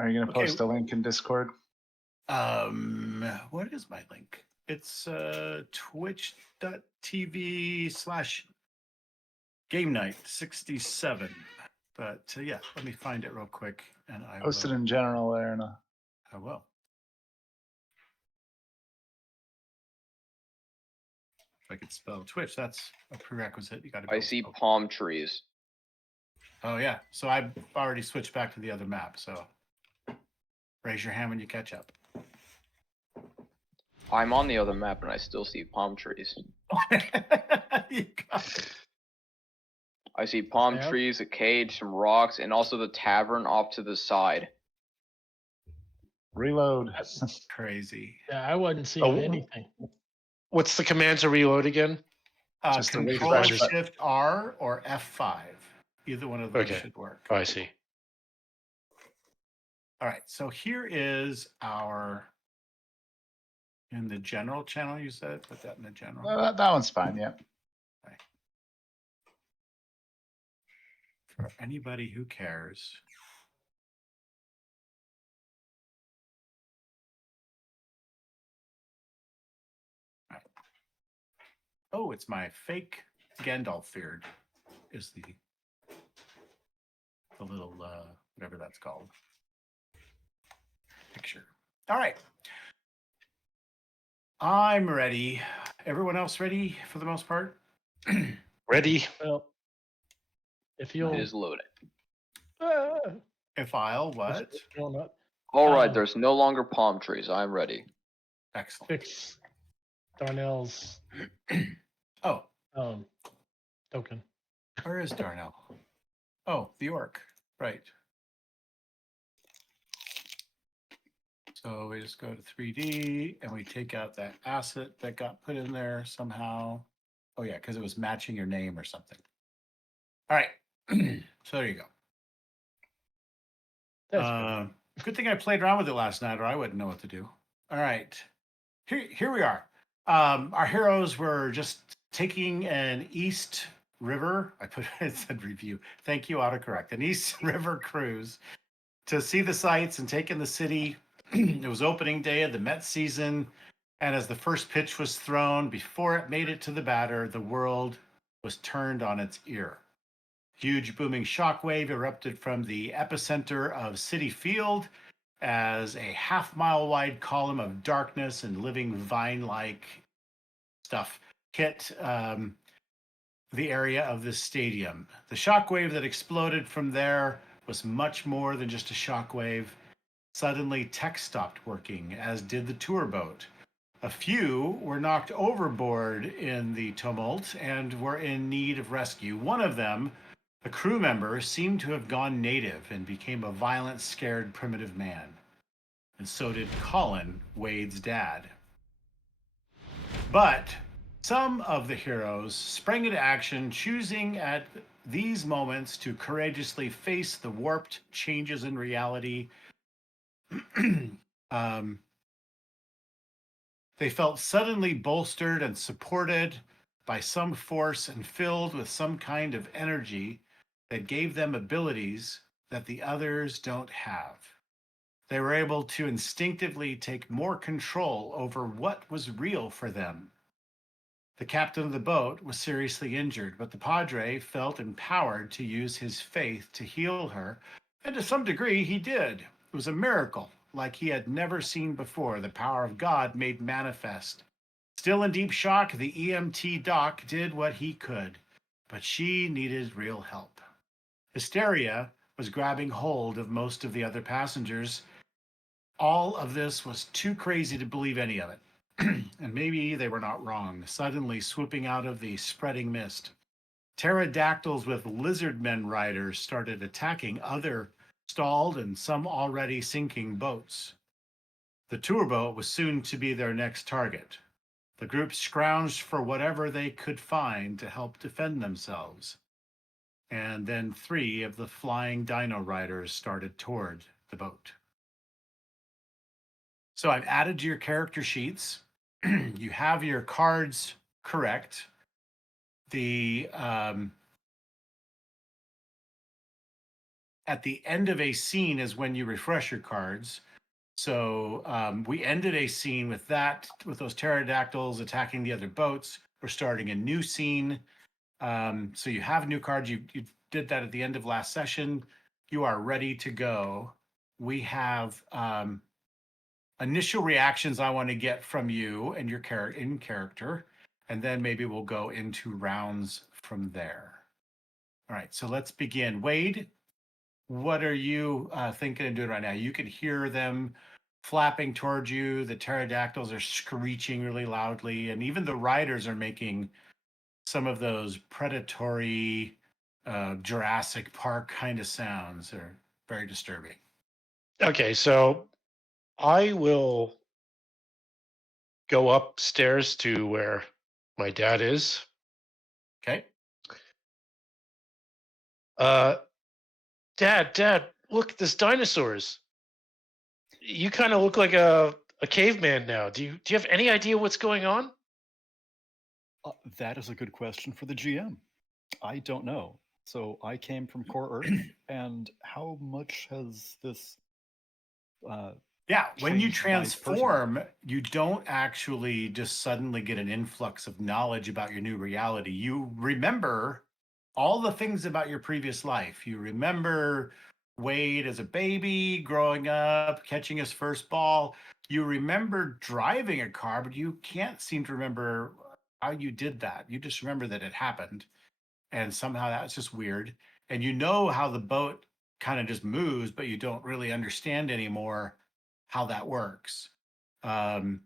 Are you going to Okay. post a link in Discord? What is my link? It's twitch.tv/GameKnight67. But yeah, let me find it real quick, and I Post will. it in general there. I will. If I could spell Twitch, that's a prerequisite. You got to. I see palm trees. Oh yeah, so I've already switched back to the other map. So raise your hand when you catch up. I'm on the other map and I still see palm trees. You got it. I see palm trees, a cage, some rocks, and also the tavern off to the side. Reload. That's crazy. Yeah, I wasn't seeing anything. What's the command to reload again? Just to Control refresh, but- Shift R or F5. Either one of those Okay. should work. Oh, I see. All right, so here is our. In the general channel, you said? Put that in the general. That one's fine, yeah. Okay. For anybody who cares. All right. Oh, it's my fake Gandalf beard. Is the little whatever that's called picture. All right. I'm ready. Everyone else ready for the most part? Ready? Well, if you'll. It is loaded. If I'll what? Alright, there's no longer palm trees. I'm ready. Excellent. Fix Darnell's Oh, token. where is Darnell? Oh, the orc. Right. So we just go to 3D and we take out that asset that got put in there somehow. Oh yeah, because it was matching your name or something. All right. So there you go. Good thing I played around with it last night, or I wouldn't know what to do. All right. Here we are. Our heroes were just taking an East River. I put it said review. Thank you, autocorrect. An East River cruise to see the sights and take in the city. It was opening day of the Met season, and as the first pitch was thrown, before it made it to the batter, the world was turned on its ear. Huge booming shockwave erupted from the epicenter of Citi Field as a half-mile wide column of darkness and living vine-like stuff hit the area of the stadium. The shockwave that exploded from there was much more than just a shockwave. Suddenly, tech stopped working, as did the tour boat. A few were knocked overboard in the tumult and were in need of rescue. One of them, a crew member, seemed to have gone native and became a violent, scared, primitive man. And so did Colin, Wade's dad. But some of the heroes sprang into action, choosing at these moments to courageously face the warped changes in reality. They felt suddenly bolstered and supported by some force and filled with some kind of energy that gave them abilities that the others don't have. They were able to instinctively take more control over what was real for them. The captain of the boat was seriously injured, but the padre felt empowered to use his faith to heal her, and to some degree he did. It was a miracle, like he had never seen before, the power of God made manifest. Still in deep shock, the EMT doc did what he could, but she needed real help. Hysteria was grabbing hold of most of the other passengers. All of this was too crazy to believe any of it. And maybe they were not wrong. Suddenly, swooping out of the spreading mist, pterodactyls with lizard men riders started attacking other stalled and some already sinking boats. The tour boat was soon to be their next target. The group scrounged for whatever they could find to help defend themselves. And then 3 of the flying dino riders started toward the boat. So I've added to your character sheets. You have your cards correct. The at the end of a scene is when you refresh your cards. So we ended a scene with those pterodactyls attacking the other boats. We're starting a new scene. So you have new cards. You did that at the end of last session. You are ready to go. We have initial reactions I want to get from you and your character, and then maybe we'll go into rounds from there. All right, so let's begin. Wade, what are you thinking and doing right now? You can hear them flapping towards you. The pterodactyls are screeching really loudly, and even the riders are making some of those predatory Jurassic Park kind of sounds. Are very disturbing. Okay, so I will go upstairs to where my dad is. Okay. Dad, look, there's dinosaurs. You kind of look like a caveman now. Do you have any idea what's going on? That is a good question for the GM. I don't know. So I came from Core Earth, and how much has this? Yeah, when you changed my transform, you don't actually just suddenly get an influx of knowledge about your new reality. You remember all the things about your previous life. You remember Wade as a baby, growing up, catching his first ball. You remember driving a car, but you can't seem to remember how you did that. You just remember that it happened. And somehow that's just weird. And you know how the boat kind of just moves, but you don't really understand anymore how that works. And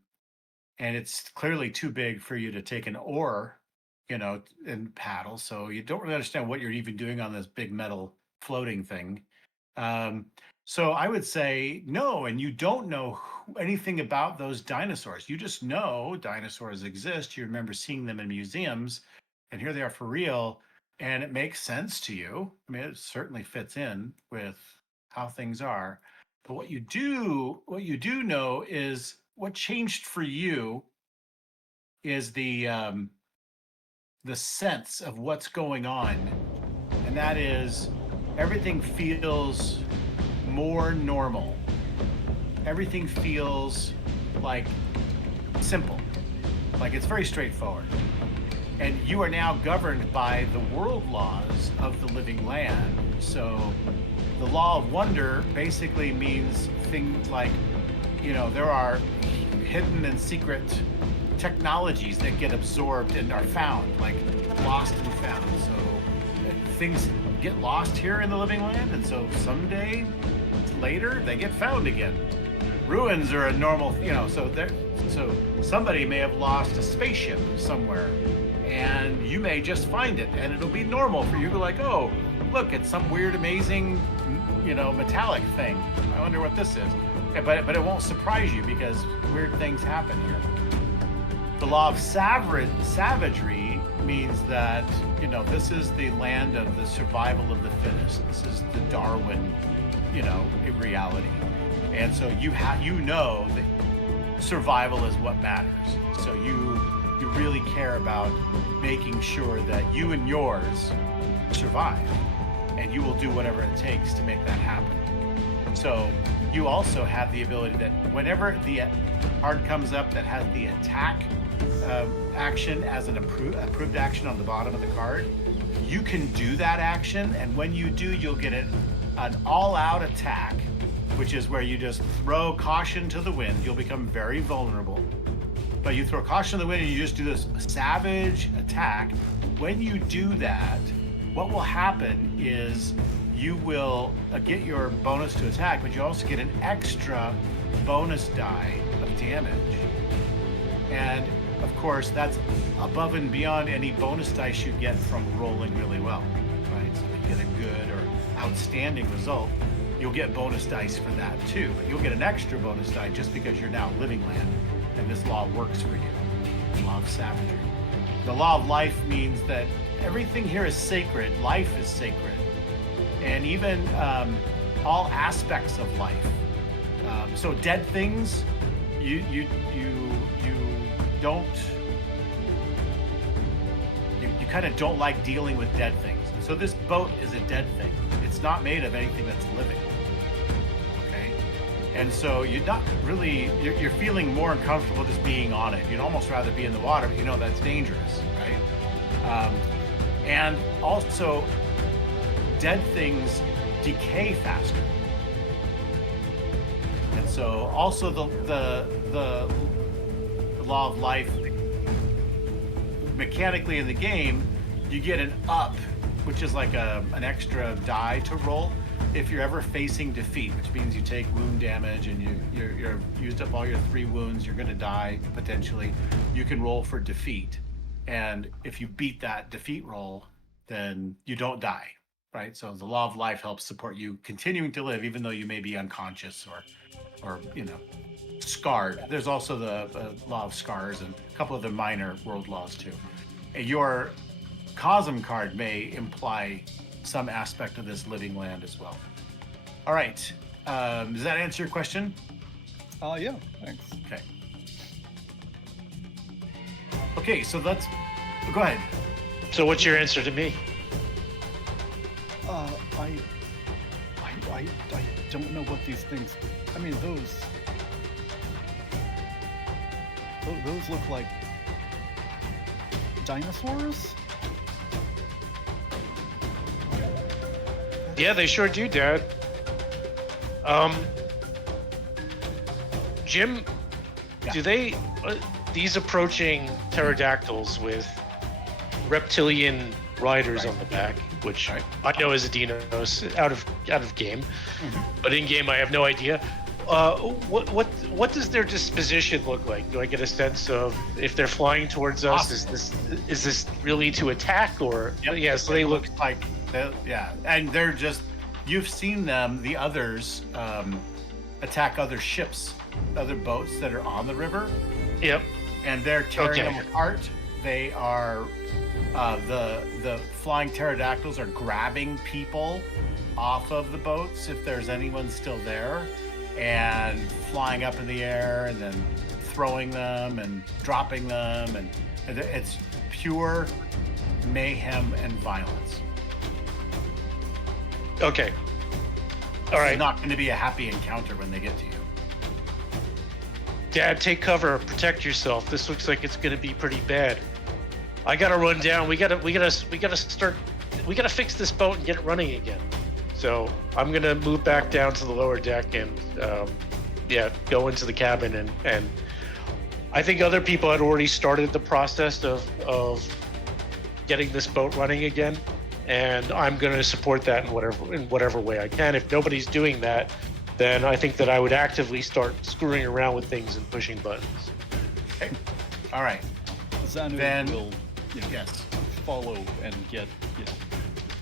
it's clearly too big for you to take an oar, and paddle. So you don't really understand what you're even doing on this big metal floating thing. So I would say no, and you don't know anything about those dinosaurs. You just know dinosaurs exist. You remember seeing them in museums, and here they are for real, and it makes sense to you. I mean, it certainly fits in with how things are. But what you do know is what changed for you is the sense of what's going on, and that is everything feels more normal. Everything feels like simple, like it's very straightforward. And you are now governed by the world laws of the living land. So the law of wonder basically means things like, there are hidden and secret technologies that get absorbed and are found, like lost and found. So things get lost here in the living land, and so someday later they get found again. Ruins are a normal, so somebody may have lost a spaceship somewhere, and you may just find it, and it'll be normal for you to like, oh, look, it's some weird, amazing, metallic thing. I wonder what this is. But it won't surprise you because weird things happen here. The law of savagery means that, this is the land of the survival of the fittest. This is the Darwin, reality. And so you know that survival is what matters. So you really care about making sure that you and yours survive, and you will do whatever it takes to make that happen. So you also have the ability that whenever the card comes up that has the attack action as an approved action on the bottom of the card, you can do that action, and when you do, you'll get an all-out attack, which is where you just throw caution to the wind. You'll become very vulnerable, but you throw caution to the wind and you just do this savage attack. When you do that, what will happen is you will get your bonus to attack, but you also get an extra bonus die of damage. And of course, that's above and beyond any bonus dice you get from rolling really well, right? So if you get a good or outstanding result, you'll get bonus dice for that too, but you'll get an extra bonus die just because you're now living land, and this law works for you. The law of savagery. The law of life means that everything here is sacred. Life is sacred, and even all aspects of life. So dead things, you kind of don't like dealing with dead things. So this boat is a dead thing. it's not made of anything that's living. Okay, and so you're feeling more uncomfortable just being on it. You'd almost rather be in the water, but you know that's dangerous, right? And also, dead things decay faster. And so also the law of life, mechanically in the game, you get an up, which is like an extra die to roll if you're ever facing defeat, which means you take wound damage and you're used up all your 3 wounds, you're going to die potentially. You can roll for defeat, and if you beat that defeat roll, then you don't die, right? So the law of life helps support you continuing to live even though you may be unconscious or scarred. There's also the law of scars and a couple of the minor world laws too. Your cosm card may imply some aspect of this living land as well. All right. Does that answer your question? Yeah, thanks. Okay. Okay, so let's go ahead. So what's your answer to me? I don't know what these things. I mean, those look like dinosaurs. Yeah, they sure do, Dad. Jim, Yeah. do they these approaching pterodactyls with reptilian riders on the back, which Right. I know is a dinos out of game, but in game I have no idea. What does their disposition look like? Do I get a sense of if they're flying towards us? Is this really to attack or? Yep. Yeah, so they look. like and they're just, you've seen them, the others, attack other ships, other boats that are on the river, Yep. and they're tearing Okay. them apart. They are the flying pterodactyls are grabbing people off of the boats if there's anyone still there, and flying up in the air and then throwing them and dropping them, and it's pure mayhem and violence. Okay. All right. It's not going to be a happy encounter when they get to you. Dad, take cover. Protect yourself. This looks like it's going to be pretty bad. I gotta run down. We gotta fix this boat and get it running again. So I'm gonna move back down to the lower deck and go into the cabin and I think other people had already started the process of getting this boat running again, and I'm gonna support that in whatever way I can. If nobody's doing that, then I think that I would actively start screwing around with things and pushing buttons. Okay. All right. Xanu Then- will, Yes. follow and get,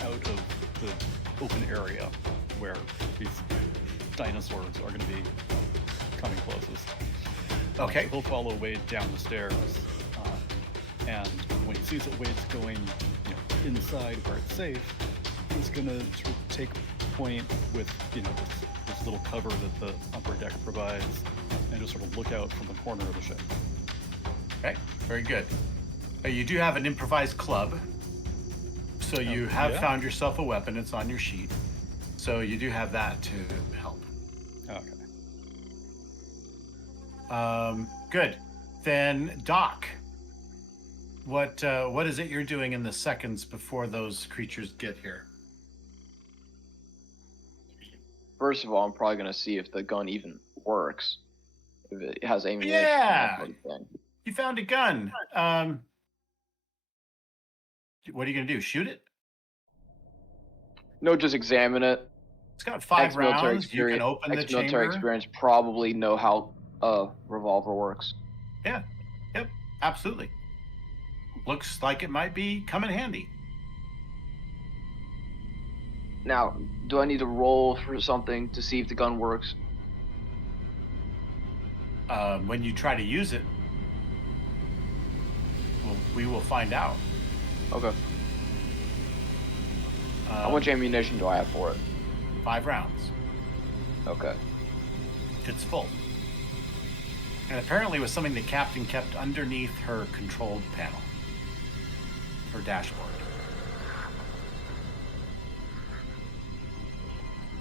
out of the open area where these dinosaurs are going to be coming closest. Okay. He'll follow Wade down the stairs, and when he sees that Wade's going, inside where it's safe, he's going to sort of take point with, this little cover that the upper deck provides, and just sort of look out from the corner of the ship. Okay. Very good. You do have an improvised club, so you have yeah. found yourself a weapon. It's on your sheet, so you do have that to help. Okay. Good. Then Doc, what is it you're doing in the seconds before those creatures get here? First of all, I'm probably gonna see if the gun even works. If it has ammunition. Yeah. that sort of thing. You found a gun. What are you gonna do? Shoot it? No, just examine it. It's got 5 Ex-military rounds. You can open the ex-military chamber. experience probably know how a revolver works. Yeah. Yep. Absolutely. Looks like it might be come in handy. Now, do I need to roll for something to see if the gun works? When you try to use it, we will find out. Okay. How much ammunition do I have for it? 5 rounds. Okay. It's full. And apparently it was something the captain kept underneath her control panel. Her dashboard.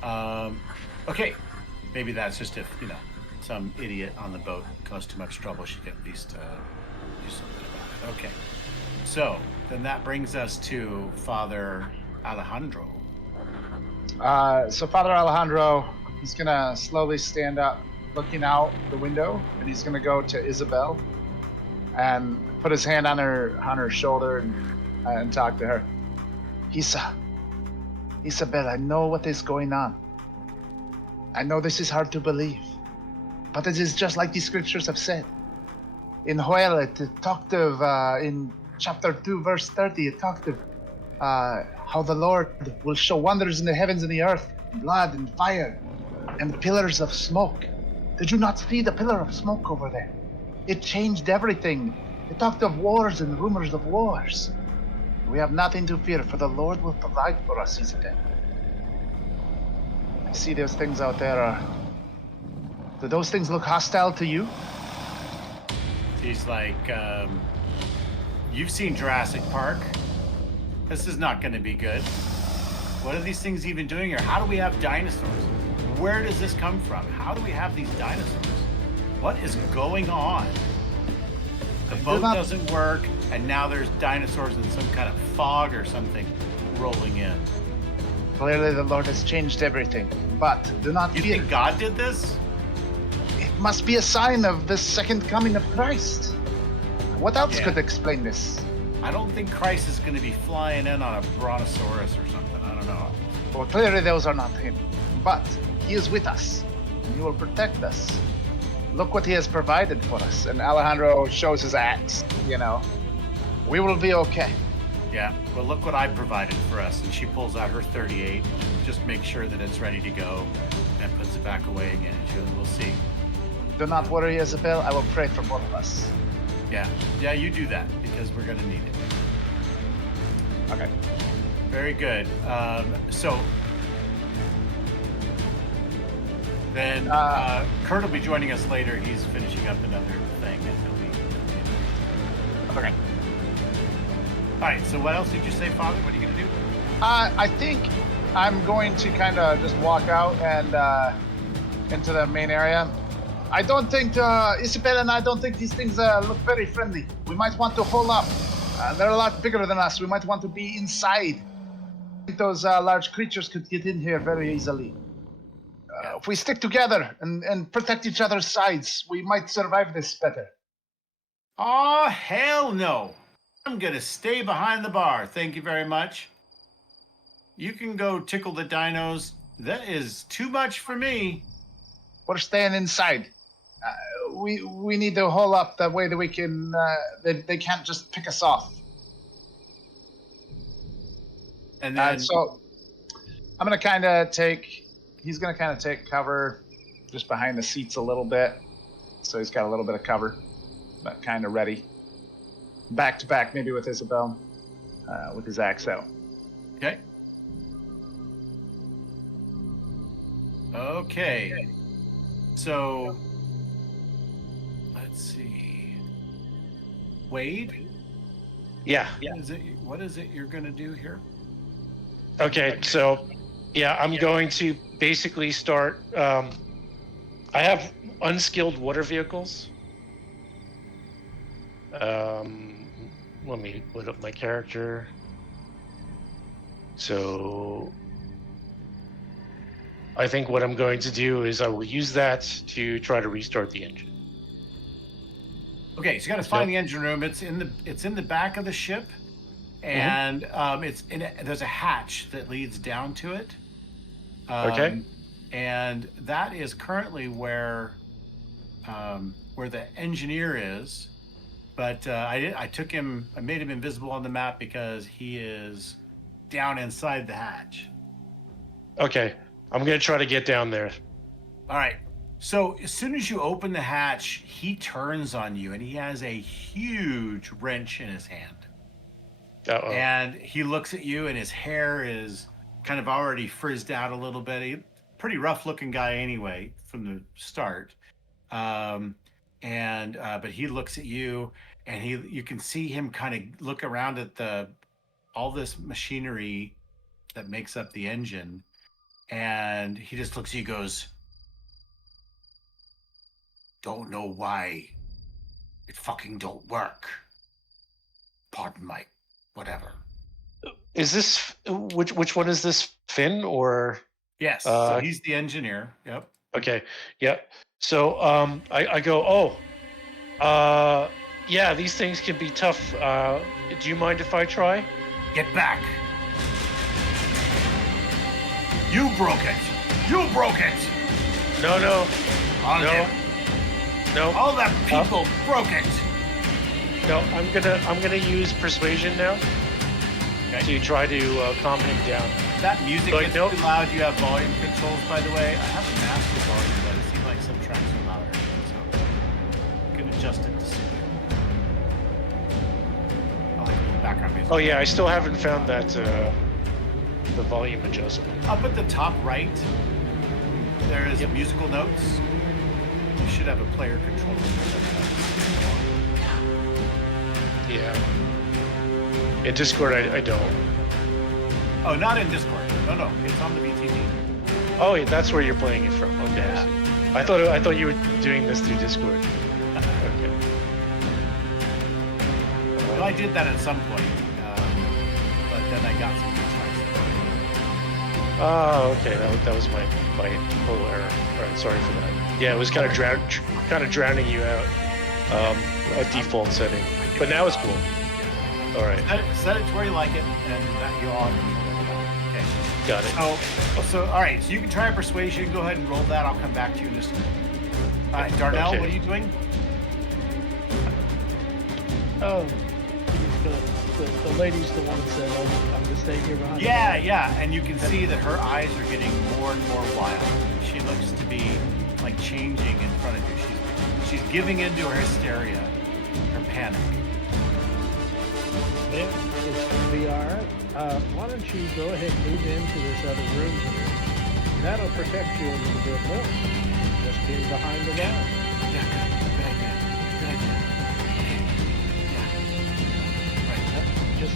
Okay, maybe that's just if some idiot on the boat caused too much trouble, she could at least do something about it. Okay, so then that brings us to Father Alejandro. So Father Alejandro, he's gonna slowly stand up, looking out the window, and he's gonna go to Isabel and put his hand on her shoulder and talk to her. Isabel, I know what is going on. I know this is hard to believe, but it is just like the scriptures have said. In Joel, it talked of, in chapter 2, verse 30, it talked of how the Lord will show wonders in the heavens and the earth, blood and fire, and pillars of smoke. Did you not see the pillar of smoke over there? It changed everything. It talked of wars and rumors of wars. We have nothing to fear, for the Lord will provide for us, Isabel. I see those things out there. Do those things look hostile to you? He's like, you've seen Jurassic Park. This is not going to be good. What are these things even doing here? How do we have dinosaurs? Where does this come from? How do we have these dinosaurs? What is going on? The boat doesn't work, and now there's dinosaurs in some kind of fog or something rolling in. Clearly the Lord has changed everything, but do not You fear. think God did this? It must be a sign of the second coming of Christ. What else Yeah. could explain this? I don't think Christ is going to be flying in on a brontosaurus or something. I don't know. Well, clearly those are not him, but he is with us, and he will protect us. Look what he has provided for us. And Alejandro shows his axe, We will be okay. Yeah, well, look what I provided for us. And she pulls out her 38, just make sure that it's ready to go, and puts it back away again. And she goes, we'll see. Do not worry, Isabel. I will pray for both of us. Yeah, you do that, because we're going to need it. Okay. Very good. So then Kurt will be joining us later. He's finishing up another thing, and he'll be. Okay. All right. So what else did you say, Father? What are you going to do? I think I'm going to kind of just walk out and into the main area. I don't think, Isabel and I don't think these things look very friendly. We might want to hole up. They're a lot bigger than us. We might want to be inside. I think those large creatures could get in here very easily. If we stick together and protect each other's sides, we might survive this better. Oh, hell no. I'm going to stay behind the bar. Thank you very much. You can go tickle the dinos. That is too much for me. We're staying inside. We need to hole up that way that we can. They can't just pick us off. And then So I'm gonna kind of take. He's gonna kind of take cover just behind the seats a little bit, so he's got a little bit of cover, but kind of ready. Back to back, maybe with Isabel, with his axe out. Okay. Okay. So, let's see. Wade? Yeah. What is it you're going to do here? Okay, so I'm going to basically start. I have unskilled water vehicles. Let me put up my character. So I think what I'm going to do is I will use that to try to restart the engine. Okay, so you got to find the engine room. It's in the back of the ship, and there's a hatch that leads down to it. Okay. And that is currently where the engineer is. But I made him invisible on the map because he is down inside the hatch. Okay, I'm going to try to get down there. All right. So as soon as you open the hatch, he turns on you, and he has a huge wrench in his hand. Uh-oh. And he looks at you, and his hair is kind of already frizzed out a little bit. Pretty rough-looking guy anyway from the start. But he looks at you, and you can see him kind of look around at all this machinery that makes up the engine, and he just looks at you, goes, "Don't know why it fucking don't work. Pardon my whatever." Is this which one is this? Finn or? Yes, so he's the engineer. Yep. Okay. Yep. So I go, yeah, these things can be tough. Do you mind if I try? Get back. You broke it. You broke it. No. All No. No. All the people broke it. No. I'm gonna use persuasion now to try to calm him down. That music Like, gets nope. too loud. You have volume controls, by the way. I haven't mastered volume, but it seems like some tracks are louder. So you can adjust it to suit you. I like the background music. Oh yeah, I still haven't found that the volume adjustment. Up at the top right, there is musical notes. You should have a player control. Yeah. In Discord, I don't. Oh, not in Discord. No, it's on the BTV. Oh, yeah, that's where you're playing it from. Okay. Yeah. I thought you were doing this through Discord. Okay. Well, I did that at some point, but then I got some good tries. Oh, okay. That was my total error. All right, sorry for that. Yeah, it was kind of drowning you out. A default setting, but now it's cool. All right, Set it to where you like it, and that you all have control over that. Okay. got it. So all right. So you can try a persuasion. Go ahead and roll that. I'll come back to you in just a minute. All right, Darnell, Okay. what are you doing? Oh, the lady's the one that said, "Oh, I'm gonna stay here behind." Yeah, and you can see that her eyes are getting more and more wild. She looks to be like changing in front of you. She's giving into her hysteria, her panic. Yeah, it's gonna be all right. Why don't you go ahead and move into this other room here? That'll protect you a little bit more. Just being behind the wall. Yeah, good idea. Okay. Yeah. Right. Just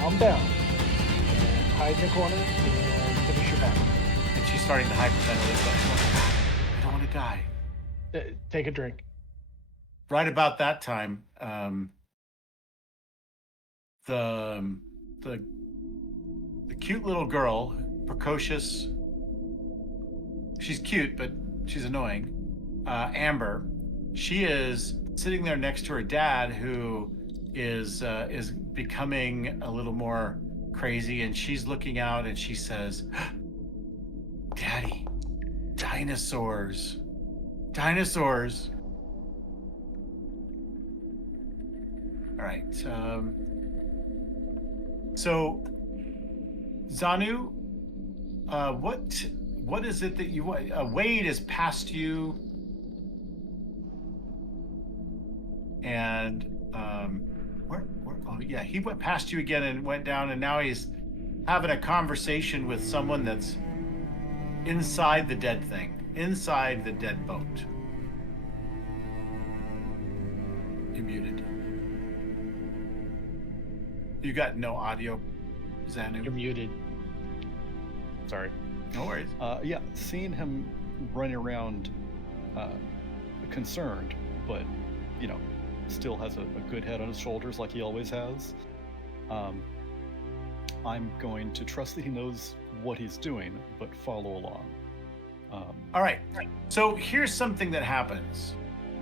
calm down and hide in the corner and finish your battle. And she's starting to hyperventilate. I don't want to die. Take a drink. Right about that time, the cute little girl, precocious. She's cute, but she's annoying. Amber, she is sitting there next to her dad, who is becoming a little more crazy, and she's looking out and she says, "Daddy, dinosaurs, dinosaurs." All right. So, Zanu, what is it that you want? Wade is past you, and where? Oh yeah, he went past you again and went down, and now he's having a conversation with someone that's inside the dead thing, inside the dead boat. You're muted. You got no audio, Zanu. You're muted. Sorry. No worries. Yeah, seeing him running around concerned, but, still has a good head on his shoulders like he always has, I'm going to trust that he knows what he's doing, but follow along. All right. So here's something that happens.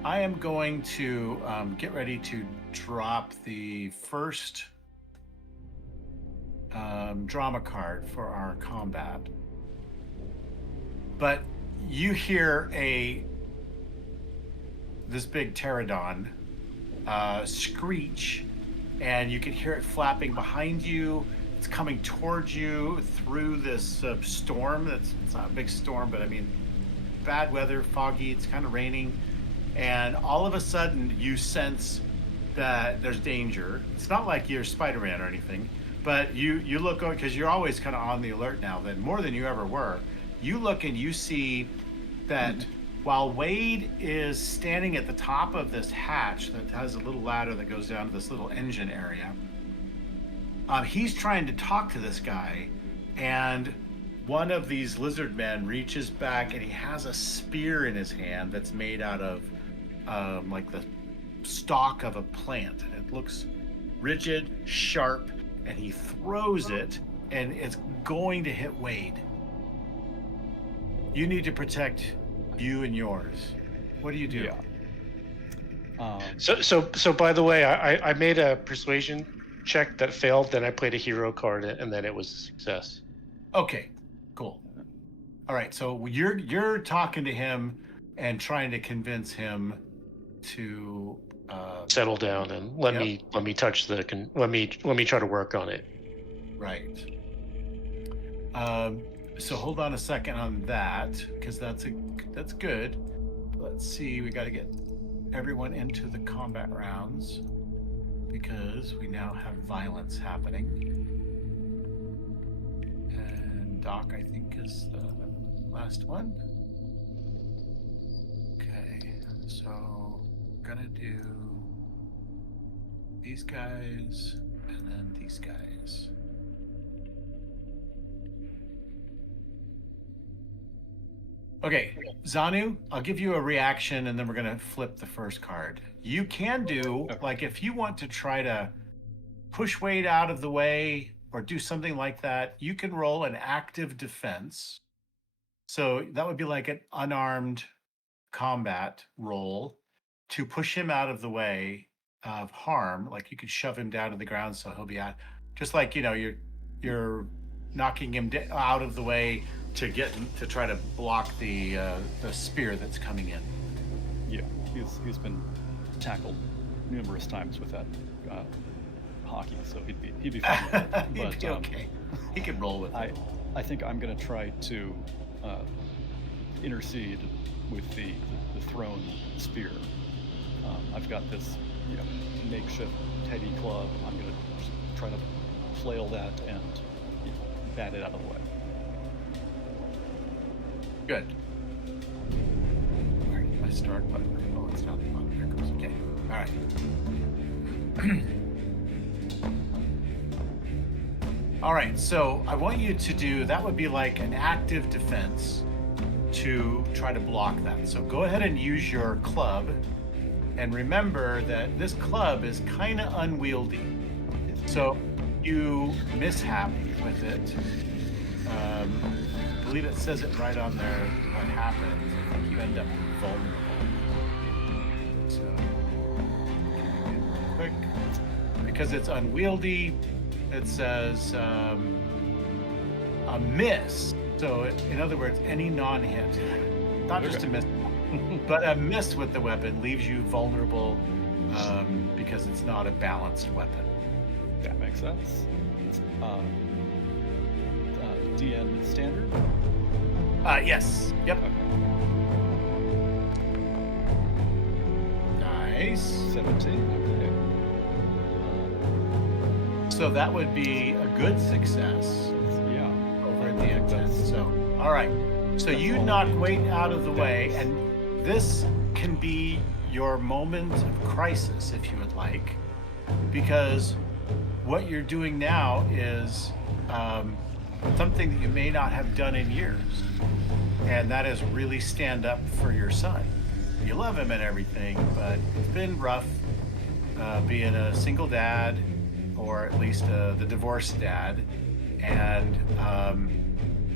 I am going to get ready to drop the first drama card for our combat. But you hear this big pterodon screech, and you can hear it flapping behind you. It's coming towards you through this storm. It's not a big storm, but I mean, bad weather, foggy, it's kind of raining. And all of a sudden you sense that there's danger. It's not like you're Spider-Man or anything, but you look, because you're always kind of on the alert now, then more than you ever were. You look and you see that while Wade is standing at the top of this hatch that has a little ladder that goes down to this little engine area, he's trying to talk to this guy, and one of these lizard men reaches back and he has a spear in his hand that's made out of like the stalk of a plant, and it looks rigid, sharp, and he throws it, and it's going to hit Wade. You need to protect you and yours. What do you do? Yeah. So by the way, I made a persuasion check that failed. Then I played a hero card, and then it was a success. Okay, cool. All right, so you're talking to him and trying to convince him to Settle down and let me touch the let me try to work on it. Right. So hold on a second on that, because that's good. Let's see, we got to get everyone into the combat rounds because we now have violence happening. And Doc, I think, is the last one. Okay, so gonna do these guys and then these guys. Okay, Zanu, I'll give you a reaction and then we're gonna flip the first card. You can do, like, if you want to try to push Wade out of the way or do something like that, you can roll an active defense. So that would be like an unarmed combat roll to push him out of the way of harm. Like you could shove him down to the ground so he'll be out. Just like, you're knocking him out of the way to try to block the spear that's coming in. Yeah, he's been tackled numerous times with that hockey, so he'd be fine with it. He'd be okay. He could roll with it. I think I'm gonna try to intercede with the thrown spear. I've got this makeshift teddy club. I'm gonna try to flail that and bat it out of the way. Good. Where did my start button? Oh, it's not the button. Here it goes. Okay. All right. All right. So I want you to do, that would be like an active defense to try to block that. So go ahead and use your club. And remember that this club is kind of unwieldy. So you mishap with it. I believe it says it right on there what happens. I think you end up vulnerable. So, quick. Because it's unwieldy, it says a miss. So, in other words, any non-hit, not just a miss, but a miss with the weapon leaves you vulnerable because it's not a balanced weapon. That makes sense. DN standard? Yes. Yep. Okay. Nice. 17. Okay. So that would be a good success Yeah. over at the exit. So, all right. So you knock Wade out of the way, and this can be your moment of crisis, if you would like, because what you're doing now is something that you may not have done in years, and that is really stand up for your son. You love him and everything, but it's been rough being a single dad, or at least the divorced dad, and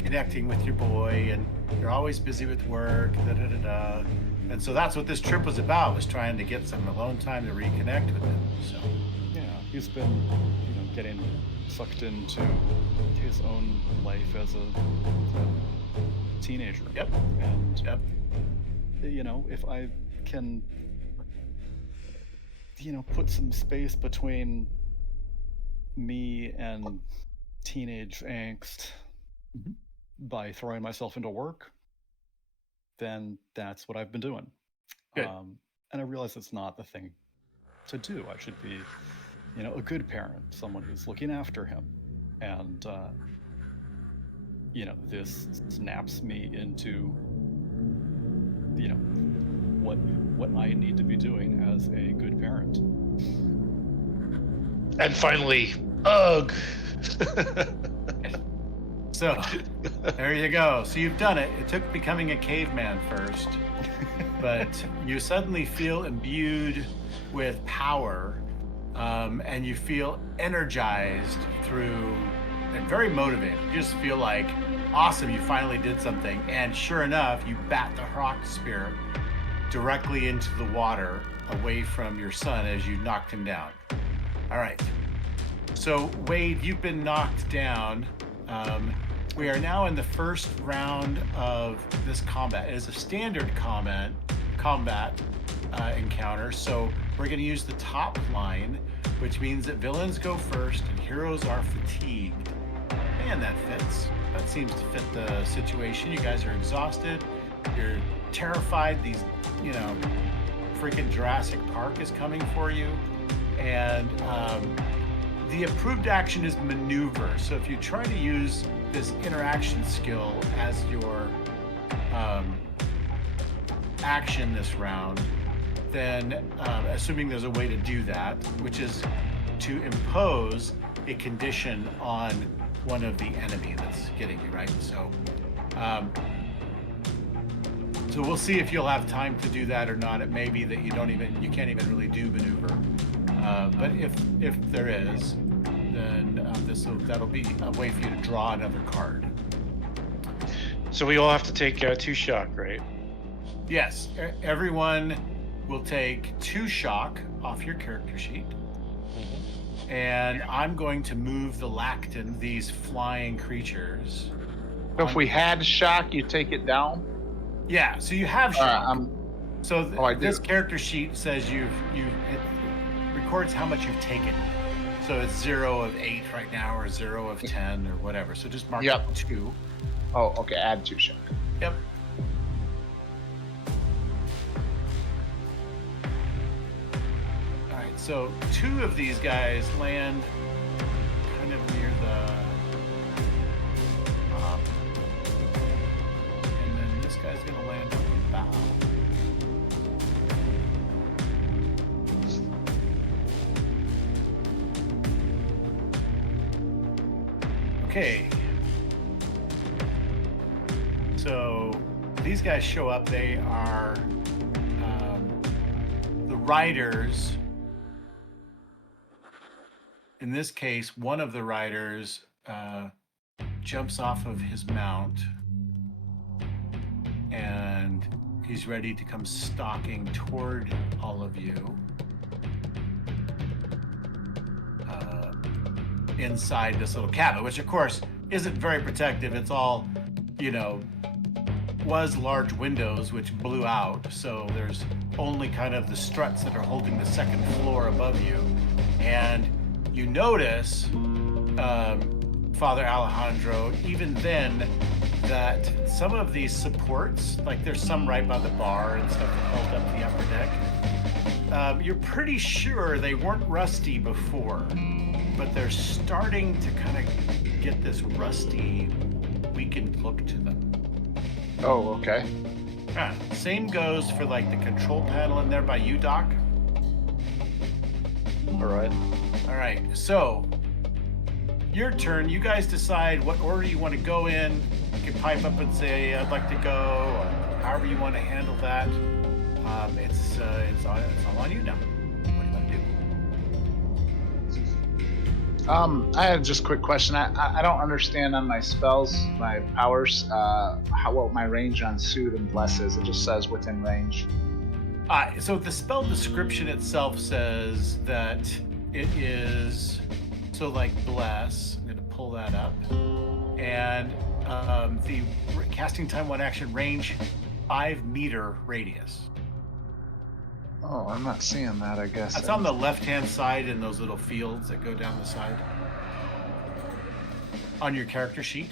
connecting with your boy, and you're always busy with work, and so that's what this trip was about, was trying to get some alone time to reconnect with him. So Yeah, he's been, getting sucked into his own life as a teenager. Yep. And Yep. If I can, put some space between me and teenage angst by throwing myself into work, then that's what I've been doing. Good. And I realize it's not the thing to do. I should be, a good parent, someone who's looking after him. And, this snaps me into, what I need to be doing as a good parent. And finally, ugh. So there you go. So you've done it. It took becoming a caveman first, but you suddenly feel imbued with power, and you feel energized through and very motivated. You just feel like awesome. You finally did something, and sure enough, you bat the rock spear directly into the water away from your son as you knocked him down. All right. So Wade, you've been knocked down. We are now in the first round of this combat. It is a standard combat encounter. So we're going to use the top line, which means that villains go first and heroes are fatigued. And that fits. That seems to fit the situation. You guys are exhausted. You're terrified. These, freaking Jurassic Park is coming for you. And the approved action is maneuver. So if you try to use this interaction skill as your action this round, then assuming there's a way to do that, which is to impose a condition on one of the enemy that's getting you, right? So so we'll see if you'll have time to do that or not. It may be that you can't even really do maneuver. But if there is, then that'll be a way for you to draw another card. So we all have to take 2 shock, right? Yes, everyone will take 2 shock off your character sheet. And I'm going to move the Lacton, these flying creatures. So if we had shock, you take it down? Yeah, so you have shock. This do. character sheet says it records how much you've taken. So it's 0 of 8 right now, or 0 of 10, or whatever. So just mark up 2. Oh, okay. Add 2 shock. Yep. All right. So 2 of these guys land kind of near the top, and then this guy's gonna land on the bow. Okay. So these guys show up. They are the riders. In this case, one of the riders jumps off of his mount, and he's ready to come stalking toward all of you. Inside this little cabin, which of course isn't very protective. It's all, was large windows which blew out, so there's only kind of the struts that are holding the second floor above you. And you notice, Father Alejandro, even then, that some of these supports, like there's some right by the bar and stuff that held up the upper deck, you're pretty sure they weren't rusty before, but they're starting to kind of get this rusty, weakened look to them. Oh, okay. Same goes for like the control panel in there by you, Doc. All right. All right, so your turn. You guys decide what order you want to go in. You can pipe up and say, I'd like to go, or however you want to handle that. It's all on you now. What do you want to do? I had just a quick question. I don't understand on my spells, my powers, what my range on Soothe and Bless is. It just says within range. So the spell description itself says that it is, so like Bless, I'm going to pull that up, and the casting time 1 action range 5 meter radius. Oh, I'm not seeing that, I guess. That's on the left-hand side in those little fields that go down the side. On your character sheet.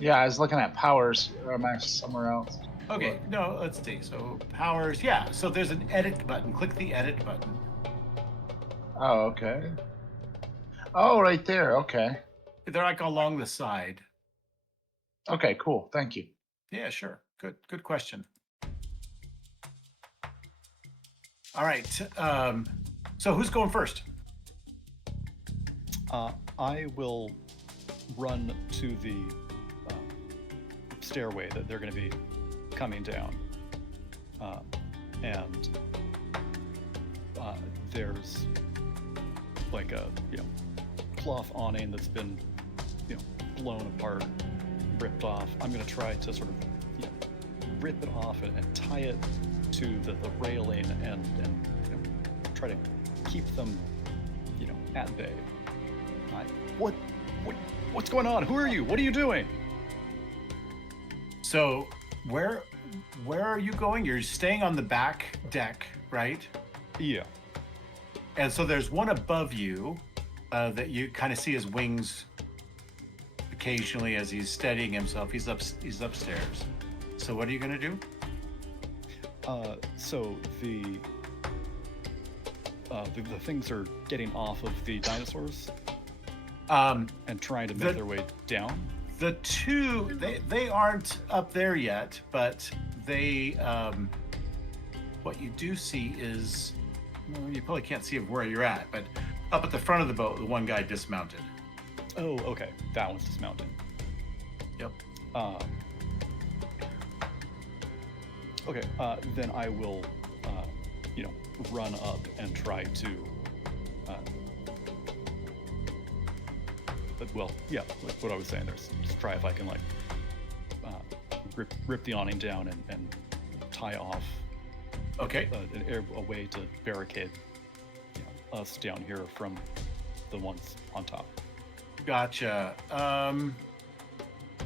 Yeah, I was looking at powers. Or am I somewhere else? Okay, no, let's see. So powers, yeah. So there's an edit button. Click the edit button. Oh, okay. Oh, right there. Okay. They're like along the side. Okay, cool. Thank you. Yeah, sure. Good question. All right. So who's going first? I will run to the stairway that they're going to be coming down, and there's like a cloth awning that's been blown apart, ripped off. I'm going to try to sort of rip it off and tie it to the railing and try to keep them at bay. What's going on? Who are you? What are you doing? So where are you going? You're staying on the back deck, right? Yeah. And so there's one above you that you kind of see his wings occasionally as he's steadying himself. He's upstairs. So what are you gonna do? So the things are getting off of the dinosaurs and trying to make their way down. The two, they aren't up there yet, but they, what you do see is, well, you probably can't see where you're at, but up at the front of the boat, the one guy dismounted. Oh, okay. That one's dismounted. Yep. Okay, then I will, run up and try to, like what I was saying, just try if I can, like, rip the awning down and tie off. Okay. A way to barricade us down here from the ones on top. Gotcha.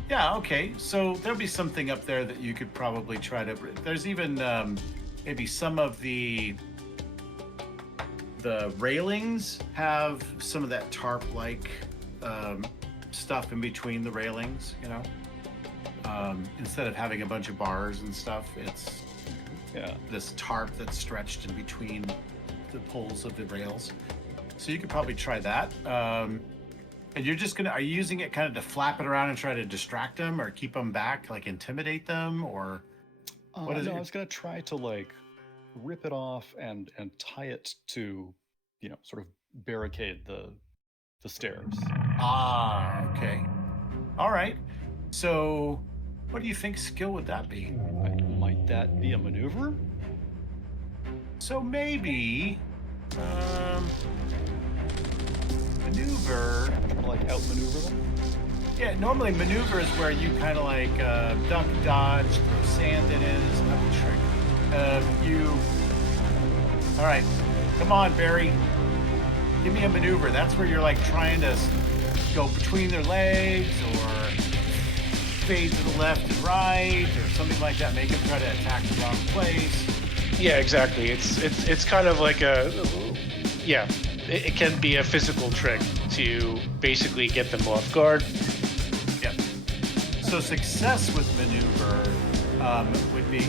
Yeah, okay. So there'll be something up there that you could probably try to... There's even maybe some of the railings have some of that tarp-like stuff in between the railings, instead of having a bunch of bars and stuff, it's this tarp that's stretched in between the poles of the rails. So you could probably try that. And you're just are you using it kind of to flap it around and try to distract them or keep them back, like intimidate them, or what is it? I was gonna try to like rip it off and tie it to, sort of barricade the stairs. Ah, okay. All right. So what do you think skill would that be? Might that be a maneuver? So maybe maneuver. Like outmaneuver them? Yeah, normally maneuver is where you kind of like duck, dodge, throw sand in it. It's not a trick. All right, come on, Barry. Give me a maneuver. That's where you're like trying to go between their legs or fade to the left and right or something like that. Make them try to attack the wrong place. Yeah, exactly. It's kind of like it can be a physical trick to basically get them off guard. Yep. So success with maneuver would be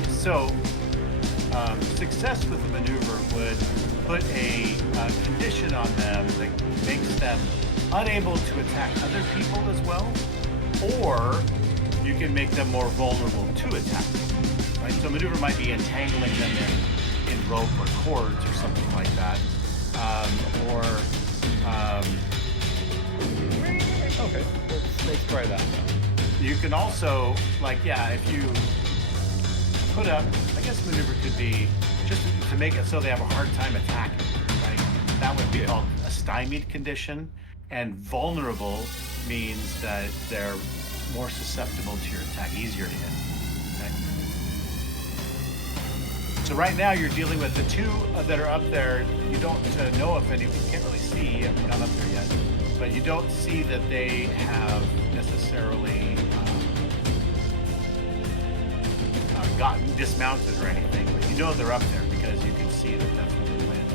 success with the maneuver would put a condition on them that makes them unable to attack other people as well, or you can make them more vulnerable to attack. Right. So maneuver might be entangling them in rope or cords or something like that. Okay, let's try that. You can also, if you put up, I guess maneuver could be just to make it so they have a hard time attacking, right? That would be called a stymied condition, and vulnerable means that they're more susceptible to your attack, easier to hit. Okay? So right now you're dealing with the two that are up there. You don't know if any, you can't really see, you haven't gone up there yet, but you don't see that they have necessarily gotten dismounted or anything, but you know they're up there because you can see that that's what they're playing.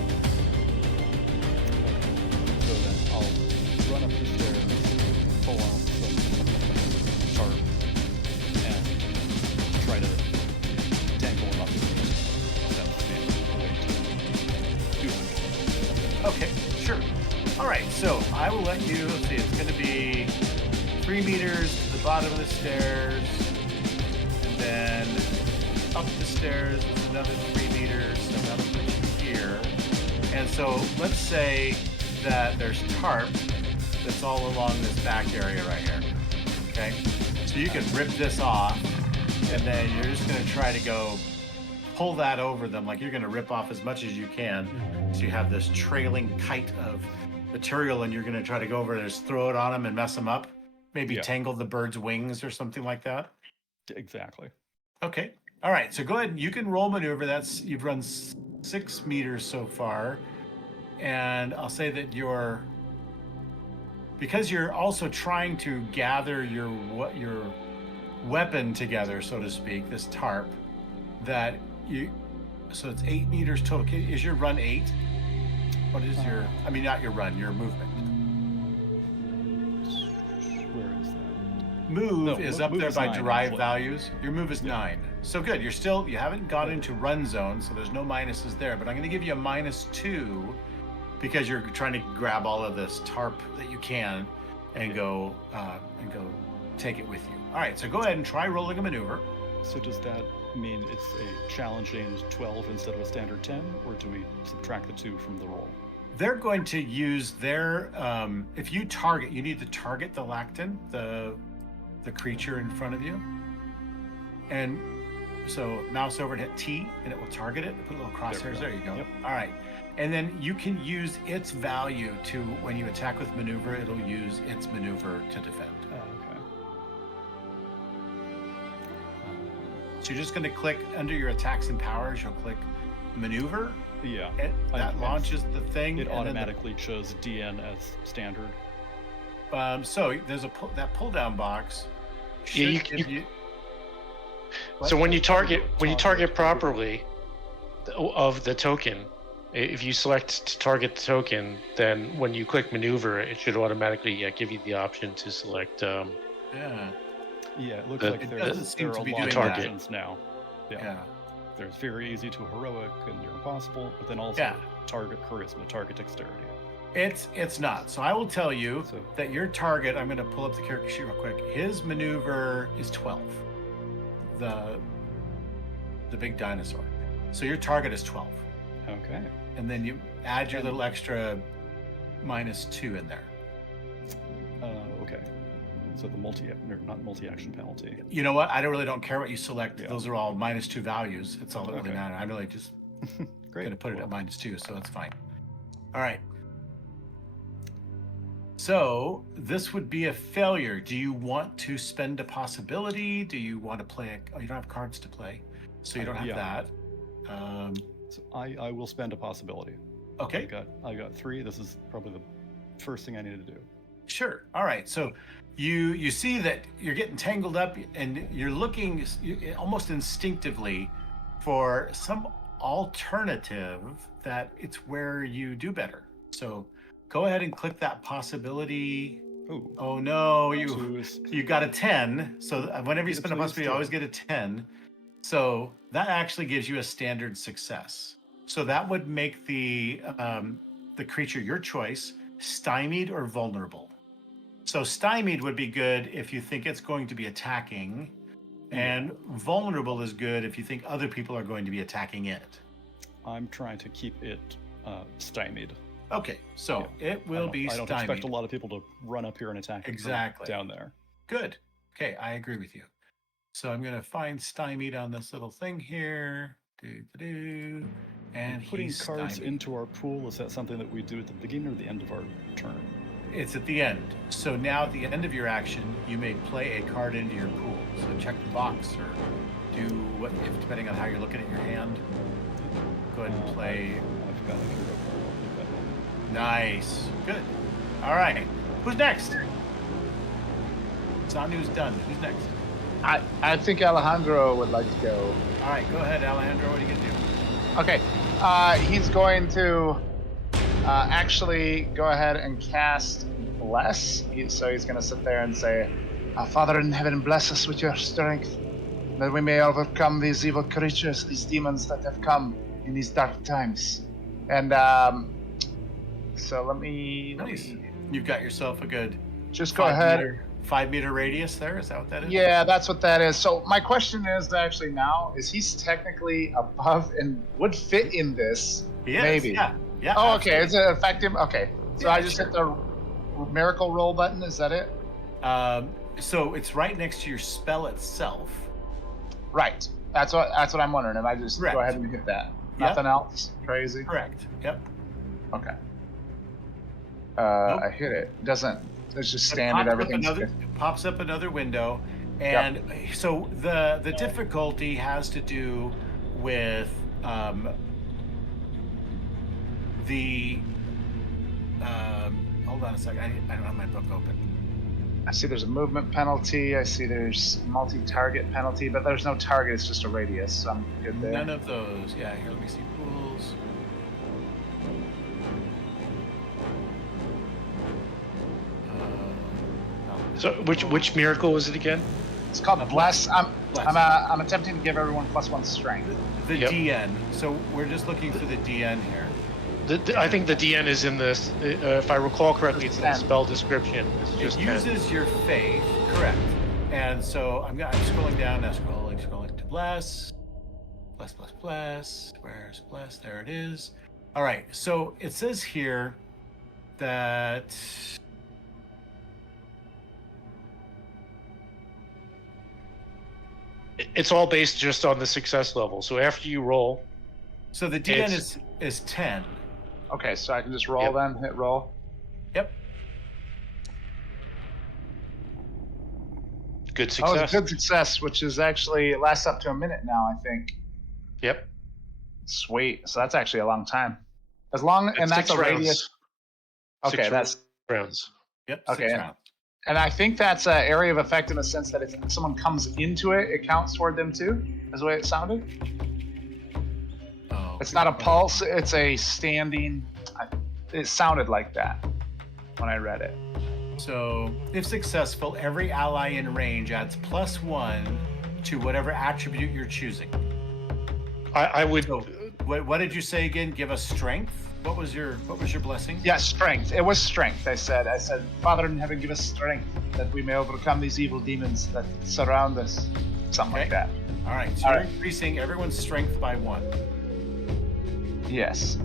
So then I'll run up the stairs, pull out some tarp, and try to tangle them up. That's the way to do it. Okay, sure. All right, so I will let you, let's see, it's going to be 3 meters to the bottom of the stairs, and then up the stairs is another 3 meters, so that'll put you here. And so let's say that there's tarp that's all along this back area right here. Okay, So you can rip this off, and then you're just going to try to go pull that over them. Like you're going to rip off as much as you can. So you have this trailing kite of material, and you're going to try to go over there, just throw it on them and mess them up. Maybe tangle the bird's wings or something like that. Exactly. Okay. All right. So go ahead. You can roll maneuver. You've run 6 meters so far. And I'll say that because you're also trying to gather your weapon together, so to speak, this tarp, so it's 8 meters total. Is your run 8? What is not your run, your movement? Where is that? Move is up move there is by 9, derived actually. values. Your move is 9. So good. You haven't got into run zone, so there's no minuses there. But I'm going to give you a -2 because you're trying to grab all of this tarp that you can and go take it with you. All right. So go ahead and try rolling a maneuver. So does that mean it's a challenging 12 instead of a standard 10, or do we subtract the 2 from the roll? They're going to use their if you target, you need to target the lactin, the creature in front of you. And so mouse over and hit T and it will target it. Put little crosshairs there you go. Yep. All right. And then you can use its value to, when you attack with maneuver, it'll use its maneuver to defend. Okay. So you're just going to click under your attacks and powers, you'll click maneuver. Yeah. That launches the thing. It and then automatically chose DN as standard. So there's that pull down box. Yeah, so when you target properly of the token, if you select to target the token, then when you click maneuver, it should automatically give you the option to select. Yeah, it looks The- like it there doesn't seem are to a be lot doing of that. options now. yeah. There's very easy to heroic and near impossible, but then also target charisma, target dexterity. It's not. So I will tell you So- that your target, I'm going to pull up the character sheet real quick. His maneuver is 12. The big dinosaur. So your target is 12. Okay. And then you add your little extra -2 in there. Okay. So the not multi-action penalty. You know what? I really don't care what you select. Yeah. Those are all -2 values. It's all that really Okay. matters. I'm really just Great. going to put it Well, at -2, so that's fine. All right. So this would be a failure. Do you want to spend a possibility? Do you want to play you don't have cards to play, so you don't have that. So I will spend a possibility. Okay. I got 3. This is probably the first thing I need to do. Sure. All right. So you see that you're getting tangled up, and you're looking almost instinctively for some alternative that it's where you do better. So go ahead and click that possibility. Ooh. Oh no, Two is- you got a 10. So whenever you Yeah, spend a please possibility, you do. always get a 10. So that actually gives you a standard success. So that would make the creature your choice stymied or vulnerable. So stymied would be good if you think it's going to be attacking, and vulnerable is good if you think other people are going to be attacking it. I'm trying to keep it stymied. Okay, so it will be I don't stymied. expect a lot of people to run up here and attack it from Exactly. down there. Good. Okay, I agree with you. So I'm going to find stymied on this little thing here. And Putting he's cards stymied. into our pool, is that something that we do at the beginning or the end of our turn? It's at the end. So now at the end of your action, you may play a card into your pool. So check the box or do what, if depending on how you're looking at your hand. Go ahead and play. I've got a hero card. Nice. Good. All right. Who's next? Sanu's done. Who's next? I think Alejandro would like to go. All right. Go ahead, Alejandro. What are you going to do? Okay. He's going to actually go ahead and cast Bless. So he's going to sit there and say, Father in heaven, bless us with your strength, that we may overcome these evil creatures, these demons that have come in these dark times. And so let me You've got yourself a good just go ahead. 5 meter radius there. Is that what that is? Yeah, that's what that is. So my question is actually now, is he's technically above and would fit in this? He is. Maybe. Yeah. Yeah. Oh, okay. absolutely. Is it effective? Okay. So Yeah, I just hit the miracle roll button. Is that it? So it's right next to your spell itself. Right. That's what I'm wondering. If I just Correct. go ahead and hit that. Yep. Nothing else crazy. Correct. Yep. Okay. Nope. I hit it. It doesn't. It's just It standard. pops up Everything's another- good. it pops up another window, and so the difficulty has to do with the. Hold on a second. I don't have my book open. I see there's a movement penalty. I see there's multi-target penalty, but there's no target. It's just a radius. So I'm good there. None of those. Yeah. Here, let me see pools. So which miracle was it again? It's called Bless. Bless. I'm attempting to give everyone +1 strength. The Yep. DN. So we're just looking for the DN here. I think the DN is in this. If I recall correctly, it's in the 10. spell description. It's It just 10. uses your faith, correct? And so I'm scrolling down now, scrolling to bless. Where's bless? There it is. All right. So it says here that It's all based just on the success level. So after you roll, so the DN It's- is 10. Okay, so I can just roll Yep. then. Hit roll. Yep. good Oh, success. it's a good success, which is actually it lasts up to a minute now. I think. Yep. Sweet. So that's actually a long time. As long and It's that's 6 a rounds. radius. Okay, 6 that's rounds. Yep. Okay. 6 rounds. and I think that's an area of effect in the sense that if someone comes into it, it counts toward them too. Is the way it sounded. Oh, It's not a pulse. It's a standing. It sounded like that when I read it. So, if successful, every ally in range adds +1 to whatever attribute you're choosing. I would. So, what did you say again? Give us strength. What was your blessing? Yeah, strength. It was strength. I said, Father in heaven, give us strength that we may overcome these evil demons that surround us. Something like that. All right. So All you're right. increasing everyone's strength by 1, Yes.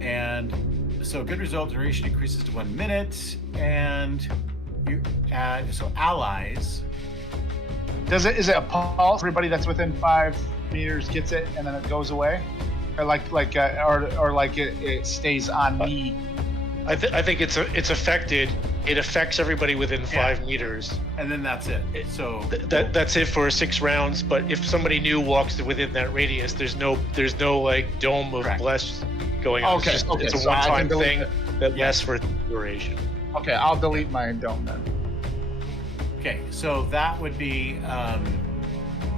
and so good result. Duration increases to 1 minute, and you add so allies. Is it a pulse? Everybody that's within 5 meters gets it, and then it goes away, or like it stays on me. I think it's affected. It affects everybody within 5 meters. And then that's it. So That's it for 6 rounds. But if somebody new walks within that radius, there's no like dome of Correct. bless going on. Okay, okay, It's a so I can one-time delete thing that lasts for duration. Okay, I'll delete my dome then. okay, so that would be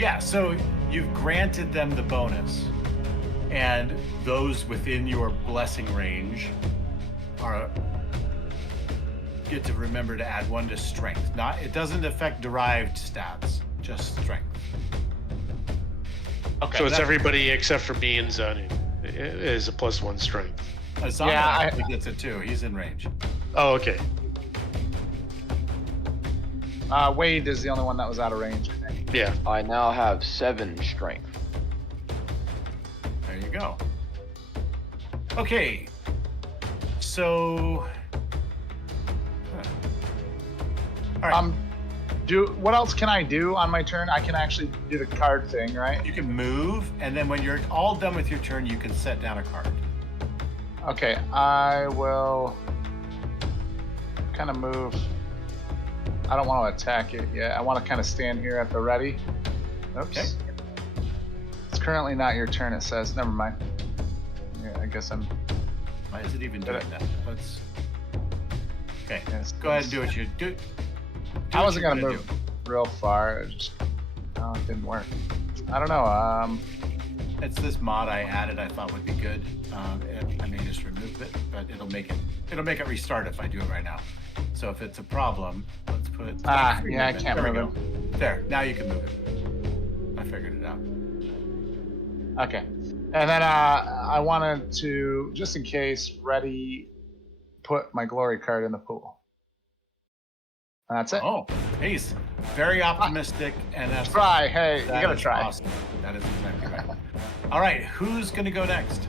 yeah. So you've granted them the bonus, and those within your blessing range get to remember to add 1 to strength. It doesn't affect derived stats, just strength. Okay. So it's that- everybody except for me and Zanu is a +1 strength. Azana Yeah, I- actually gets it too. He's in range. Oh, okay. Wade is the only one that was out of range, I think. Yeah. I now have 7 strength. There you go. Okay. So. All right. What else can I do on my turn? I can actually do the card thing, right? You can move, and then when you're all done with your turn, you can set down a card. Okay, I will kind of move. I don't want to attack it yet. I want to kind of stand here at the ready. Oops. Okay. It's currently not your turn, it says. Never mind. Yeah, I guess I'm. Why is it even doing that? Let's. Okay. Yes, Go ahead and do what you do. I wasn't going to move real far. It didn't work. I don't know. It's this mod I added. I thought would be good. I may just remove it, but it'll make it restart if I do it right now. So if it's a problem, let's put. Yeah, I can't there we move go. There. Now you can move it. I figured it out. Okay. And then I wanted to, just in case, put my glory card in the pool. And that's it. Oh, he's very optimistic, and that's Try. Hey, you that gotta is try. Awesome. That is exactly right. All right, who's gonna go next?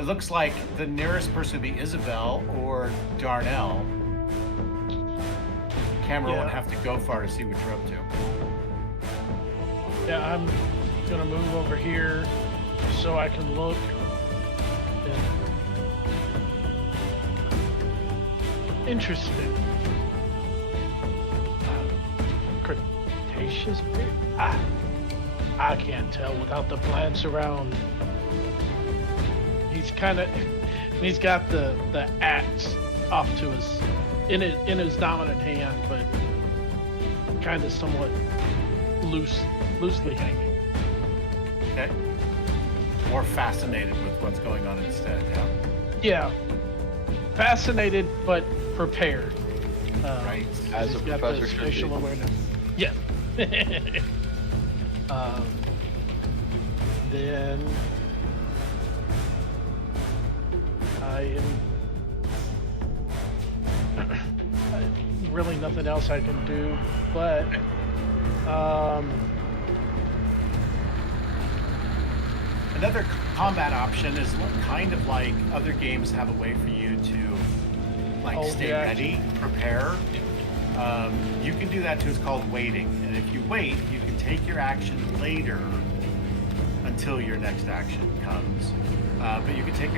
It looks like the nearest person would be Isabel or Darnell. camera won't Yeah. have to go far to see what you're up to. Yeah, I'm gonna move over here so I can look. Interesting. Cretaceous period? I can't tell without the plants around. He's got the axe off to in his dominant hand, but kind of somewhat loosely hanging. Okay. More fascinated with what's going on instead, yeah? Yeah, fascinated but prepared. Right. As he's a got professor the should spatial be. awareness. Yeah. Then I am really nothing else I can do, but Another combat option is kind of like other games have a way for you to stay ready, prepare. You can do that too. It's called waiting, and if you wait, you can take your action later until your next action comes. But you can take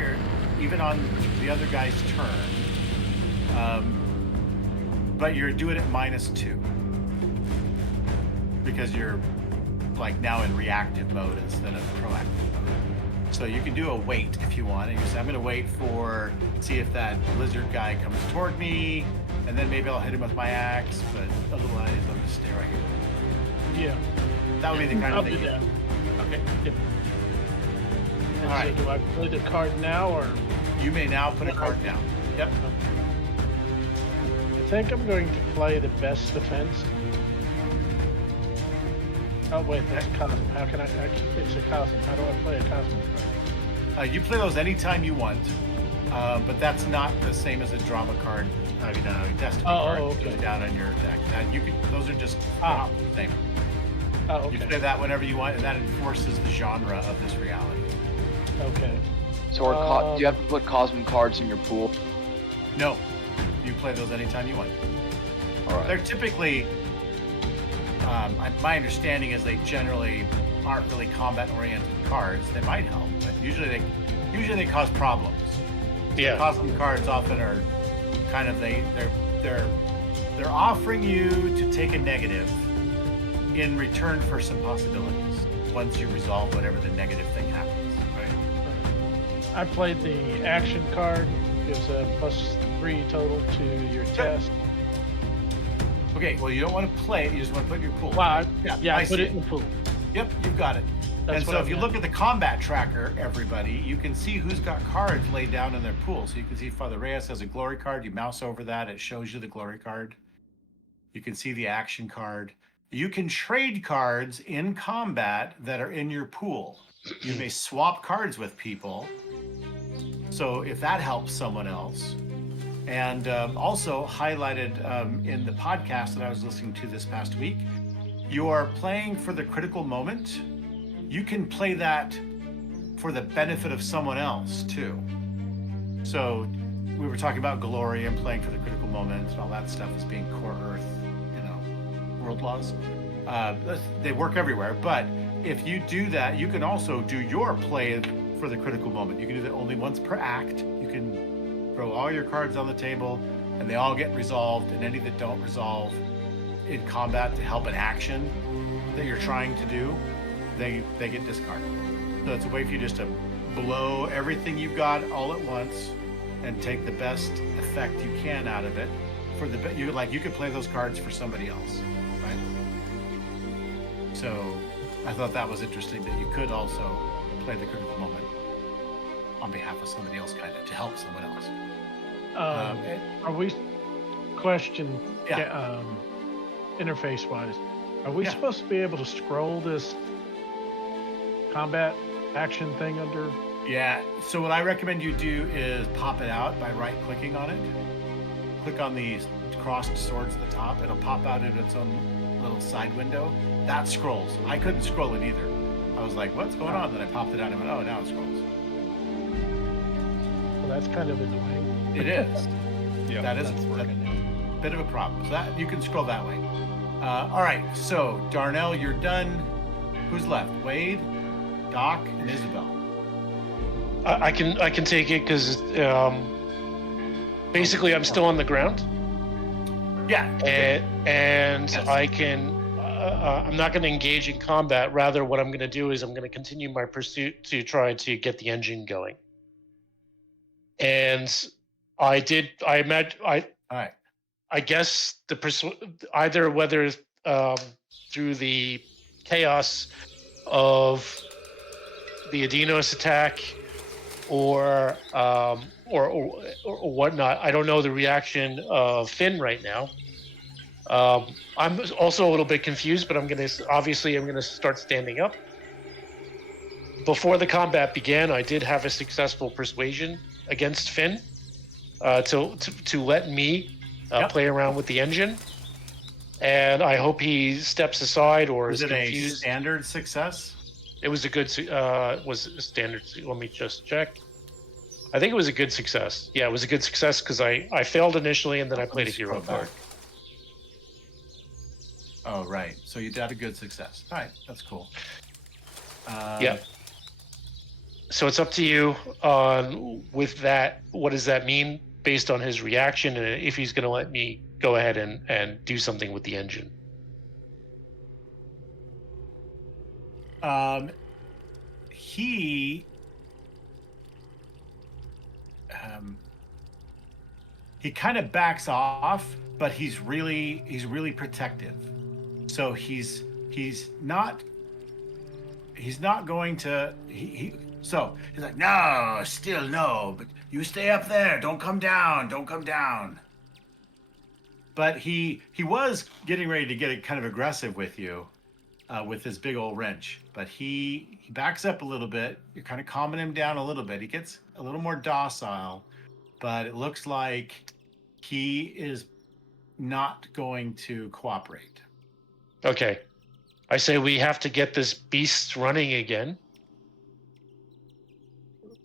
even on the other guy's turn. But you're doing it -2 because you're now in reactive mode instead of proactive mode. So you can do a wait if you want, and you say, I'm going to wait see if that lizard guy comes toward me, and then maybe I'll hit him with my axe, but otherwise I'm going to stay right here. yeah, That would be the kind I'll of thing. do that. Okay. Yep. And All right. so do I play the card now, or You may now put a card down. Yep. I think I'm going to play the best defense. Oh wait, that's cosm. How can it's a cosm. How do I play a cosm card? You play those anytime you want, but that's not the same as a drama card. Destiny card okay. goes down on your deck. Those are just the same. Oh, okay. You play that whenever you want, and that enforces the genre of this reality. Okay. So do you have to put cosm cards in your pool? No, you play those anytime you want. All right. They're typically, my understanding is they generally aren't really combat-oriented cards. They might help, but usually they cause problems. Yeah. Cosm cards often are kind of they're offering you to take a negative in return for some possibilities once you resolve whatever the negative thing happens. Right? I played the action card. Gives a +3 total to your test. Okay, well, you don't want to play it. You just want to put it in your pool. Wow. Yeah, I see put it in the pool. Yep, you've got it. That's And what so I've if you got. look at the combat tracker, everybody, you can see who's got cards laid down in their pool. So you can see Father Reyes has a glory card. You mouse over that, it shows you the glory card. You can see the action card. You can trade cards in combat that are in your pool. You may swap cards with people. So if that helps someone else. And also highlighted in the podcast that I was listening to this past week, you are playing for the critical moment. You can play that for the benefit of someone else too. So we were talking about glory and playing for the critical moment and all that stuff as being core earth, world laws. They work everywhere, but if you do that, you can also do your play for the critical moment. You can do that only once per act. You can throw all your cards on the table and they all get resolved, and any that don't resolve in combat to help an action that you're trying to do, they get discarded. So it's a way for you just to blow everything you've got all at once and take the best effect you can out of it. You could play those cards for somebody else, right? So I thought that was interesting that you could also play the critical moment on behalf of somebody else, kind of to help someone else. Are we Yeah. interface wise? Are we Yeah. supposed to be able to scroll this combat action thing under? Yeah, so what I recommend you do is pop it out by right-clicking on it. Click on the crossed swords at the top. It'll pop out in its own little side window. That scrolls. I couldn't scroll it either. I was like, what's going on? Then I popped it out and went, oh, now it scrolls. Well, that's kind of annoying. It is. Yeah, That is- that's working. bit of a problem. So that you can scroll that way. All right. So Darnell, you're done. Who's left? Wade, Doc, and Isabel. I can take it because basically I'm still on the ground. Yeah. And Yes. I can. I'm not going to engage in combat. Rather, what I'm going to do is I'm going to continue my pursuit to try to get the engine going. And I did. I imagine. All right. I guess either whether through the chaos of the Adinos attack or whatnot. I don't know the reaction of Finn right now. I'm also a little bit confused, but I'm gonna start standing up. Before the combat began, I did have a successful persuasion against Finn to let me play around with the engine, and I hope he steps aside or Was is it confused. a standard success? It was a good was a standard. Let me just check. I think it was a good success. Yeah, it was a good success because I failed initially and then I played a hero card. Oh, right. So you had a good success. All right, that's cool. Yeah. So it's up to you on with that. What does that mean based on his reaction and if he's going to let me go ahead and do something with the engine? He kind of backs off, but he's really protective. So he's not going to so he's like, no, still no, but you stay up there, don't come down. But he was getting ready to get kind of aggressive with you with his big old wrench, but he backs up a little bit. You're kind of calming him down a little bit. He gets a little more docile, but it looks like he is not going to cooperate. Okay. I say we have to get this beast running again.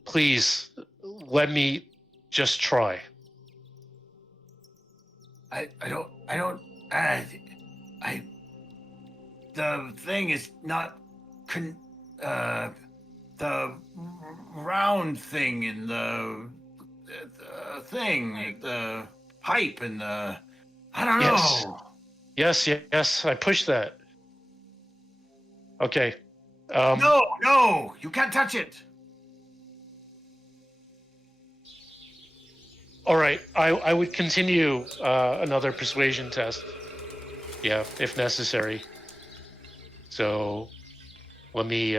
Please let me just try. The thing is not the round thing in the thing, the pipe and the, I don't know. Yes, I pushed that. Okay. No, you can't touch it. All right, I would continue another persuasion test. Yeah, if necessary. So let me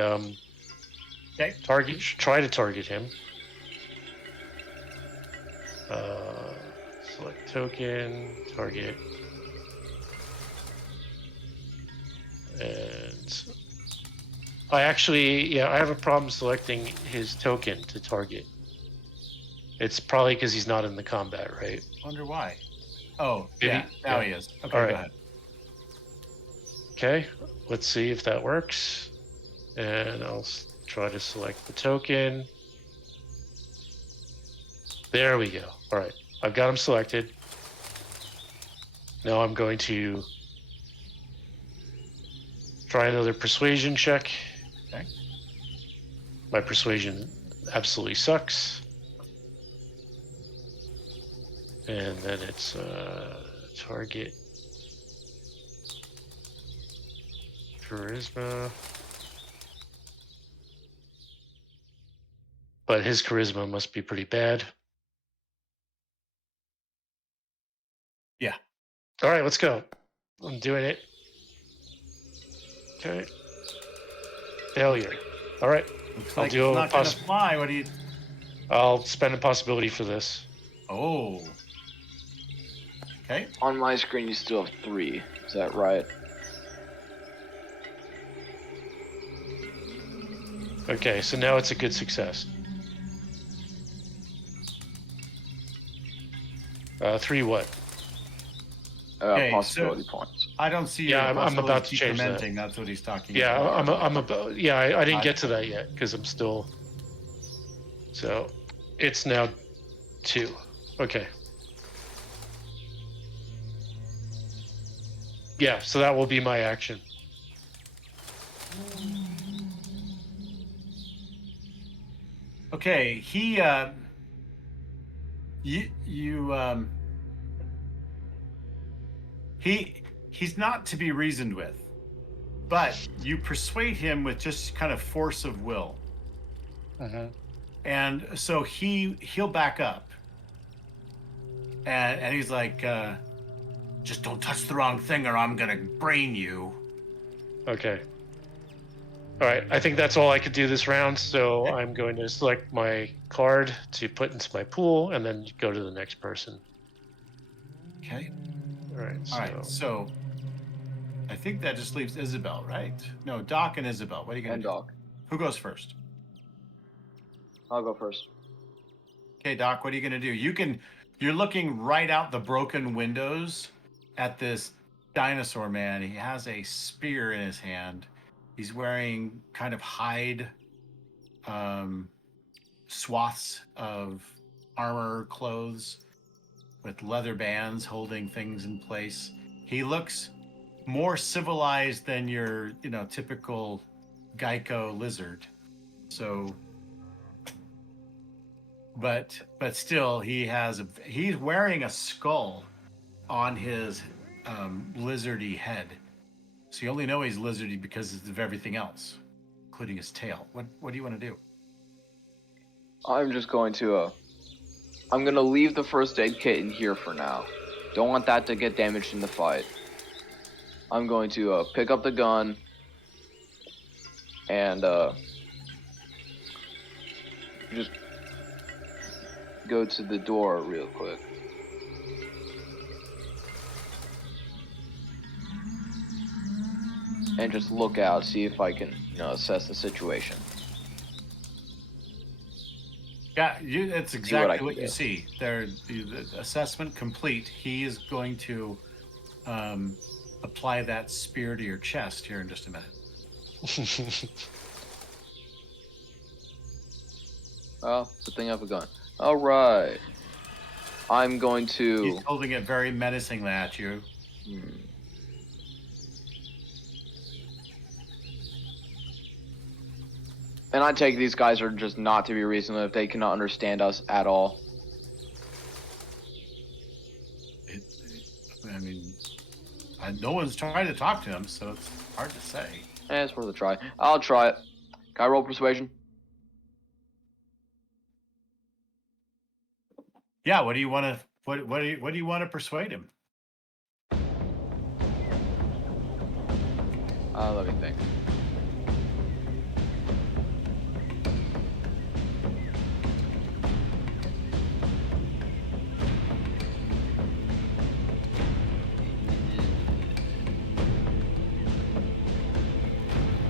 try to target him. Select token, target. And I have a problem selecting his token to target. It's probably because he's not in the combat, right? Wonder why. Oh, Maybe, now he is. Okay, all right. Go ahead. Okay, let's see if that works. And I'll try to select the token. There we go. All right, I've got him selected. Now I'm going to try another persuasion check. Okay. My persuasion absolutely sucks. And then it's target charisma. But his charisma must be pretty bad. Yeah. All right, let's go. I'm doing it. Okay. Failure. All right. Looks I'll like do it's a not gonna fly. What do you? I'll spend a possibility for this. Oh. Okay. On my screen, you still have 3. Is that right? Okay, so now it's a good success. 3 what? Okay, Possibility points. I don't see. Yeah, your I'm about to change that. decrementing. That's what he's talking Yeah, about. I'm about. Yeah, I didn't get to that yet because I'm still. So, it's now 2. Okay. Yeah, so that will be my action. Okay, he's not to be reasoned with, but you persuade him with just kind of force of will. And so he'll back up. And he's like, just don't touch the wrong thing or I'm gonna brain you. Okay. All right, I think that's all I could do this round, so I'm going to select my card to put into my pool and then go to the next person. Okay. All right, All right, so I think that just leaves Isabel, right? No, Doc and Isabel. What are you gonna And do? Doc. Who goes first? I'll go first. Okay, Doc, what are you gonna do? You're looking right out the broken windows at this dinosaur man. He has a spear in his hand. He's wearing kind of hide swaths of armor clothes with leather bands holding things in place. He looks more civilized than your, typical Geico lizard. So, but still, he's wearing a skull on his lizardy head. So you only know he's lizardy because of everything else, including his tail. What do you want to do? I'm just going to, I'm gonna leave the first aid kit in here for now. Don't want that to get damaged in the fight. I'm going to pick up the gun and just go to the door real quick. And just look out, see if I can, assess the situation. Yeah, it's exactly what can you do. see. The assessment complete. He is going to apply that spear to your chest here in just a minute. Oh, good thing I have a gun. All right. I'm going to. He's holding it very menacingly at you. And I take these guys are just not to be reasonable if they cannot understand us at all. No one's trying to talk to him, so it's hard to say. It's worth a try. I'll try it. Can I roll persuasion? Yeah, what do you want to what do you want to persuade him? Let me think.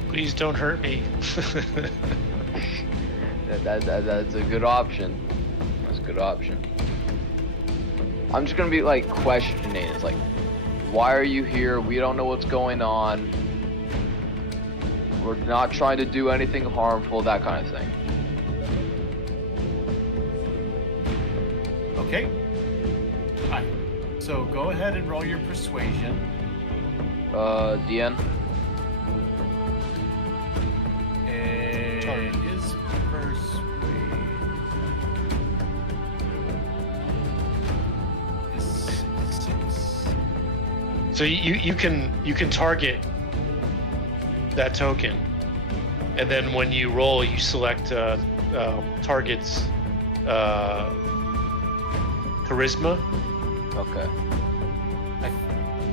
Please don't hurt me. That's a good option. That's a good option. I'm just gonna be like questioning. It's like, why are you here? We don't know what's going on. We're not trying to do anything harmful, that kind of thing. Okay. All right. So go ahead and roll your persuasion. DN. Is persuade. Is 6. So you can target that token, and then when you roll, you select target's charisma. Okay.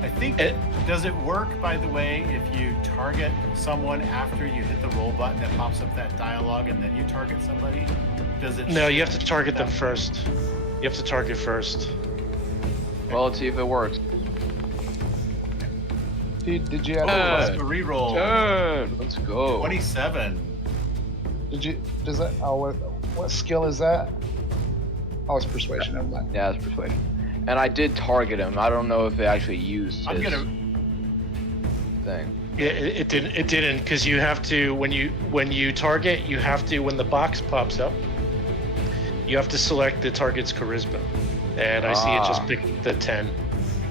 I think does it work, by the way, if you target someone after you hit the roll button that pops up that dialogue and then you target somebody? Does it? No, you have to target them first. You have to target first. Well, let's see if it works. Did you have Let's go reroll. Turn. Let's go. 27. does that what skill is that? Oh, it's persuasion. Never mind. Yeah, it's persuasion. And I did target him. I don't know if it actually used I'm his gonna. thing. Yeah, it didn't because you have to when you target, you have to when the box pops up, you have to select the target's charisma, and I see it just picked the 10.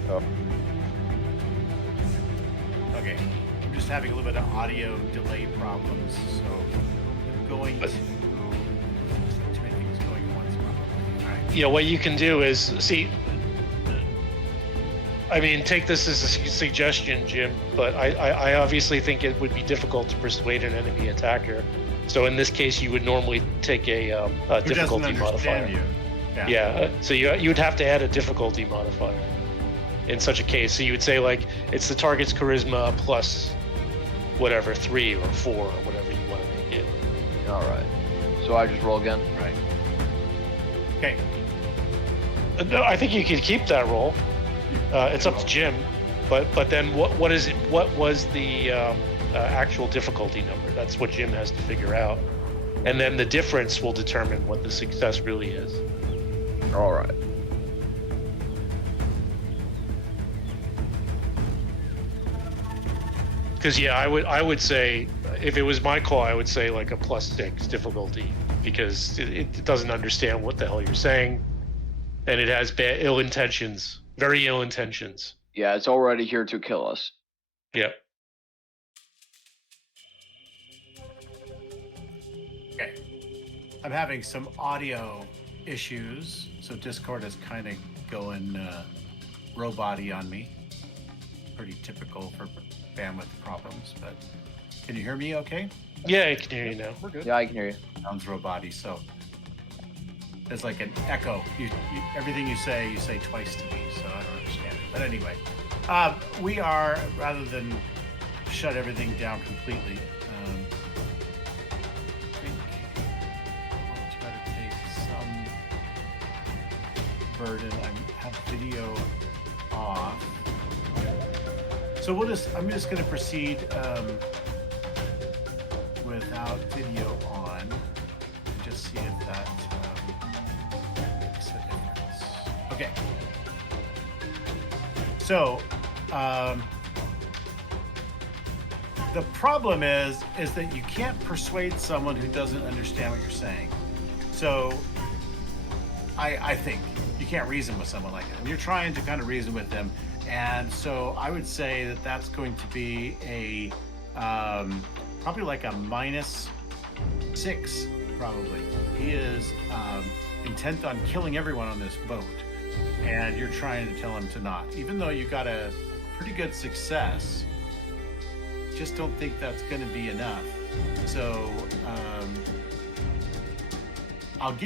Oh. just having a little bit of audio delay problems, so I'm going to too many things going at once probably. All right. Yeah, what you can do is see. I mean, take this as a suggestion, Jim, but I obviously think it would be difficult to persuade an enemy attacker. So in this case, you would normally take a Who difficulty doesn't modifier. understand you? Yeah. So you would have to add a difficulty modifier in such a case. So you would say like it's the target's charisma plus whatever 3 or 4 or whatever you want to make it. All right. So I just roll again. Right. Okay. No, I think you could keep that roll. It's up to Jim, but then what is it? What was the actual difficulty number? That's what Jim has to figure out, and then the difference will determine what the success really is. All right. Because yeah, I would say if it was my call, I would say like a +6 difficulty because it doesn't understand what the hell you're saying, and it has ill intentions, very ill intentions. Yeah, it's already here to kill us. Yep. Okay. I'm having some audio issues, so Discord is kind of going robot-y on me. Pretty typical for bandwidth problems, but can you hear me okay? Yeah, I can hear you now. We're good. Yeah, I can hear you. Sounds robot-y, so there's like an echo. Everything you say twice to me, so I don't understand it. But anyway, we are, rather than shut everything down completely, I think we'll try to take some burden. I have video off. So I'm just going to proceed without video on and just see if that makes a difference. Okay. So the problem is that you can't persuade someone who doesn't understand what you're saying. So I think you can't reason with someone like that. And you're trying to kind of reason with them. And so I would say that that's going to be a probably like a -6, probably. He is intent on killing everyone on this boat, and you're trying to tell him to not. Even though you got a pretty good success, just don't think that's going to be enough. So I'll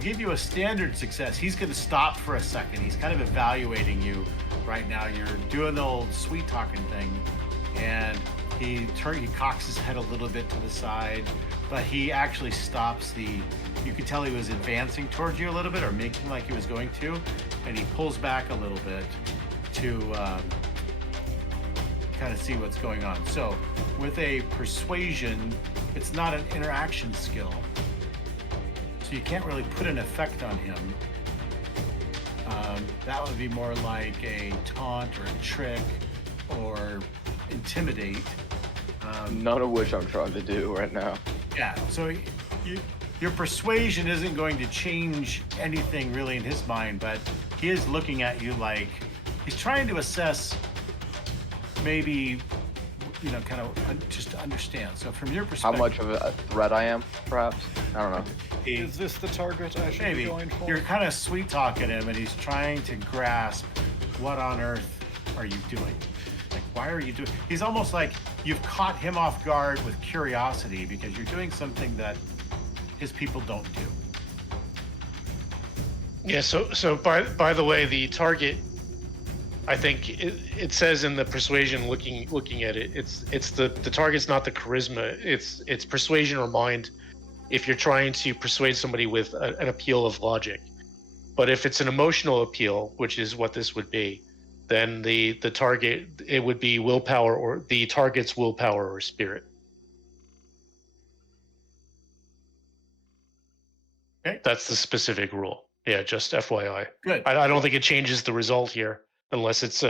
give you a standard success. He's going to stop for a second. He's kind of evaluating you right now. You're doing the old sweet talking thing, and he cocks his head a little bit to the side, but he actually stops you could tell he was advancing towards you a little bit, or making like he was going to, and he pulls back a little bit to kind of see what's going on. So with a persuasion, it's not an interaction skill, so you can't really put an effect on him. That would be more like a taunt or a trick or intimidate. None of which I'm trying to do right now. Yeah, so your persuasion isn't going to change anything really in his mind, but he is looking at you like he's trying to assess maybe, kind of just to understand. So from your perspective, How much of a threat I am, perhaps? I don't know. Is this the target I should maybe be going for? you're kind of sweet talking him, and he's trying to grasp what on earth are you doing? Like, why are you doing? He's almost like you've caught him off guard with curiosity because you're doing something that his people don't do. Yeah. So by the way, the target, I think it says in the persuasion, looking at it, it's the target's not the charisma. It's persuasion or mind. If you're trying to persuade somebody with an appeal of logic, but if it's an emotional appeal, which is what this would be, then the target, it would be willpower, or the target's willpower or spirit. Okay. That's the specific rule. Yeah, just FYI. Good. I don't think it changes the result here unless it's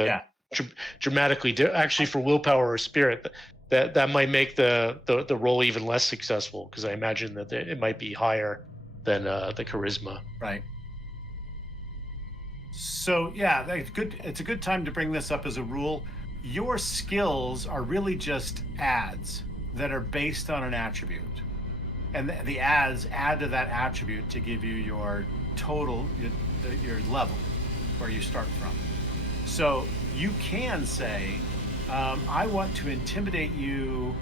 dramatically actually for willpower or spirit. That might make the roll even less successful, because I imagine that it might be higher than the charisma. Right. So yeah, that's good. It's a good time to bring this up as a rule. your skills are really just adds that are based on an attribute. And the adds add to that attribute to give you your total, your level, where you start from. So you can say, I want to intimidate you,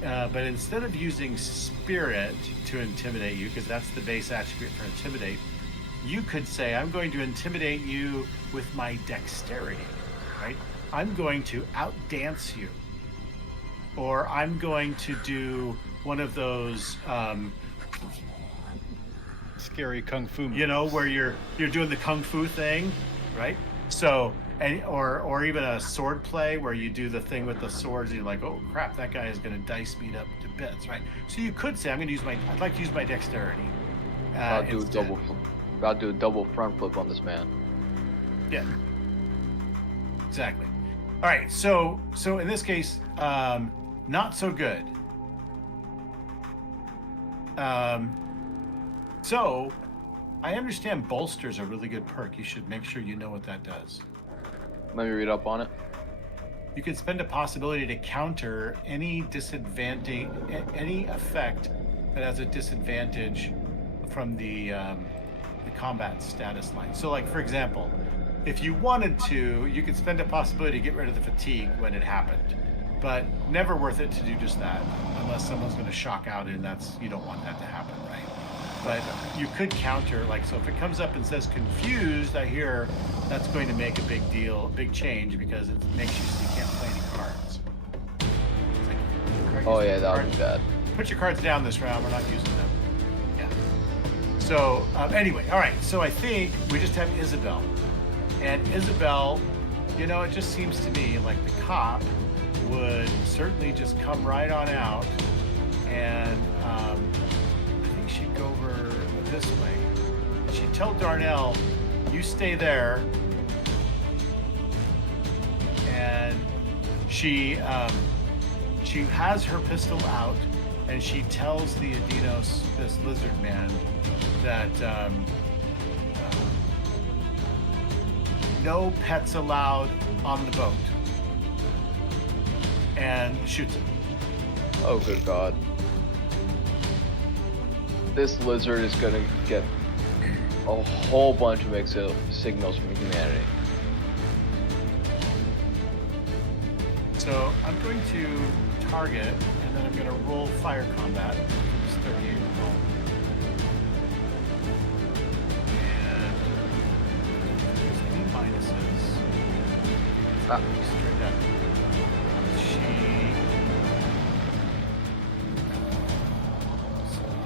but instead of using spirit to intimidate you, because that's the base attribute for intimidate, you could say, I'm going to intimidate you with my dexterity, right? I'm going to outdance you. Or I'm going to do one of those Scary kung fu moves. you know, where you're doing the kung fu thing, right? So, or even a sword play where you do the thing with the swords and you're like, oh crap, that guy is going to dice me up to bits, right? So you could say, I'd like to use my dexterity. I'll do instead. I'll do a double front flip on this man. Yeah. Exactly. All right. So in this case, not so good. So I understand bolster's a really good perk. You should make sure you know what that does. Let me read up on it. You can spend a possibility to counter any disadvantage, any effect that has a disadvantage from the combat status line. So, like for example, if you wanted to, you could spend a possibility to get rid of the fatigue when it happened, but never worth it to do just that, unless someone's going to shock out, and you don't want that to happen, right? But you could counter, like, so if it comes up and says confused, I hear that's going to make a big change, because it makes you can't play any cards. It's like, Oh yeah, that would be bad. put your cards down this round, we're not using them. Yeah. So anyway, all right, so I think we just have Isabel. And Isabel, you know, it just seems to me like the cop would certainly just come right on out, and I think she'd go over this way. She'd tell Darnell, you stay there, and she has her pistol out, and she tells the Adinos, this lizard man, that no pets allowed on the boat, and shoots him. Oh good god. This lizard is gonna get a whole bunch of mixed signals from humanity. So I'm going to target, and then I'm going to roll fire combat. It's 38 roll. And if there's any minuses, straight up.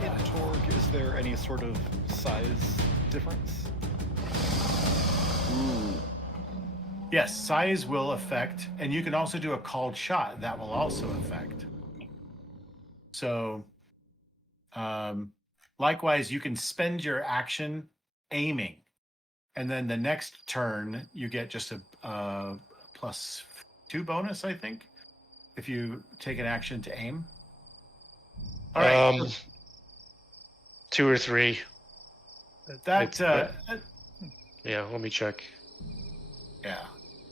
In Torg, is there any sort of size difference? Yes, size will affect, and you can also do a called shot that will also affect. So, likewise, you can spend your action aiming, and then the next turn you get just a +2 bonus, I think, if you take an action to aim. All right. 2 or 3. That Yeah, let me check. yeah.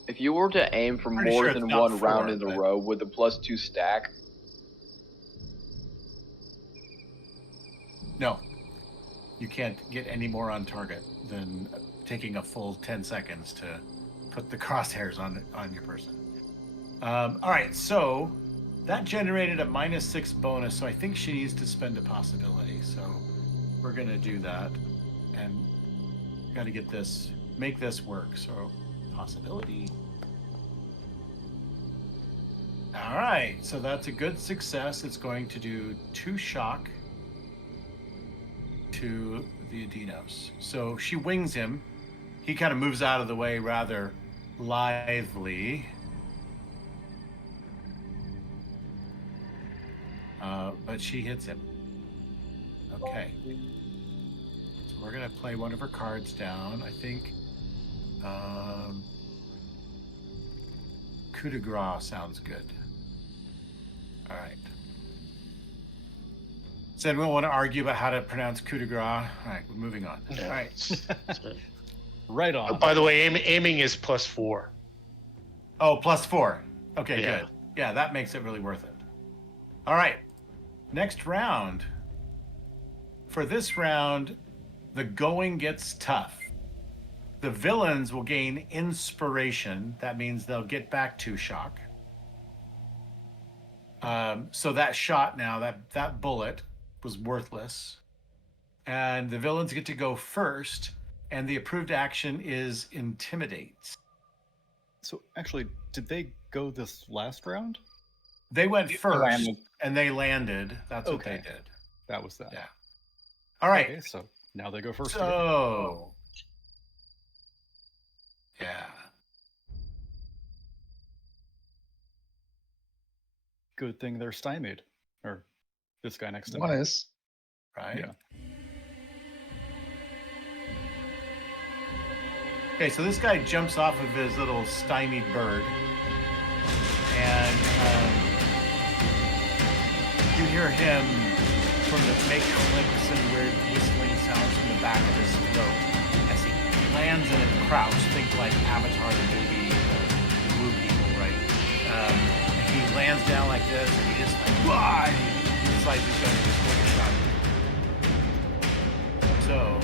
If you were to aim for Pretty more sure than it's not one round 4, in a but- row, would the +2 stack? No, you can't get any more on target than taking a full 10 seconds to put the crosshairs on your person. All right, so that generated a -6 bonus, so I think she needs to spend a possibility. So we're gonna do that, and got to get this, make this work. So possibility. All right, so that's a good success. It's going to do 2 shock to the Adinos. So she wings him. He kind of moves out of the way rather lithely. But she hits him. Okay. So we're going to play one of her cards down. I think coup de grace sounds good. All right. Does anyone want to argue about how to pronounce coup de grace? All right, we're moving on. All right. Right on. By the way, aiming is +4. Oh, +4. Okay, Yeah. good. Yeah, that makes it really worth it. All right. Next round. For this round, the going gets tough. The villains will gain inspiration. That means they'll get back 2 shock. So that shot now, that bullet was worthless. And the villains get to go first. And the approved action is intimidate. So actually, did they go this last round? They went They first landed. and they landed. That's what they Okay. did. That was that. Yeah. All right. Okay, so now they go first. again. So, yeah. Good thing they're stymied. Or this guy next to One me. is. Right. Yeah. Okay, so this guy jumps off of his little stymied bird, and you hear him from the make clicks and weird whistling sounds from the back of his throat as he lands in a crouch. Think like Avatar the movie, the blue people, right? He lands down like this, and he just like, wah! And he decides he's going to just take a shot. So,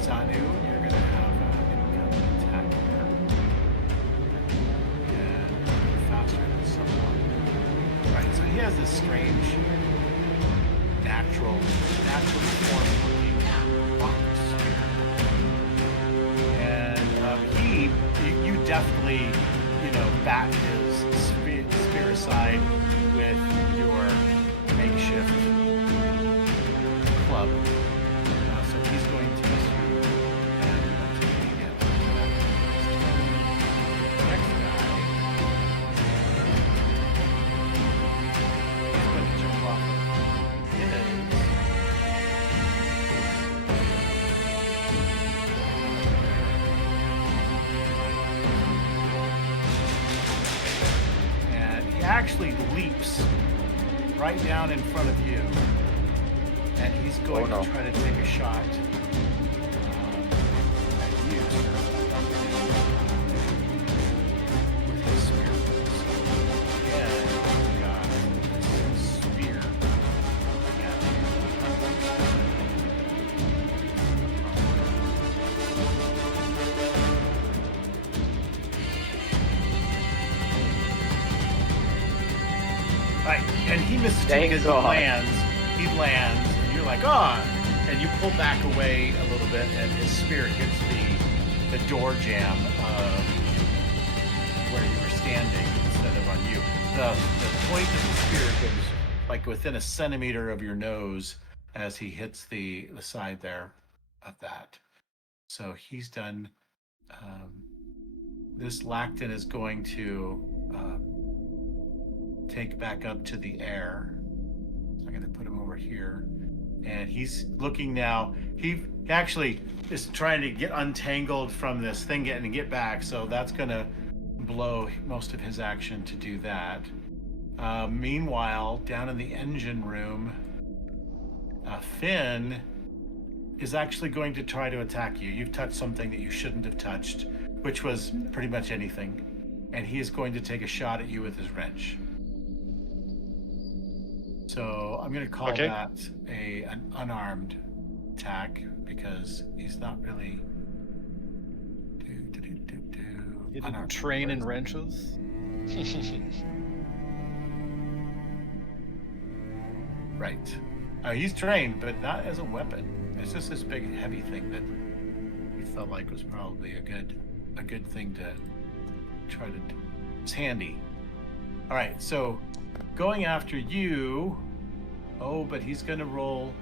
Sanu, you're going to have an incoming attack here. And you're faster than someone. Right, so he has this strange, naturally form-looking box here. And you definitely, bat his spear aside with your makeshift club. So he's going to miss you. And taking it. Next guy. He's going to jump off of his. And he actually leaps right down in front of you. And he's going Oh, no. to try to take a shot at you, sir. With his spear. And he's got his spear. Right, and he misses you Thank because God. he lands, and you're like, oh, and you pull back away a little bit, and his spear hits the door jamb of where you were standing instead of on you. The point of the spear goes like within a centimeter of your nose as he hits the side there of that. So he's done. This Lacton is going to take back up to the air. So I'm going to put him over here. And he's looking now. He actually is trying to get untangled from this thing and get back. So that's going to blow most of his action to do that. Meanwhile, down in the engine room, Finn is actually going to try to attack you. You've touched something that you shouldn't have touched, which was pretty much anything. And he is going to take a shot at you with his wrench. So I'm going to call that an unarmed attack because he's not really. He didn't Unarmed. train in wrenches. Right. He's trained, but not as a weapon. It's just this big, heavy thing that he felt like was probably a good thing to try to do. It's handy. All right, so going after you. Oh, but he's going to roll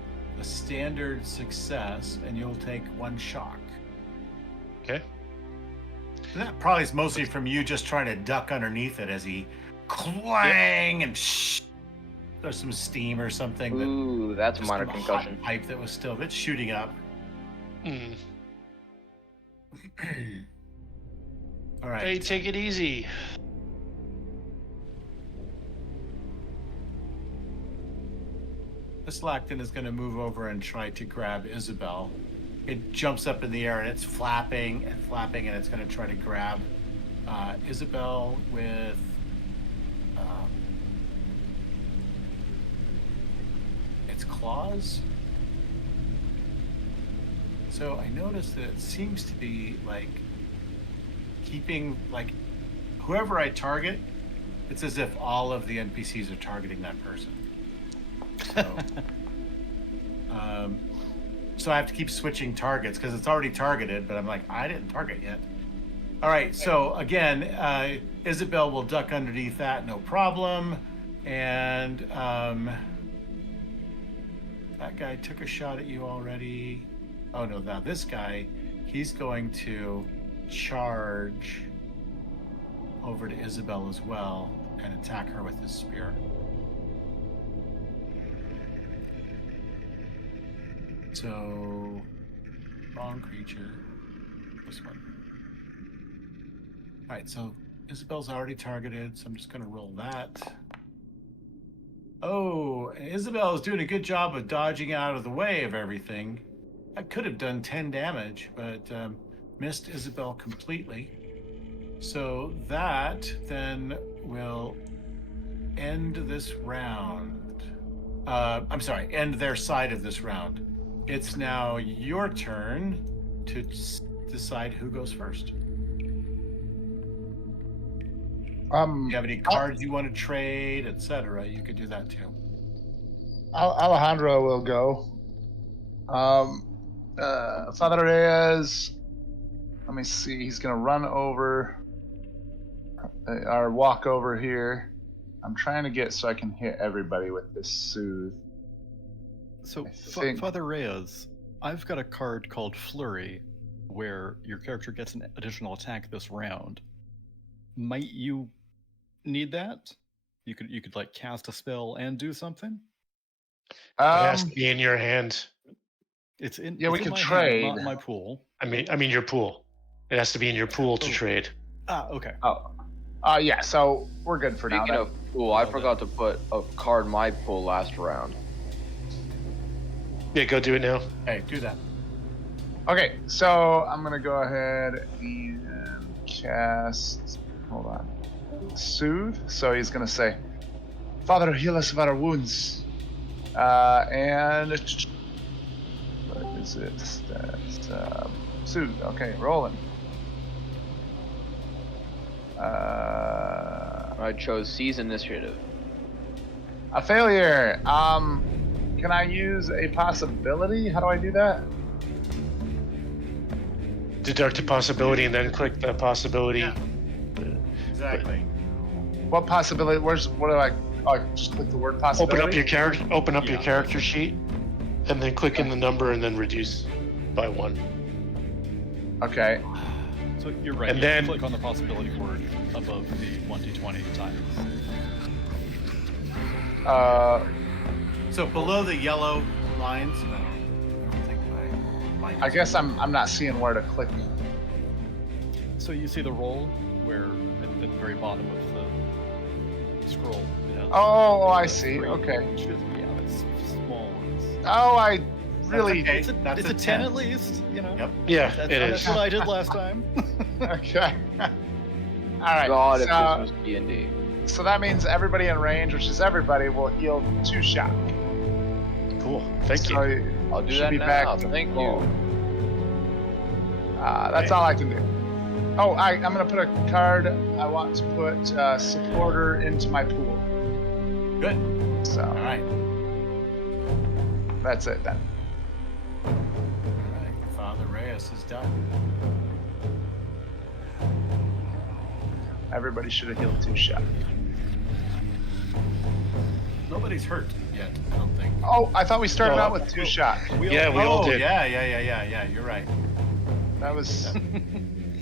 a standard success, and you'll take 1 shock. Okay. And that probably is mostly from you just trying to duck underneath it as he clang and there's some steam or something. Ooh, that's a Just minor from concussion. hot pipe that was still it's shooting up. Mm. All right. Hey, take it easy. This Lacton is going to move over and try to grab Isabel. It jumps up in the air and it's flapping and flapping, and it's going to try to grab Isabel with its claws. So I noticed that it seems to be like keeping, like, whoever I target, it's as if all of the NPCs are targeting that person. So, so I have to keep switching targets because it's already targeted, but I'm like, I didn't target yet. All right, so again, Isabel will duck underneath that, no problem. And that guy took a shot at you already. Oh no, now this guy, he's going to charge over to Isabel as well and attack her with his spear. So, wrong creature. This one. All right, so Isabel's already targeted, so I'm just going to roll that. Oh, Isabel is doing a good job of dodging out of the way of everything. I could have done 10 damage, but missed Isabel completely. So that then will end this round. I'm sorry, end their side of this round. It's now your turn to decide who goes first. If you have any cards you want to trade, etc., you could do that too. Alejandro will go. Father Reyes, let me see. He's gonna run over or walk over here. I'm trying to get so I can hit everybody with this soothe. So, I think- Father Reyes, I've got a card called Flurry, where your character gets an additional attack this round. Might you need that? You could like cast a spell and do something. It has to be in your hand. It's in. Yeah, we it's in could my trade. hand, not my pool. I mean your pool. It has to be in your pool to trade. Ah, okay. Yeah. So we're good for Speaking now. of pool, I forgot to put a card in my pool last round. Yeah, go do it now. Hey, do that. Okay, so I'm gonna go ahead and cast. Hold on. Soothe. So he's gonna say, "Father, heal us of our wounds." And what is it? That's soothe. Okay, rolling. I chose Seize Initiative. A failure. Can I use a possibility? How do I do that? Deduct a possibility and then click the possibility. Yeah. Exactly. What possibility? What do I? Oh, just click the word possibility. Open up your character. Open up your Yeah. character sheet, and then click in the number and then reduce by 1. Okay. So you're right. And you then- click on the possibility word above the 1d20 times. So below the yellow lines, I don't think my I guess I'm not seeing where to click. So you see the roll where at the very bottom of the scroll. It has Oh, I see. three Okay. inches. Yeah, it's small ones. Oh, I really. okay. It's a, That's it's a a 10 10. at least, you know. Yep. Yeah, That's, it that's is. what I did last time. Okay. All right. God, if so, this was D&D. so that means everybody in range, which is everybody, will heal 2 shot. Cool. Thank So you. I'll do should that be now. back to Thank full. you. That's all I can do. Oh, I'm gonna put a card. I want to put supporter into my pool. Good. So All right. that's it then. All right. Father Reyes is done. Everybody should have healed 2 shot. Nobody's hurt yet, I don't think. Oh, I thought we started Oh. out with 2 shot. Yeah, we all Oh, did. yeah. You're right. That was.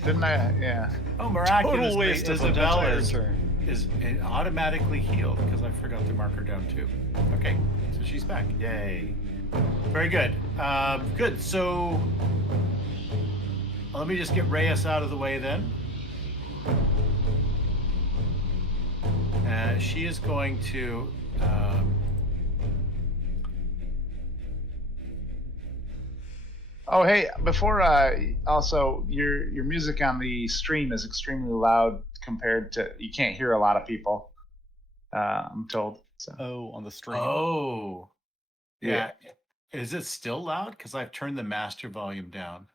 Didn't I? Yeah. Oh, miraculously, Total waste of an Isabel entire is turn. automatically healed because I forgot to mark her down too. Okay, so she's back. Yay. Very good. Good. So let me just get Reyes out of the way then. She is going to. Oh, hey, before also your music on the stream is extremely loud compared to you can't hear a lot of people. I'm told. So Oh, on the stream. Oh, yeah. Is it still loud? Because I've turned the master volume down.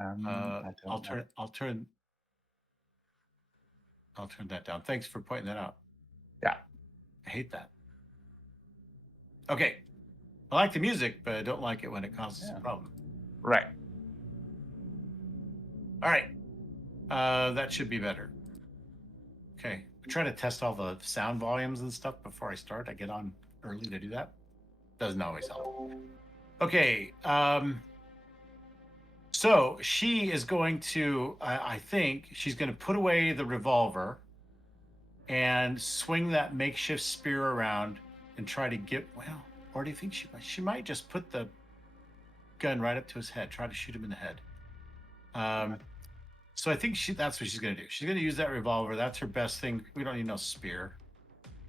I don't I'll know. turn that down. Thanks for pointing that out. Yeah. I hate that. Okay. I like the music, but I don't like it when it causes a problem. Right. All right. That should be better. Okay. I try to test all the sound volumes and stuff before I start. I get on early to do that. Doesn't always help. Okay. So she is going to, I think she's going to put away the revolver and swing that makeshift spear around and try to get, well, or do you think she might just put the gun right up to his head, try to shoot him in the head. So I think that's what she's going to do. She's going to use that revolver. That's her best thing. We don't need no spear.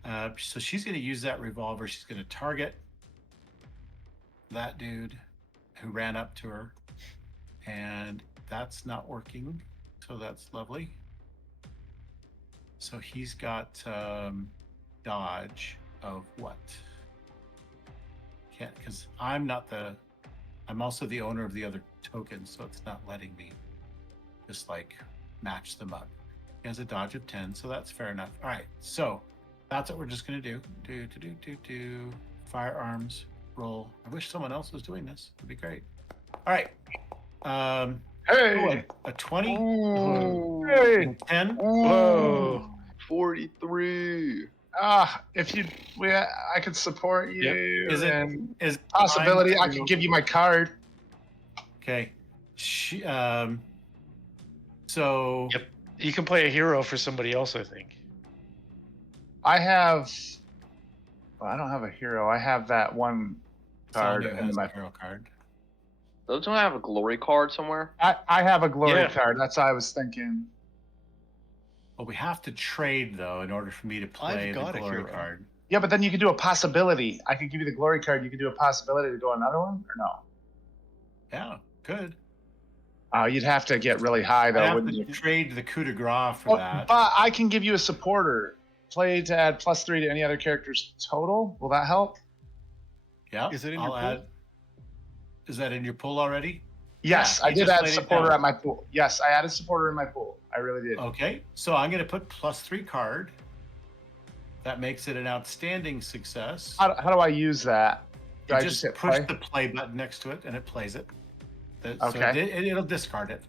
So she's going to use that revolver. She's going to target that dude who ran up to her. And that's not working. So that's lovely. So he's got dodge of what? Can't, because I'm also the owner of the other tokens, so it's not letting me just like match them up. He has a dodge of 10, so that's fair enough. All right, so that's what we're just gonna do. Do. Firearms, roll. I wish someone else was doing this. It'd be great. All right. Hey! A 20? Ooh. Hey! 10? Whoa. 43. I could support you. Yep. Is Possibility, I time could give you my card. Okay. So. Yep. You can play a hero for somebody else, I think. I don't have a hero. I have that one card Sonia in has my a hero card. Doesn't I have a glory card somewhere? I have a glory Yeah. card. That's what I was thinking. Well, we have to trade though in order for me to play I've the got a glory hero. card. Yeah, but then you could do a possibility. I could give you the glory card. You could do a possibility to go another one, or no? Yeah, good. You'd have to get really high I though, have wouldn't to you? trade the coup de grace for Well, that. but I can give you a supporter. Play to add +3 to any other character's total. Will that help? Yeah. Is it in I'll your add. pool? Is that in your pool already? Yes, Yeah, I you did just add laid it supporter down. at my pool. Yes, I added supporter in my pool. I really did. Okay, so I'm going to put +3 card. That makes it an outstanding success. How do I use that? Do You I just hit push play? the play button next to it, and it plays it. So Okay. it'll discard it.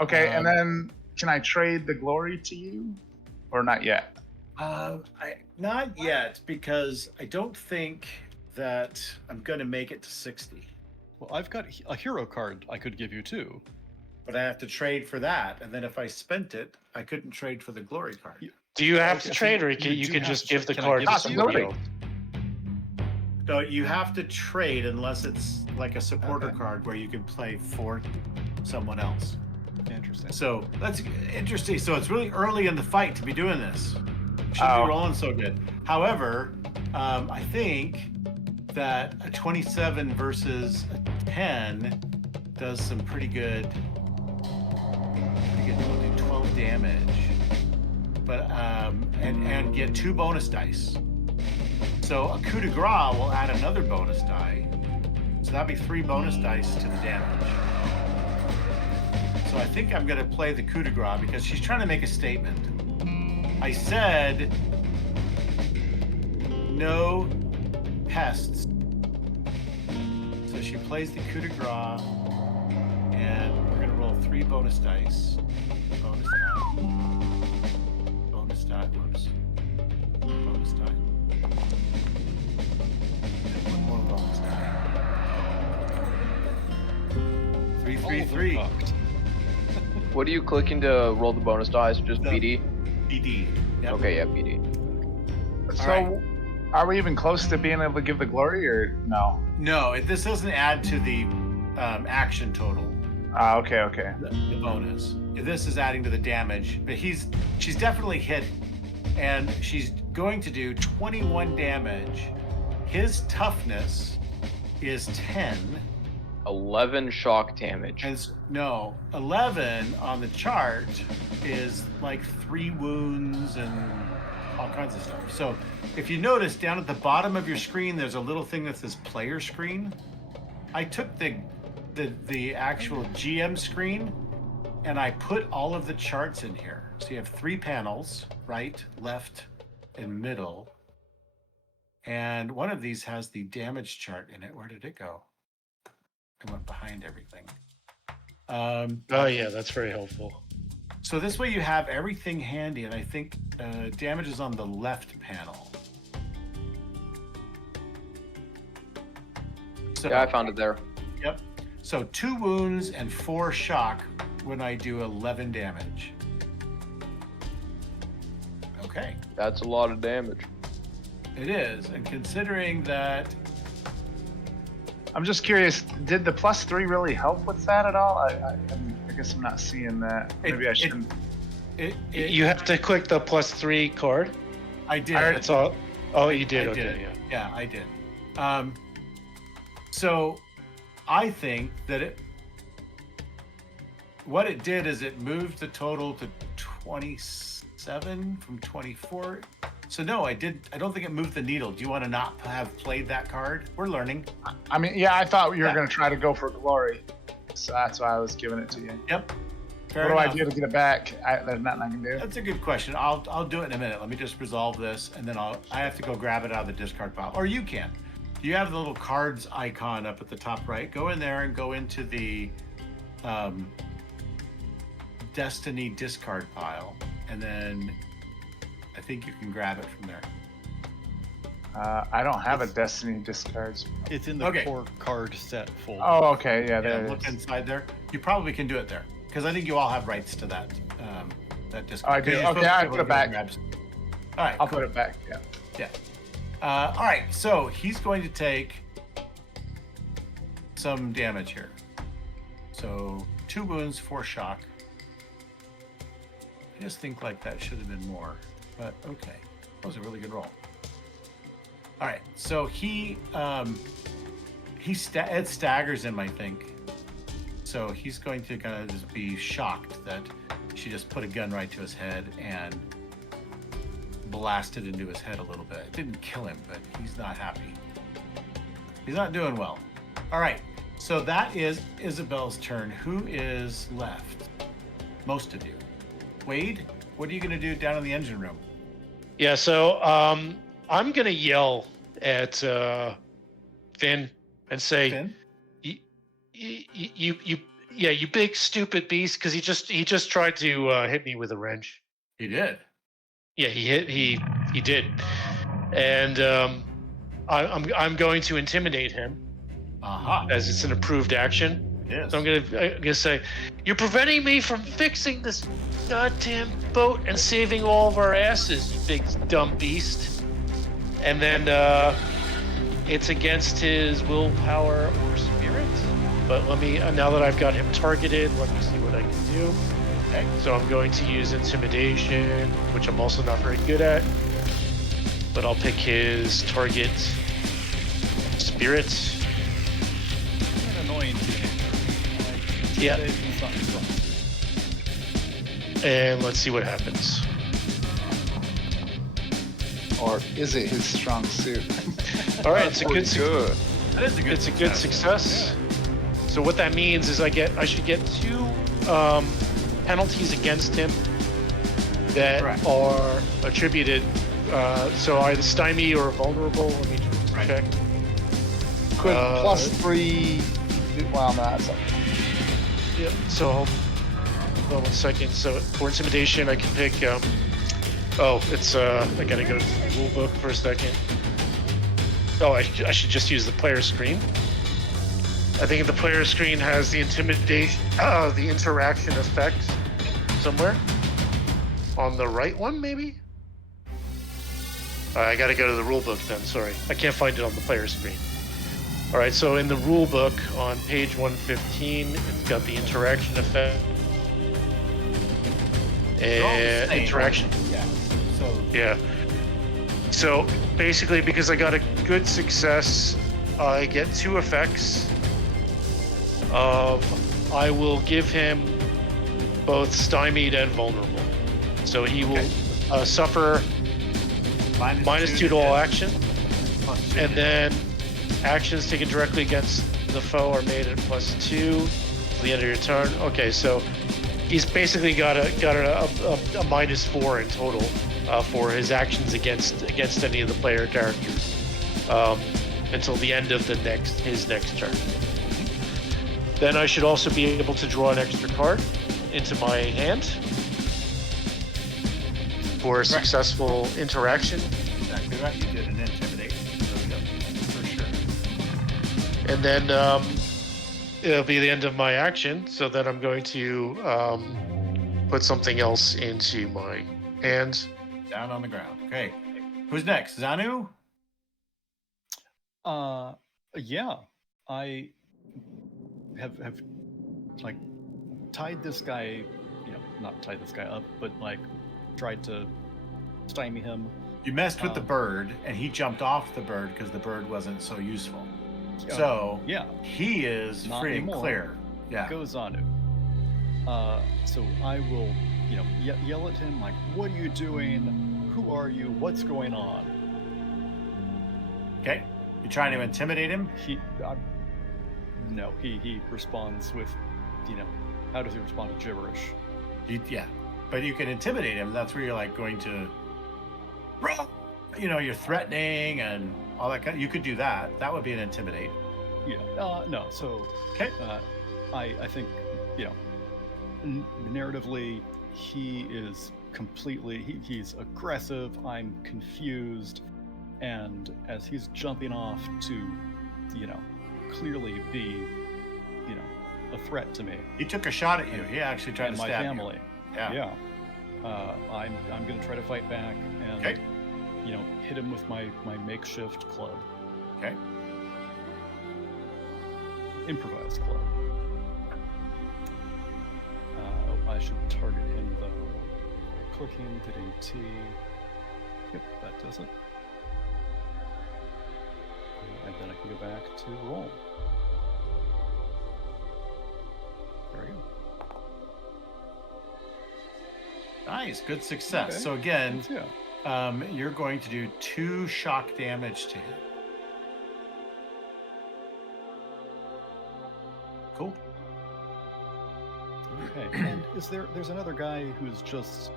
Okay, and um, then can I trade the glory to you, or not yet? Not yet, because I don't think that I'm going to make it to 60. Well, I've got a hero card I could give you too. But I have to trade for that, and then if I spent it, I couldn't trade for the glory card. Do you have Okay, to so trade, or you you do can have just to give the trade. Can I card give to it to you? somebody Possibility. else? So you have to trade unless it's like a supporter Okay. card where you can play for someone else. Interesting. So that's interesting. So it's really early in the fight to be doing this. Shouldn't Oh. be rolling so good. However, I think that a 27 versus a 10 does some pretty good. We'll do 12 damage, but and get 2 bonus dice. So a coup de grace will add another bonus die. So that'd be 3 bonus dice to the damage. So I think I'm going to play the coup de grace because she's trying to make a statement. I said no pests. So she plays the coup de grace, and we're going to roll 3 bonus dice. Bonus die. Bonus die. Whoops. Bonus die. And 1 more bonus die. 3, 3, All of them 3. cocked. What are you clicking to roll the bonus dice? Just No. BD? BD. Yep. Okay, yeah, BD. So, right. are we even close to being able to give the glory, or no? No, this doesn't add to the action total. Okay. The bonus. This is adding to the damage, but she's definitely hit, and she's going to do 21 damage. His toughness is 10, 11 shock damage. No, 11 on the chart is like 3 wounds and all kinds of stuff. So if you notice down at the bottom of your screen, there's a little thing that says player screen. I took the actual GM screen and I put all of the charts in here. So you have 3 panels, right, left, and middle. And one of these has the damage chart in it. Where did it go? It went behind everything. Oh yeah, that's very helpful. So this way you have everything handy, and I think damage is on the left panel. So, Yeah, I found it there. Yep. So 2 wounds and 4 shock when I do 11 damage. Okay. That's a lot of damage. It is, and considering that I'm just curious, did the +3 really help with that at all? I guess I'm not seeing that. Maybe I shouldn't. You have to click the +3 card. I did. That's all. Oh, you did. I Okay, did. yeah. Yeah, I did. So I think that what it did is it moved the total to 27 from 24. So no, I don't think it moved the needle. Do you want to not have played that card? We're learning. I mean, yeah, I thought you were going to try to go for glory. So that's why I was giving it to you. Yep. What do I do to get it back? There's nothing I can do. That's a good question. I'll do it in a minute. Let me just resolve this, and then I have to go grab it out of the discard pile. Or you can. You have the little cards icon up at the top right. Go in there and go into the Destiny discard pile, and then I think you can grab it from there. I don't have a Destiny discards. It's in the Okay. core card set folder. Oh, okay. Yeah, there it Look is. inside there. You probably can do it there because I think you all have rights to that discard. Oh, I do. 'Cause you're Okay, supposed to I be able put to it back. grab- All right, I'll cool. put it back. Yeah. Yeah. All right, so he's going to take some damage here. So 2 wounds, 4 shock. I just think like that should have been more, but okay. That was a really good roll. All right, so it staggers him, I think. So he's going to kind of just be shocked that she just put a gun right to his head and blasted into his head a little bit. It didn't kill him, but he's not happy. He's not doing well. All right, so that is Isabel's turn. Who is left? Most of you. Wade, what are you going to do down in the engine room? Yeah, so I'm gonna yell at Finn and say, Finn? you big stupid beast, because he just tried to hit me with a wrench. He did. Yeah, he did, and I'm going to intimidate him as it's an approved action. Yes. So I'm gonna say, you're preventing me from fixing this goddamn boat and saving all of our asses, you big dumb beast. And then it's against his willpower or spirit. But let me, now that I've got him targeted, let me see what I can do. Okay. So I'm going to use intimidation, which I'm also not very good at. But I'll pick his target spirit. It's an annoying teenager. Yeah. He's not strong. And let's see what happens. Or is it his strong suit? All right, it's a good Good. That is a good It's a good success. So what that means is I should get 2 penalties against him that Correct. are attributed. So either stymie or vulnerable. Let me just Right. check. Could Uh, +3. Well, no, that's okay. Yep. So hold on 1 second. So for intimidation, I can pick. It's I gotta go to the rule book for a second. Oh, I should just use the player screen. I think the player screen has the intimidation, the interaction effect somewhere on the right one, maybe. I gotta go to the rule book then. Sorry, I can't find it on the player screen. All right, so in the rule book on page 115, it's got the interaction effect They're all the and same, interaction. right? Yeah. So Yeah. So basically, because I got a good success, I get 2 effects. I will give him both stymied and vulnerable. So he will suffer minus 2 to all action. And then actions taken directly against the foe are made at +2 to the end of your turn. Okay, so he's basically got a -4 in total for his actions against any of the player characters until the end of his next turn. Then I should also be able to draw an extra card into my hand for a successful interaction. Exactly right. You did an intimidate. So, yep, for sure. And then it'll be the end of my action, so that I'm going to put something else into my hand. Down on the ground. Okay. Who's next? Zanu? Yeah. I have like tied this guy, not tied this guy up, but like tried to stymie him. You messed with the bird, and he jumped off the bird because the bird wasn't so useful. So yeah, he is not free and anymore. clear. Yeah. Go Zanu. So I will, yell at him like, "What are you doing? Who are you? What's going on?" Okay. You trying to intimidate him? No, he responds with, how does he respond to gibberish? Yeah. But you can intimidate him. That's where you're like going to, you're threatening and all that you could do that. That would be an intimidate. Yeah. No. So. Okay. I think, narratively, he is completely. He's aggressive. I'm confused, and as he's jumping off to, clearly be, a threat to me. He took a shot at you. He actually tried to my stab family. you. Yeah. I'm going to try to fight back and, hit him with my makeshift club. Okay. Improvised club. I should target him though. Clicking, hitting T. Yep, that does it. And then I can go back to roll. There we go. Nice. Good success. Okay. So again, Yeah. you're going to do 2 shock damage to him. Cool. Okay. And there's another guy who's just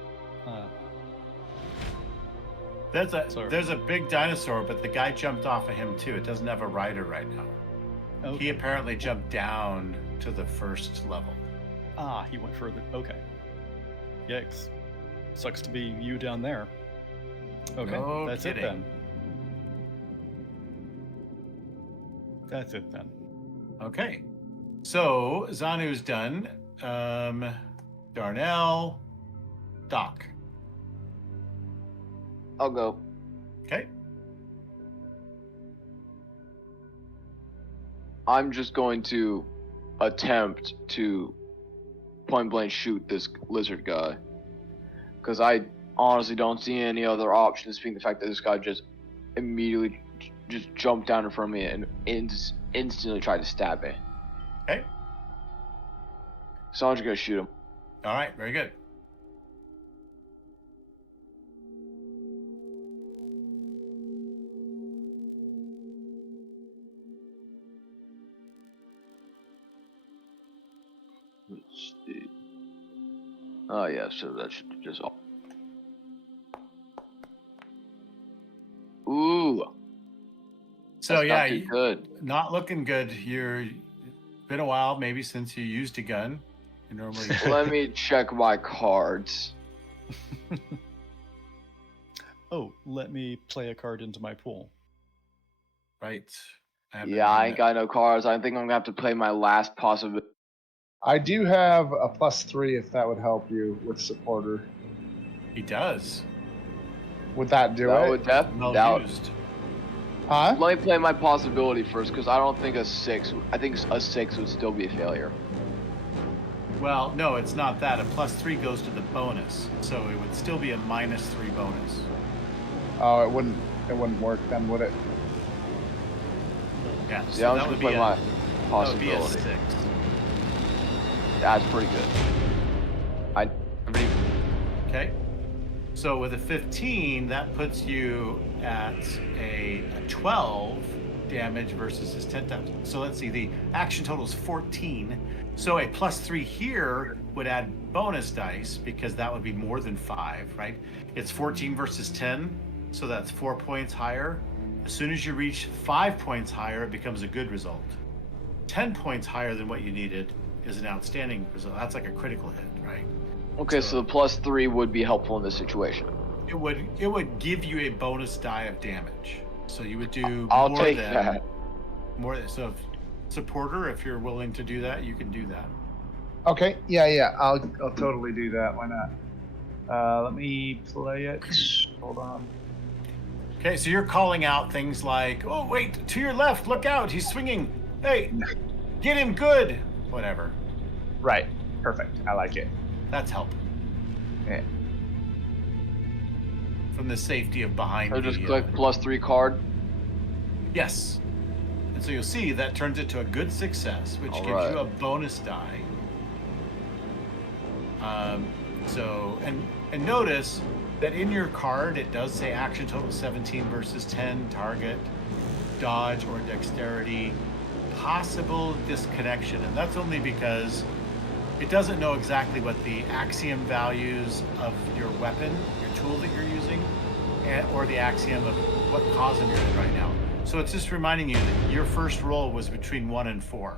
There's a big dinosaur, but the guy jumped off of him too. It doesn't have a rider right now. okay. He apparently jumped down to the first level. He went further. Okay. Yikes. Sucks to be you down there. Okay, No that's kidding. it then. That's it then. Okay. So Zanu's done. Darnell, Doc. I'll go. Okay. I'm just going to attempt to point blank shoot this lizard guy. Because I honestly don't see any other options, being the fact that this guy just immediately just jumped down in front of me and instantly tried to stab me. Okay. So I'm just going to shoot him. All right. Very good. Let's see. Oh yeah, so that should just all. Ooh. So that's yeah, not too good. not looking good. You're been a while maybe since you used a gun. You normally Let me check my cards. Oh, let me play a card into my pool. right. haven't Yeah, I done ain't that. got no cards. I think I'm gonna have to play my last possibility. I do have a +3 if that would help you with supporter. He does. Would that do That it? would definitely. Well That used. Huh? Let me play my possibility first, because I don't think a 6. I think a 6 would still be a failure. Well, no, it's not that. A +3 goes to the bonus, so it would still be a -3 bonus. Oh, it wouldn't work then, would it? Yeah. See, So I'm that just would gonna be play my that would be a possibility. 6. That's pretty good. Okay. So with a 15, that puts you at a 12 damage versus his 10 times. So let's see, the action total is 14. So a +3 here would add bonus dice because that would be more than 5, right? It's 14 versus 10, so that's 4 points higher. As soon as you reach 5 points higher, it becomes a good result. 10 points higher than what you needed is an outstanding result. That's like a critical hit, right? Okay, so the +3 would be helpful in this situation. It would give you a bonus die of damage. So you would do I'll more take than that. more. So if supporter, if you're willing to do that, you can do that. Okay, yeah, I'll totally do that. Why not? Let me play it. Hold on. Okay, so you're calling out things like, "Oh, wait, to your left, look out, he's swinging. Hey, get him good." Whatever. Right, perfect. I like it. That's help. Yeah. From the safety of behind. So just click +3 card. Yes. And so you'll see that turns it to a good success, which gives you a bonus die. And notice that in your card it does say action total 17 versus 10, target, dodge, or dexterity, possible disconnection, and that's only because it doesn't know exactly what the axiom values of your weapon, your tool that you're using, or the axiom of what cosm you're in right now. So it's just reminding you that your first roll was between 1 and 4.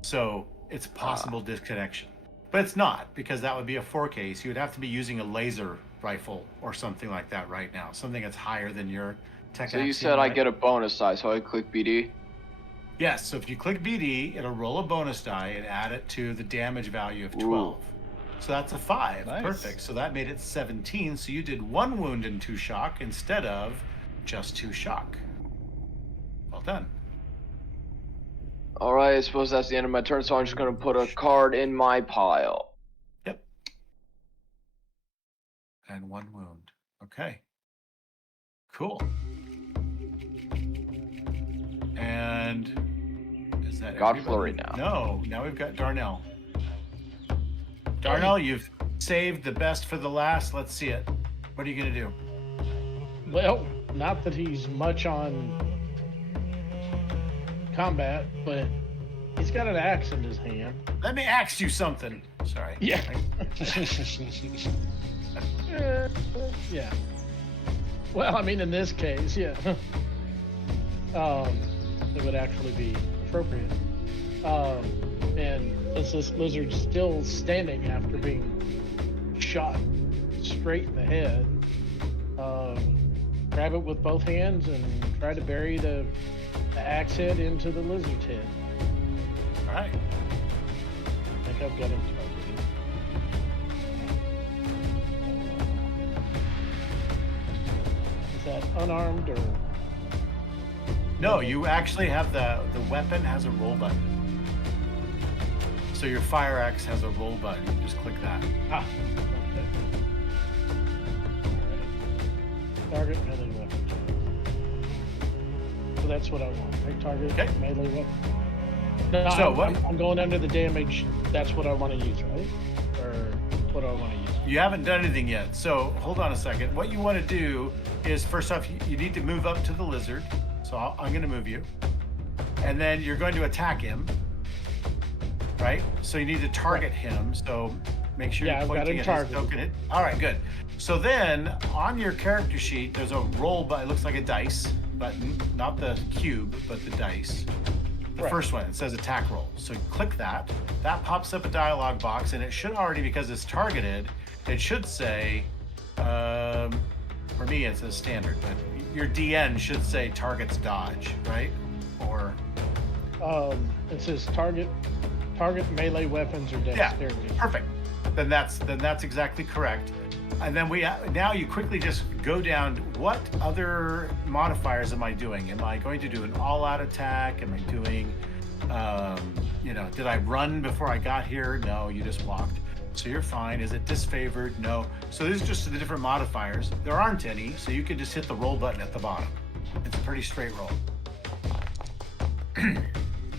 So it's possible disconnection. But it's not, because that would be a 4 case. You would have to be using a laser rifle or something like that right now. Something that's higher than your tech So you axiom, said I right? get a bonus die, so I click BD? Yes, so if you click BD, it'll roll a bonus die and add it to the damage value of 12. Ooh. So that's a 5. Nice. Perfect. So that made it 17. So you did 1 wound and 2 shock instead of just 2 shock. Well done. All right, I suppose that's the end of my turn, so I'm just going to put a card in my pile. Yep. And 1 wound. Okay. Cool. And is that Got everybody? Flurry now. No, now we've got Darnell. Darnell, you've saved the best for the last. Let's see it. What are you going to do? Well, not that he's much on combat, but he's got an axe in his hand. Let me ask you something. Sorry. Yeah. Yeah. Well, I mean, in this case, yeah. It would actually be appropriate. And since this lizard's still standing after being shot straight in the head, grab it with both hands and try to bury the axe head into the lizard's head. All right. I think I've got him targeted. Is that unarmed or? No, you actually have the weapon has a roll button. So your fire axe has a roll button. You just click that. Ah, okay. Alright. Target melee weapon. So that's what I want. Right? Target Okay. melee weapon. No, So what- I'm going under the damage. That's what I want to use, right? Or what do I want to use? You haven't done anything yet. So hold on a second. What you want to do is, first off, you need to move up to the lizard. So I'm going to move you. And then you're going to attack him. Right? So you need to target him. So make sure Yeah, you're I've got pointing him at his targeted. token hit. All right, good. So then on your character sheet, there's a roll button. It looks like a dice button, not the cube, but the dice. The Right. first one, it says attack roll. So click that. That pops up a dialog box, and it should already, because it's targeted, it should say, for me it says standard, but your DN should say targets dodge, right? Or It says target melee weapons or dexterity. perfect. Then that's exactly correct. And then now you quickly just go down. What other modifiers am I doing? Am I going to do an all-out attack? Am I doing, did I run before I got here? No, you just walked. So you're fine. Is it disfavored? No. So these are just the different modifiers. There aren't any, so you can just hit the roll button at the bottom. It's a pretty straight roll.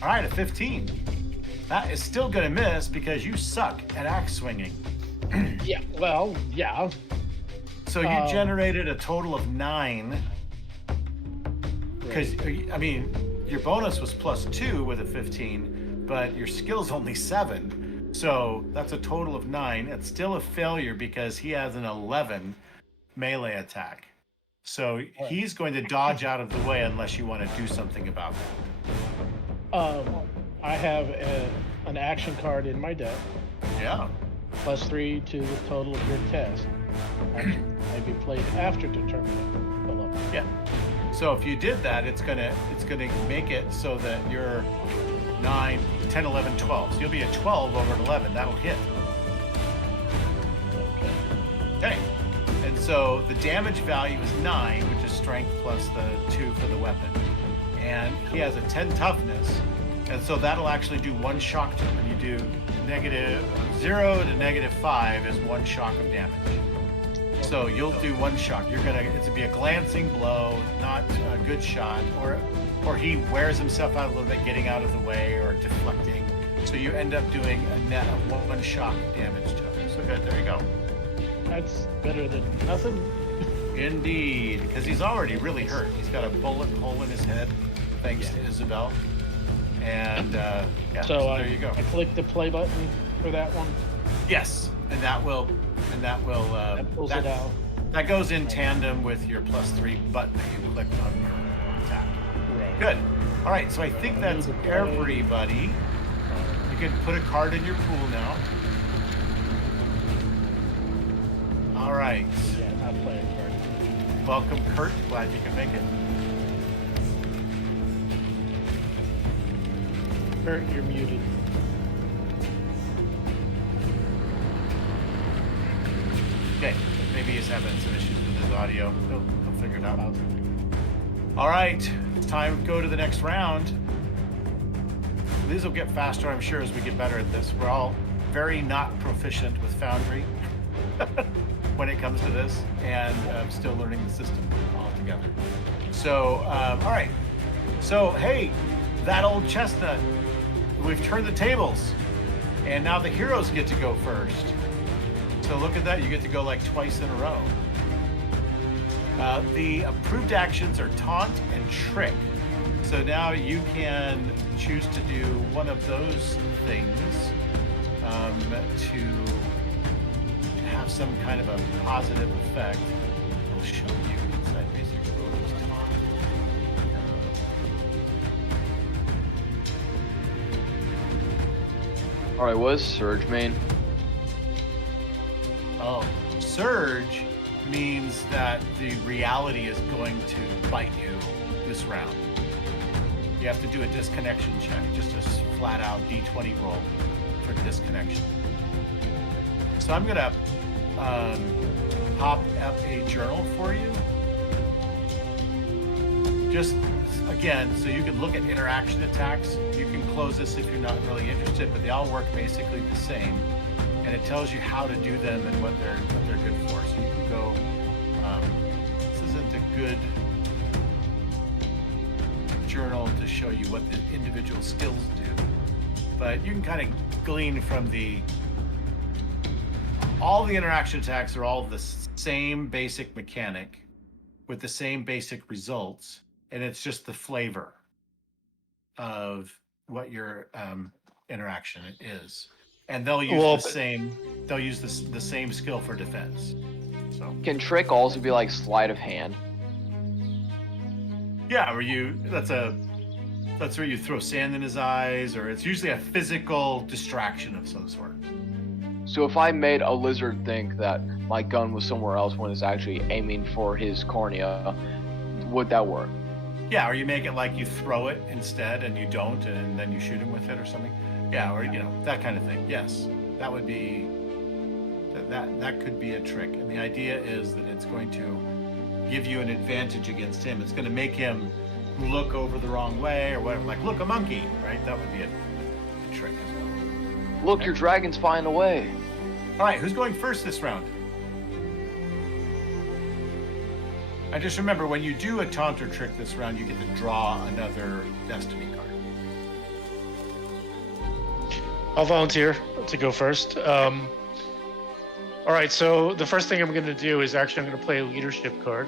All right, a 15. That is still going to miss because you suck at axe swinging. Yeah, well, yeah. So you generated a total of 9. Because, I mean, your bonus was +2 with a 15, but your skill's only 7. So that's a total of 9. It's still a failure because he has an 11 melee attack. So he's going to dodge out of the way unless you want to do something about that. I have an action card in my deck, Yeah. +3 to the total of your test. Action may be played after determining the level. Yeah. So if you did that, it's gonna make it so that you're 9, 10, 11, 12. So you'll be a 12 over an 11. That'll hit. Okay. And so the damage value is 9, which is strength plus the 2 for the weapon. And he has a 10 toughness. And so that'll actually do 1 shock to him. And you do -0 to -5 is 1 shock of damage. So you'll do 1 shock. It'll be a glancing blow, not a good shot, or he wears himself out a little bit, getting out of the way or deflecting. So you end up doing a net of 1 shock damage to him. So good, there you go. That's better than nothing. Indeed, because he's already really hurt. He's got a bullet hole in his head, thanks to Isabel. And so there you go. I click the play button for that one. Yes, and that will That pulls it out. That goes in tandem with your +3 button that you clicked on your attack. Right. Good. All right, so I think that's everybody. You can put a card in your pool now. All right. Yeah, not playing card. Welcome, Kurt. Glad you can make it. Kurt, you're muted. Okay, maybe he's having some issues with his audio. He'll figure it out. All right, it's time to go to the next round. These will get faster, I'm sure, as we get better at this. We're all very not proficient with Foundry when it comes to this, and still learning the system altogether. So, all right. So, hey, that old chestnut, we've turned the tables, and now the heroes get to go first. So look at that, you get to go like twice in a row. The approved actions are taunt and trick. So now you can choose to do one of those things to have some kind of a positive effect. I'll show you inside basic rules. Taunt. All right, what does Surge mean? Oh, Surge means that the reality is going to bite you this round. You have to do a disconnection check, just a flat out D20 roll for disconnection. So I'm gonna pop up a journal for you. Just again, so you can look at interaction attacks. You can close this if you're not really interested, but they all work basically the same. And it tells you how to do them and what they're good for. So you can go, this isn't a good journal to show you what the individual skills do, but you can kind of glean from all the interaction attacks are all the same basic mechanic with the same basic results, and it's just the flavor of what your interaction is. And they'll use they'll use the same skill for defense. So Can trick also be like sleight of hand? yeah, that's where you throw sand in his eyes, or it's usually a physical distraction of some sort. So if I made a lizard think that my gun was somewhere else when it's actually aiming for his cornea, would that work? Yeah, or you make it like you throw it instead and you don't, and then you shoot him with it or something. Yeah, or that kind of thing. Yes, that would be that could be a trick. And the idea is that it's going to give you an advantage against him. It's going to make him look over the wrong way or whatever. Like, look, a monkey, right? That would be a trick as well. Look, your dragon's flying away. All right, who's going first this round? I just remember when you do a taunt or trick this round, you get to draw another destiny card. I'll volunteer to go first. All right, so the first thing I'm going to do is actually I'm going to play a leadership card.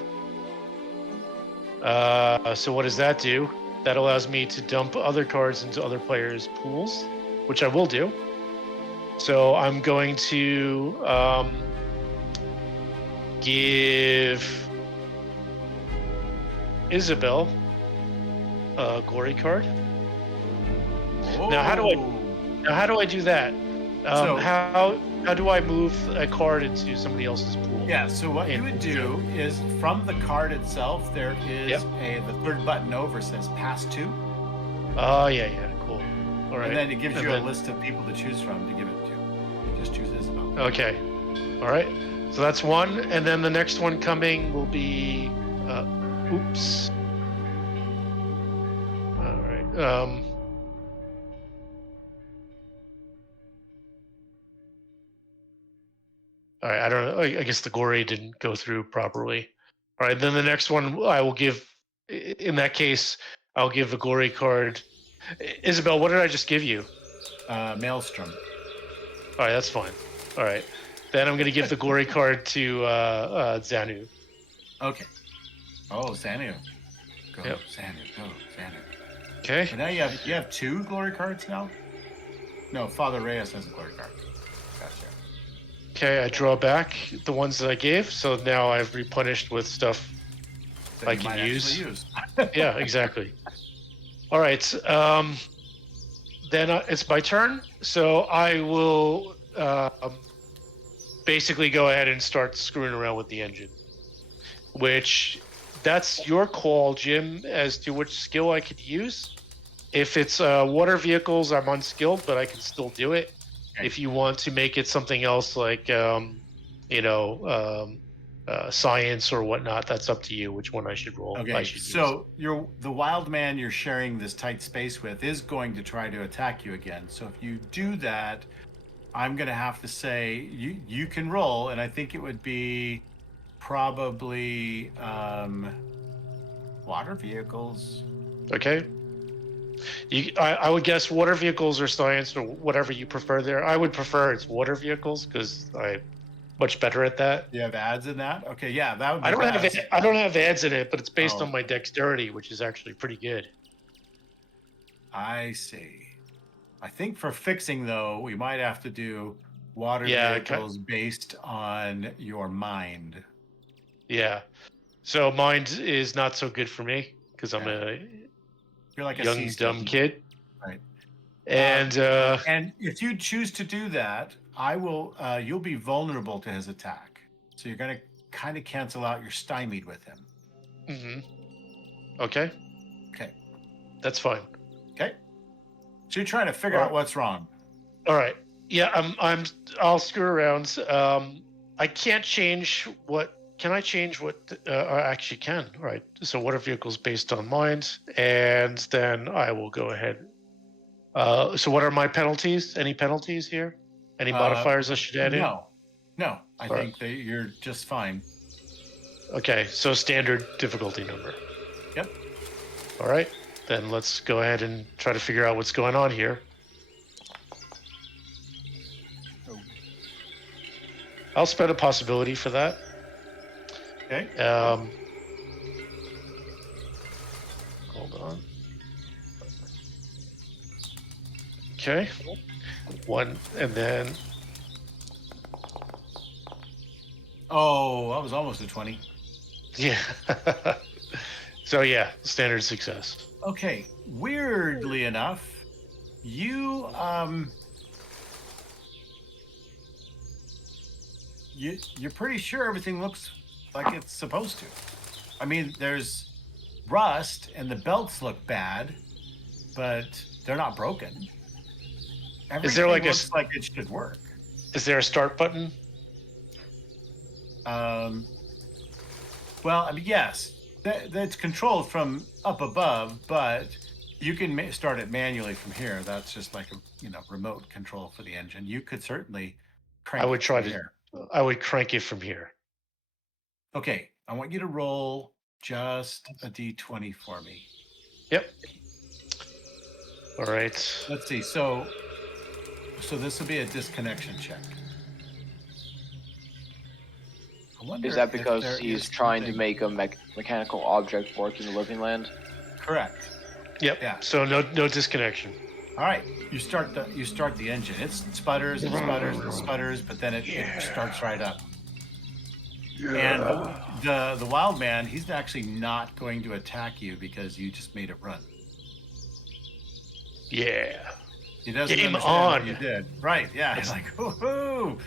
So what does that do? That allows me to dump other cards into other players' pools, which I will do. So I'm going to give Isabel a glory card. Now, how do I do that? So- How do I move a card into somebody else's pool? Yeah, so what you would do is from the card itself, there is the third button over says pass to. Oh, yeah, cool. All right. And then it gives And you a then- list of people to choose from to give it to. You just choose Isabel. Okay. All right. So that's one. And then the next one coming will be. Oops. All right. All right. I don't know. I guess the glory didn't go through properly. All right. Then the next one I will give. In that case, I'll give a glory card. Isabel, what did I just give you? Maelstrom. All right, that's fine. All right. Then I'm going to give the glory card to Zanu. Okay. Oh, Zanu. Go, Yep. Zanu. Go, Zanu. Okay. And now you have two glory cards now? No, Father Reyes has a glory card. Gotcha. Okay, I draw back the ones that I gave, so now I've replenished with stuff That I you can might use. actually use. Yeah, exactly. All right. Then it's my turn, so I will basically go ahead and start screwing around with the engine. Which, that's your call, Jim, as to which skill I could use. If it's water vehicles, I'm unskilled, but I can still do it. Okay. If you want to make it something else like, science or whatnot, that's up to you which one I should roll. Okay, so the wild man you're sharing this tight space with is going to try to attack you again. So if you do that, I'm going to have to say you can roll, and I think it would be probably water vehicles. Okay. I would guess water vehicles or science or whatever you prefer there. I would prefer it's water vehicles because I'm much better at that. You have ads in that? Okay, yeah, that would be I best. don't have ads in it, but it's based Oh. on my dexterity, which is actually pretty good. I see. I think for fixing, though, we might have to do water Yeah, vehicles based on your mind. Yeah. So mind is not so good for me because I'm a You're like a young sea dumb station. kid. Right. And And if you choose to do that, I will. You'll be vulnerable to his attack, so you're going to kind of cancel out your stymied with him. Okay. Okay. That's fine. Okay. So you're trying to figure All out what's wrong. All right. Yeah, I'll screw around. I can't change what. Can I change what? I actually can. All right. So water vehicles based on mind, and then I will go ahead. So what are my penalties? Any penalties here? Any modifiers I should add in? No. I All think that you're just fine. Okay. So standard difficulty number. Yep. All right. Then let's go ahead and try to figure out what's going on here. I'll spend a possibility for that. Okay. Hold on. Okay. One, and then Oh, that was almost a 20. yeah. So yeah, standard success. Okay. Weirdly enough, you're pretty sure everything looks like it's supposed to. I mean, there's rust and the belts look bad, but they're not broken. Is there like looks like it should work? Is there a start button? Well, I mean, yes, that's controlled from up above, but you can start it manually from here. That's just like a remote control for the engine. You could certainly crank. I would it try from to. here. I would crank it from here. Okay, I want you to roll just a d20 for me. Yep. All right. Let's see. So So this will be a disconnection check. I wonder Is that if because there he's is trying to something- make a mechanical object work in the living land? Correct. Yep. Yeah. So no disconnection. All right. You start the engine. It sputters and sputters and sputters, but then it starts right up. And the wild man, he's actually not going to attack you because you just made it run. Yeah. He doesn't Game understand on. what you did. Right, yeah. He's like, woohoo!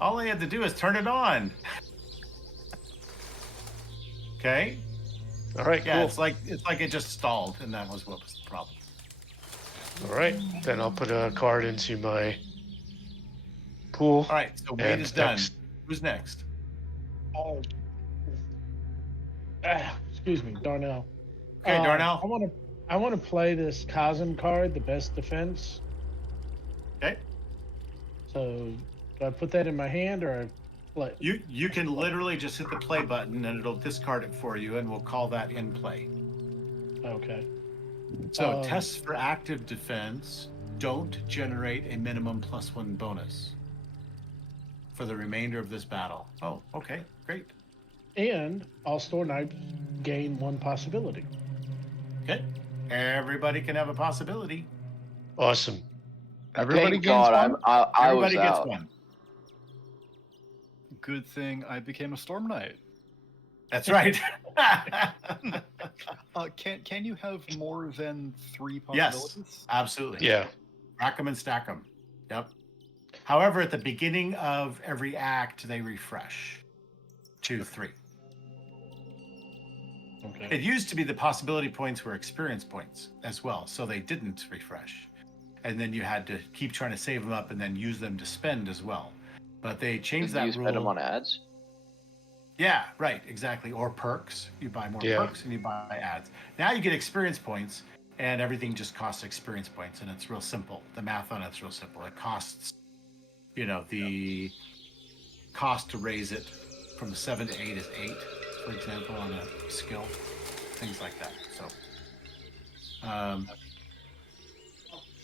All I had to do is turn it on. Okay? All right, Yeah, cool. it's like it just stalled, and that was what was the problem. All right, then I'll put a card into my pool. All right, so Wade And is done. next. Who's next? Oh. Excuse me, Darnell. Okay, Darnell. I want to play this cosm card, the best defense. Okay. So, do I put that in my hand or I play? You can literally just hit the play button and it'll discard it for you, and we'll call that in play. Okay. So tests for active defense don't generate a minimum +1 bonus for the remainder of this battle. Oh, okay, great. And all store knights gain 1 possibility. Okay, everybody can have a possibility. Awesome. Everybody Thank gains God, one? I was Everybody gets out. one. Good thing I became a Storm Knight. That's right. Can you have more than 3 Yes, possibilities? absolutely. Yeah. Rack them and stack them. Yep. However, at the beginning of every act, they refresh. 2, 3. Okay. It used to be the possibility points were experience points as well, so they didn't refresh. And then you had to keep trying to save them up and then use them to spend as well. But they changed Did that you rule. spend them on ads? Yeah, right, exactly. Or perks. You buy more Yeah. perks and you buy ads. Now you get experience points, and everything just costs experience points, and it's real simple. The math on it's real simple. It costs, the cost to raise it from 7 to 8 is 8, for example, on a skill, things like that. So,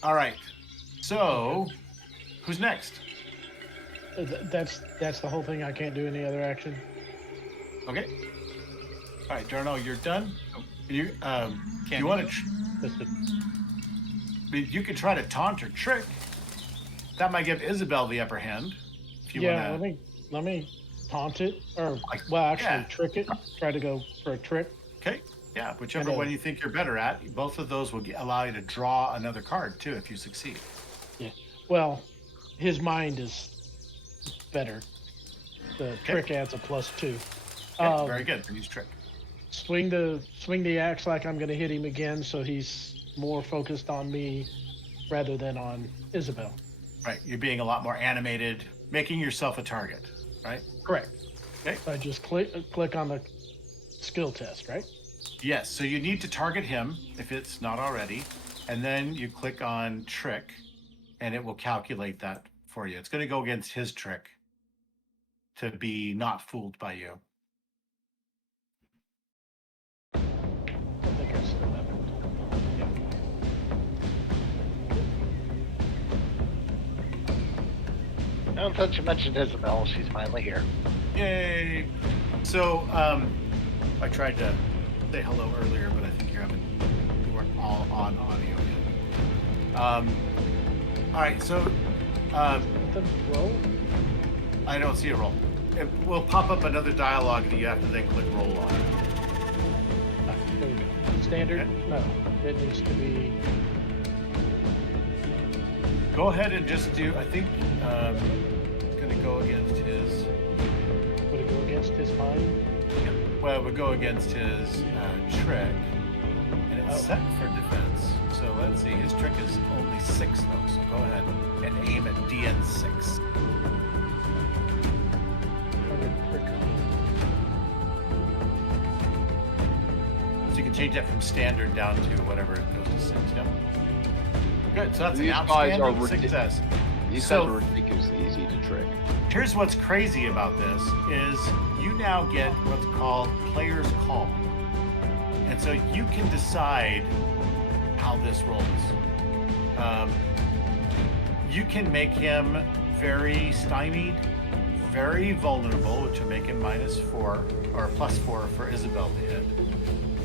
all right. So, who's next? That's the whole thing. I can't do any other action. Okay. All right, Darnell, you're done. You Can you want to? That's the, You could try to taunt or trick. That might give Isabel the upper hand. If you yeah, want to. let me taunt it, or Like, actually yeah. trick it. Try to go for a trick. Okay. Yeah, whichever Kinda- one you think you're better at. Both of those will allow you to draw another card too if you succeed. Well, his mind is better. The Okay. trick adds a +2. Okay, very good. Then use trick. Swing the axe like I'm going to hit him again, so he's more focused on me rather than on Isabel. Right. You're being a lot more animated, making yourself a target. Right. Correct. Okay. So I just click on the skill test, right? Yes. So you need to target him if it's not already, and then you click on trick, and it will calculate that for you. It's going to go against his trick to be not fooled by you. I think I still have it. Now that you mentioned Isabel, she's finally here. Yay! So, I tried to say hello earlier, but I think you weren't all on audio yet. All right, so The roll? I don't see a roll. It will pop up another dialogue that you have to then click roll on. There we go. Standard? Okay. No. It needs to be. Go ahead and just do. I think it's going to go against his. Would it go against his mind? Well, it would go against his trick, and it's set for defense. So let's see. His trick is only 6 though. So go ahead and aim at DN6. So you can change that from standard down to whatever it goes to 6. Yep. Good. So that's an These guys are outstanding success. These So- guys are ridiculously easy to trick. Here's what's crazy about this is you now get what's called player's call. And so you can decide how this rolls. you can make him very stymied, very vulnerable, which will make him -4 or +4 for Isabel to hit.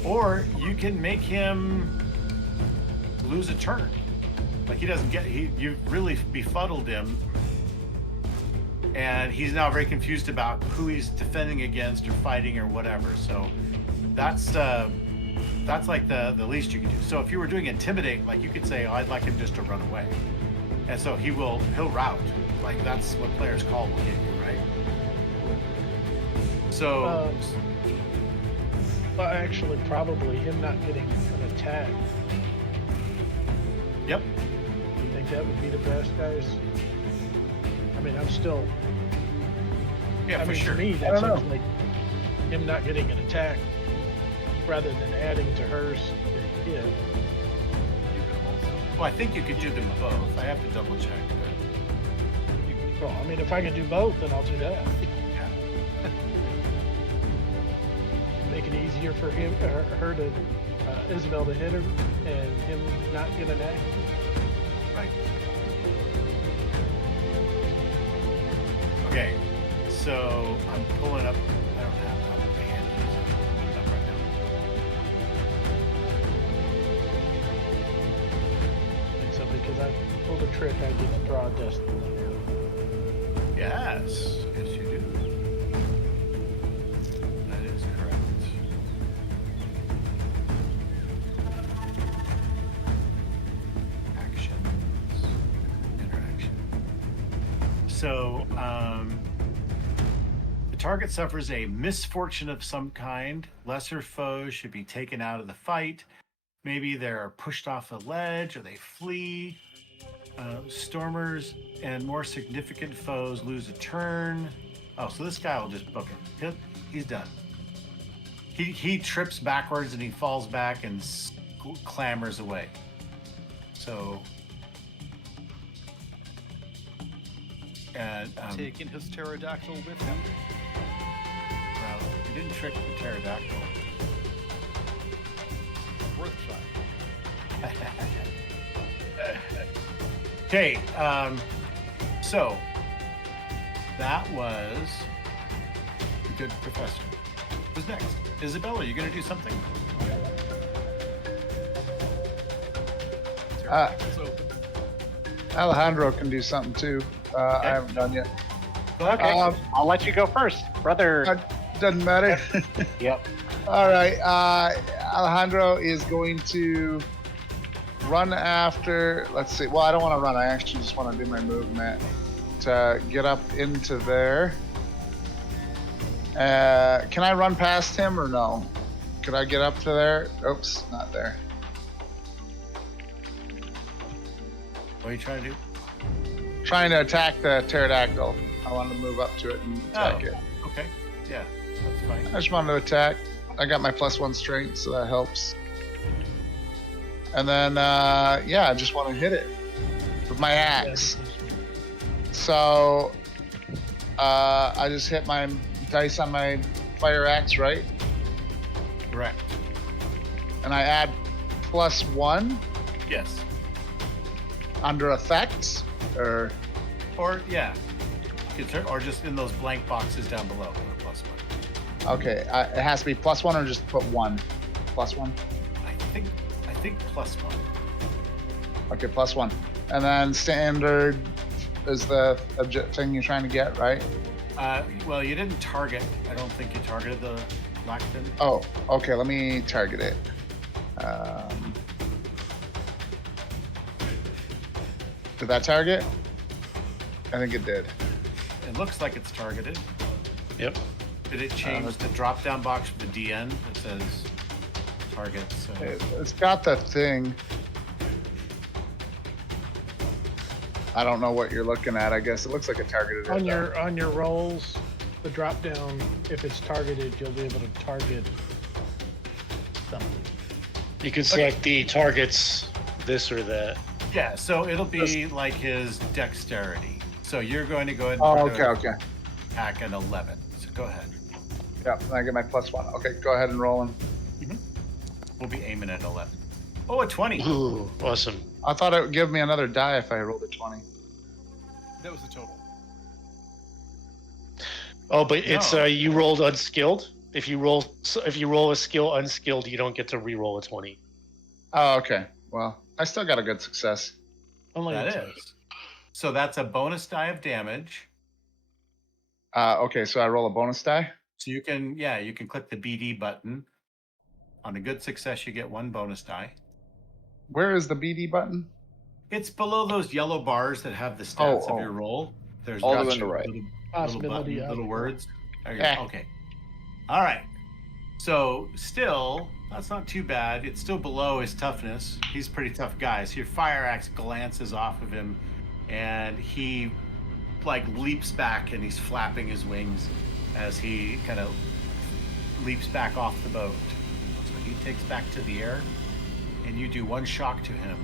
Or you can make him lose a turn. Like he doesn't get, you really befuddled him, and he's now very confused about who he's defending against or fighting or whatever. So that's like the least you can do. So if you were doing intimidate, like you could say, oh, I'd like him just to run away, and so he'll rout. Like that's what players call will get you, right? So well, actually, probably him not getting an attack. Yep. You think that would be the best, guys? I mean, I'm still. Yeah, I for mean, sure. To me, that sounds like him not getting an attack rather than adding to hers. Yeah. Well, I think you could do them both. I have to double check. But Well, I mean, if I can do both, then I'll do that. yeah. Make it easier for him, her to, Isabel to hit her, and him not get an attack. Right. Okay. So I'm pulling up. I don't have that at hand, so I'm pulling it up right now. I think so, because I pulled a trick, I get a draw destiny. Yes. Yes, you do. That is correct. Actions. Interaction. So, the target suffers a misfortune of some kind. Lesser foes should be taken out of the fight. Maybe they're pushed off a ledge or they flee. Stormers and more significant foes lose a turn. Oh, so this guy will just book it. He's done. He trips backwards and he falls back and clambers away. So, and Taking his pterodactyl with him. well, he didn't trick the pterodactyl. Worth a shot. Okay, so that was a good professor. Who's next? Isabella, you gonna do something? Pterodactyl's open. Alejandro can do something too. I haven't done yet. Okay, I'll let you go first, brother. Doesn't matter. Yep. All right. Alejandro is going to run after. Let's see. Well, I don't want to run. I actually just want to do my movement to get up into there. Can I run past him or no? Could I get up to there? Oops, not there. What are you trying to do? Trying to attack the pterodactyl. I want to move up to it and attack it. Okay. Yeah, that's fine. I just wanted to attack. I got my +1 strength, so that helps. And then, yeah, I just want to hit it with my axe. So, I just hit my dice on my fire axe, right? Correct. And I add +1 Yes. under effects, or Or yeah, or just in those blank boxes down below. +1. okay, it has to be +1 or just put 1. +1. I think +1. Okay, +1. And then standard is the thing you're trying to get, right? Well, you didn't target. I don't think you targeted the Lacton. Oh, okay. Let me target it. Did that target? I think it did. It looks like it's targeted. Yep. Did it change the drop-down box for the DN that says target? So It's got the thing. I don't know what you're looking at. I guess it looks like it targeted it. On your rolls, the drop down, if it's targeted, you'll be able to target something. You can select the targets, this or that. yeah, so it'll be like his dexterity. So you're going to go ahead and Oh, put okay. attack an 11. So go ahead. Yeah, and I get my +1. Okay, go ahead and roll him. We'll be aiming at 11. Oh, a 20. Ooh, awesome. I thought it would give me another die if I rolled a 20. That was the total. Oh, but it's No. you rolled unskilled. If you roll a skill unskilled, you don't get to re-roll a 20. Oh, okay. Well, I still got a good success. Only That a 10. is. So that's a bonus die of damage. Okay, so I roll a bonus die. So you can click the BD button. On a good success, you get 1 bonus die. Where is the BD button? It's below those yellow bars that have the stats of your roll. There's All the way got on the your right. little Possibility button, of little it. words. There you Eh. go. Okay. All right. So still, that's not too bad. It's still below his toughness. He's a pretty tough guy. So your fire axe glances off of him, and he like leaps back, and he's flapping his wings as he kind of leaps back off the boat. So he takes back to the air, and you do 1 shock to him,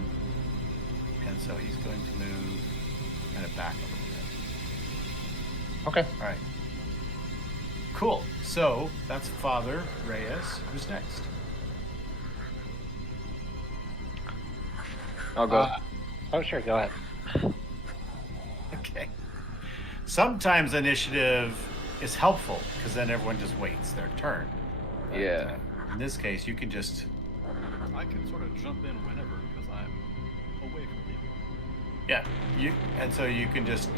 and so he's going to move kind of back a little bit. Okay. All right. Cool. So that's Father Reyes. Who's next? I'll go. Oh, sure, go ahead. Okay. Sometimes initiative is helpful because then everyone just waits their turn. But, Yeah. In this case, you can just I can sort of jump in whenever because I'm away from people. and so you can just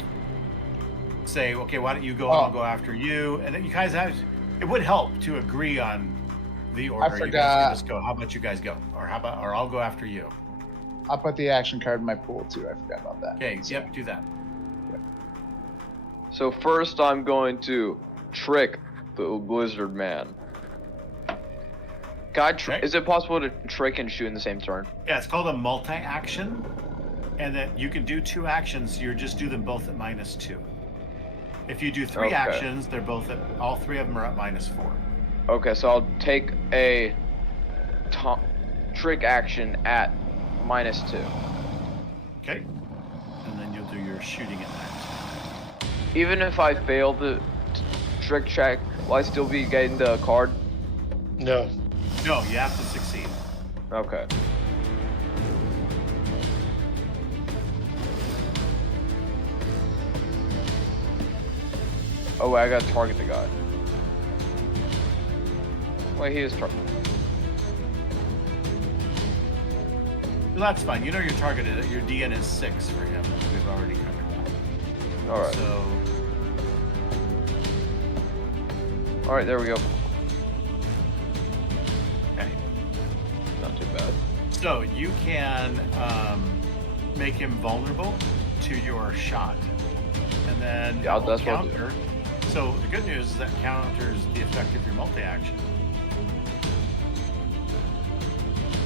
say, okay, why don't you go and I'll go after you, and then you guys have. It would help to agree on the order. You guys forgot. can just go. How about you guys go, or I'll go after you. I'll put the action card in my pool too. I forgot about that. Okay. Yep. Do that. So first, I'm going to trick the Blizzard Man. Okay. Is it possible to trick and shoot in the same turn? Yeah, it's called a multi-action, and then you can do 2 actions. You just do them both at -2. If you do 3 Okay. actions, they're both at all 3 of them are at -4. Okay, so I'll take a trick action at -2. Okay, and then you'll do your shooting at that. Even if I fail the trick check, will I still be getting the card? No. No, you have to succeed. Okay. Oh wait, I gotta target the guy. Wait, he is targeted. Well, that's fine. You know you're targeted. Your DN is 6 for him. We've already covered that. Alright. So Alright, there we go. okay. Not too bad. So you can make him vulnerable to your shot, and then Yeah, it will that's what I'll do. counter. So the good news is that counters the effect of your multi-action.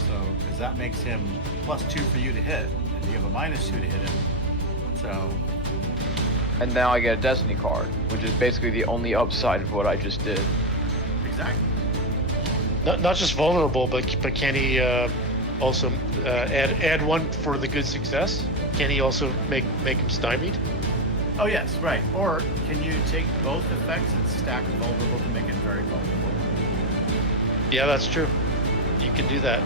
So because that makes him +2 for you to hit, and you have a -2 to hit him. So And now I get a Destiny card, which is basically the only upside of what I just did. exactly. Not just vulnerable, but can he also add 1 for the good success? Can he also make him stymied? Oh yes, right. Or can you take both effects and stack vulnerable to make it very vulnerable? Yeah, that's true. You can do that.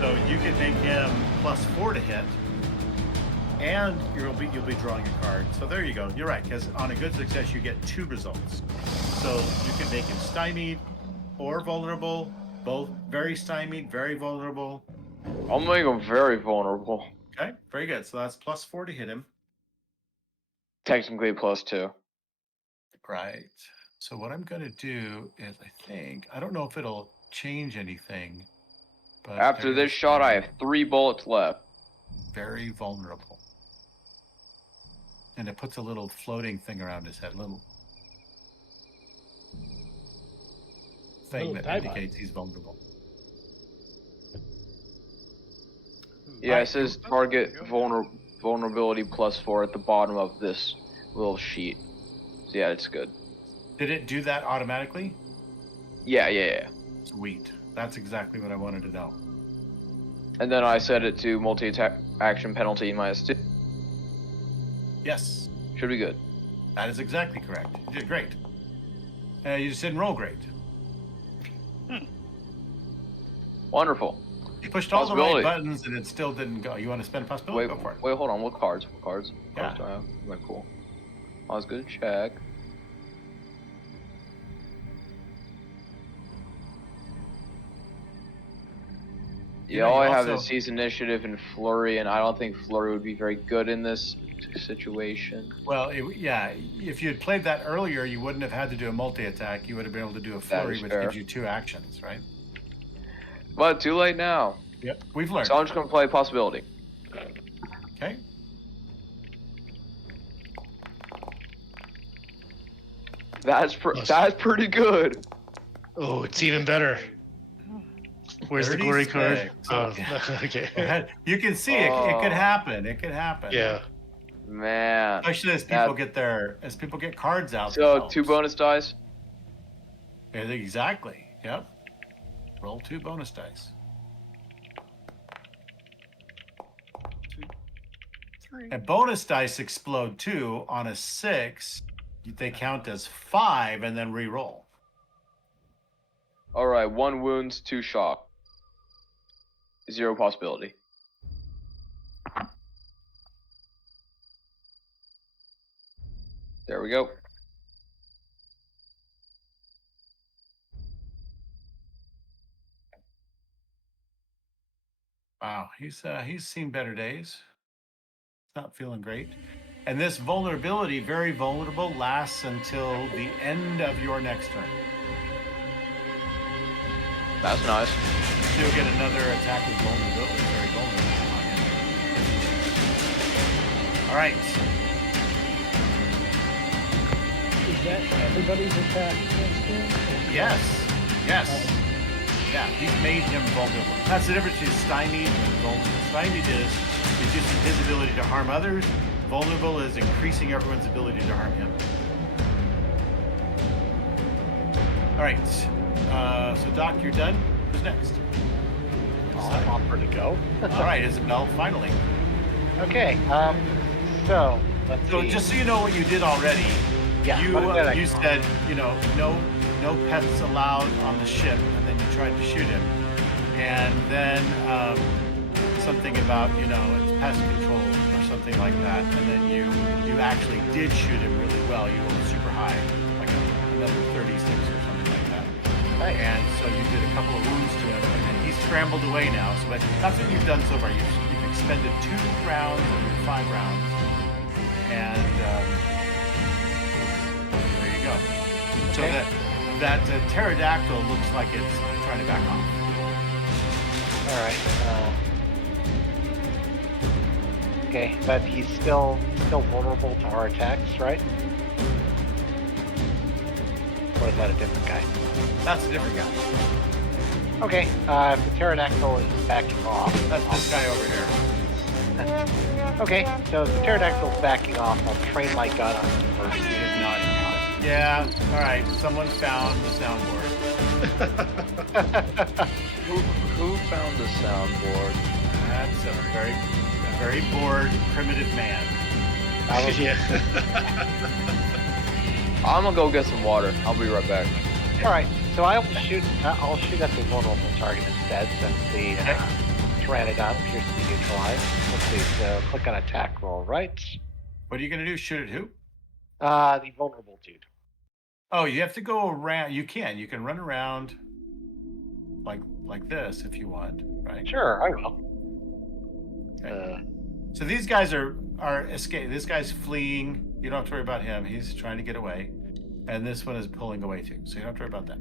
So you can make him +4 to hit, and you'll be drawing a card. So there you go. You're right, because on a good success you get 2 results. So you can make him stymied or vulnerable, both very stymied, very vulnerable. I'll make him very vulnerable. Okay, very good. So that's +4 to hit him. Technically +2. Right. So what I'm going to do is I don't know if it'll change anything. But After this shot, I have 3 bullets left. very vulnerable. And it puts a little floating thing around his head, little thing Little that tie indicates he's vulnerable. Yeah, Right. it says target vulnerability +4 at the bottom of this little sheet. So yeah, it's good. Did it do that automatically? Yeah. Sweet. That's exactly what I wanted to know. And then I set it to multi-attack action penalty -2. Yes, Should be good. that is exactly correct. You did great. You just didn't roll great. Wonderful. You pushed all the right Possibility. buttons and it still didn't go. You want to spend a possibility? Wait, Go for it. hold on. What cards? What cards? Yeah. Cards do I have? Am I cool? I was gonna check. You Yeah, know, all I you have also- is he's initiative and Flurry, and I don't think Flurry would be very good in this situation. Well, yeah, if you had played that earlier, you wouldn't have had to do a multi-attack. You would have been able to do a flurry, is which fair. gives you 2 actions, right? But too late now. Yep, we've learned. So I'm just gonna play possibility. Okay. That's pretty good. Oh, it's even better. Where's the glory card? 36. Oh, okay. You can see it. It could happen. It could happen. Yeah. Man. Especially as people get cards out. So 2 bonus dice. Yeah, exactly. Yep. Roll 2 bonus dice. 2, 3. And bonus dice explode too. On a 6, they count as 5 and then re-roll. All right, 1 wounds, 2 shock. 0 possibility. There we go. Wow, he's seen better days. Not feeling great. And this vulnerability, very vulnerable, lasts until the end of your next turn. That's nice. So you'll get another attack with vulnerability. Very vulnerable on him. All right. Is that everybody's attack against him? Yes. Yes. Yeah, he's made him vulnerable. That's the difference between stymied and vulnerable. Stymied is reducing his ability to harm others. Vulnerable is increasing everyone's ability to harm him. All right. So Doc, you're done. Who's next? I'm offered to go. All right, Isabel, finally. Okay. So let's So see. just so you know what you did already, Yeah, what did I you do? said, no pets allowed on the ship, and then you tried to shoot him. And then something about, it's pest control or something like that. And then you actually did shoot him really well. You rolled super high, like another 36 or something like that. Nice. And so you did a couple of wounds to him, and then he's scrambled away now. So that's what you've done so far. You've expended 2 rounds of your 5 rounds. And there you go. So Okay. that pterodactyl looks like it's trying to back off. All right. Okay, but he's still vulnerable to our attacks, right? Or is that a different guy? That's a different guy. Okay. If the pterodactyl is backing off. That's this guy over here. Okay, so if the pterodactyl's backing off, I'll train my gun on him first. He is not in. Yeah. All right. Someone found the soundboard. Who found the soundboard? That's a very bored primitive man. Yeah. I'm gonna go get some water. I'll be right back. All right, so I'll shoot at the vulnerable target instead, since the pteranodon appears to be neutralized. Let's see. So click on attack roll, right? What are you gonna do? Shoot at who? The vulnerable dude. Oh, you have to go around. You can run around like this if you want, right? Sure, I will. Okay. So these guys are escaping. This guy's fleeing. You don't have to worry about him. He's trying to get away. And this one is pulling away too. So you don't have to worry about that.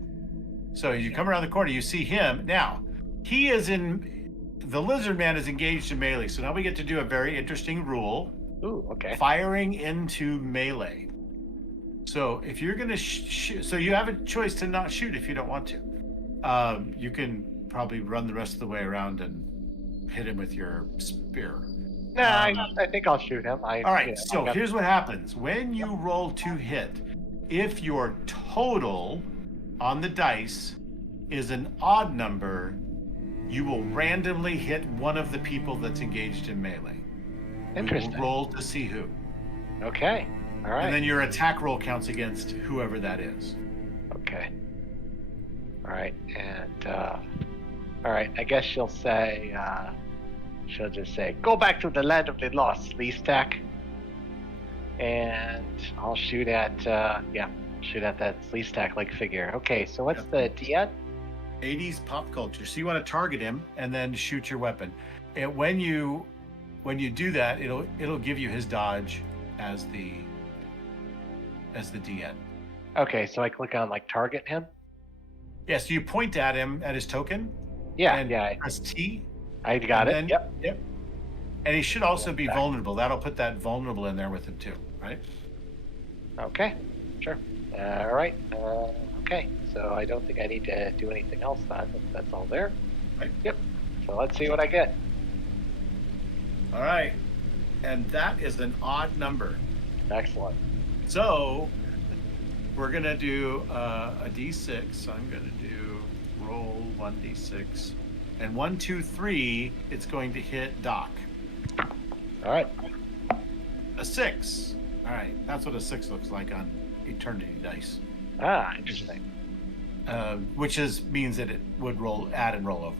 So you come around the corner, you see him. Now, the lizard man is engaged in melee. So now we get to do a very interesting rule. Ooh, okay. Firing into melee. So if you're going to shoot, so you have a choice to not shoot if you don't want to. You can probably run the rest of the way around and hit him with your spear. Nah, I think I'll shoot him. All right, so here's what happens. When you roll to hit, if your total on the dice is an odd number, you will randomly hit one of the people that's engaged in melee. Interesting. You will roll to see who. Okay. All right. And then your attack roll counts against whoever that is. Okay. All right, and all right. I guess she'll say. She'll just say, "Go back to the land of the lost, Lee Stack." And I'll shoot at shoot at that sleaze stack like figure. Okay, so what's the DN? 80s pop culture. So you want to target him and then shoot your weapon. And when you do that, it'll give you his dodge as the DN. Okay, so I click on like target him. Yeah, so you point at him at his token. Yeah, and yeah. Press T. I got it. Then, Yep. And he should also be vulnerable. That'll put that vulnerable in there with him too, right? Okay, sure. All right. Okay, so I don't think I need to do anything else then. That's all there. Right. Yep. So let's see what I get. All right. And that is an odd number. Excellent. So we're going to do a D6. I'm going to do roll 1D6. And 1, 2, 3, it's going to hit Doc. All right. A 6. All right. That's what a 6 looks like on Eternity Dice. Ah, interesting. Which means that it would add and roll over.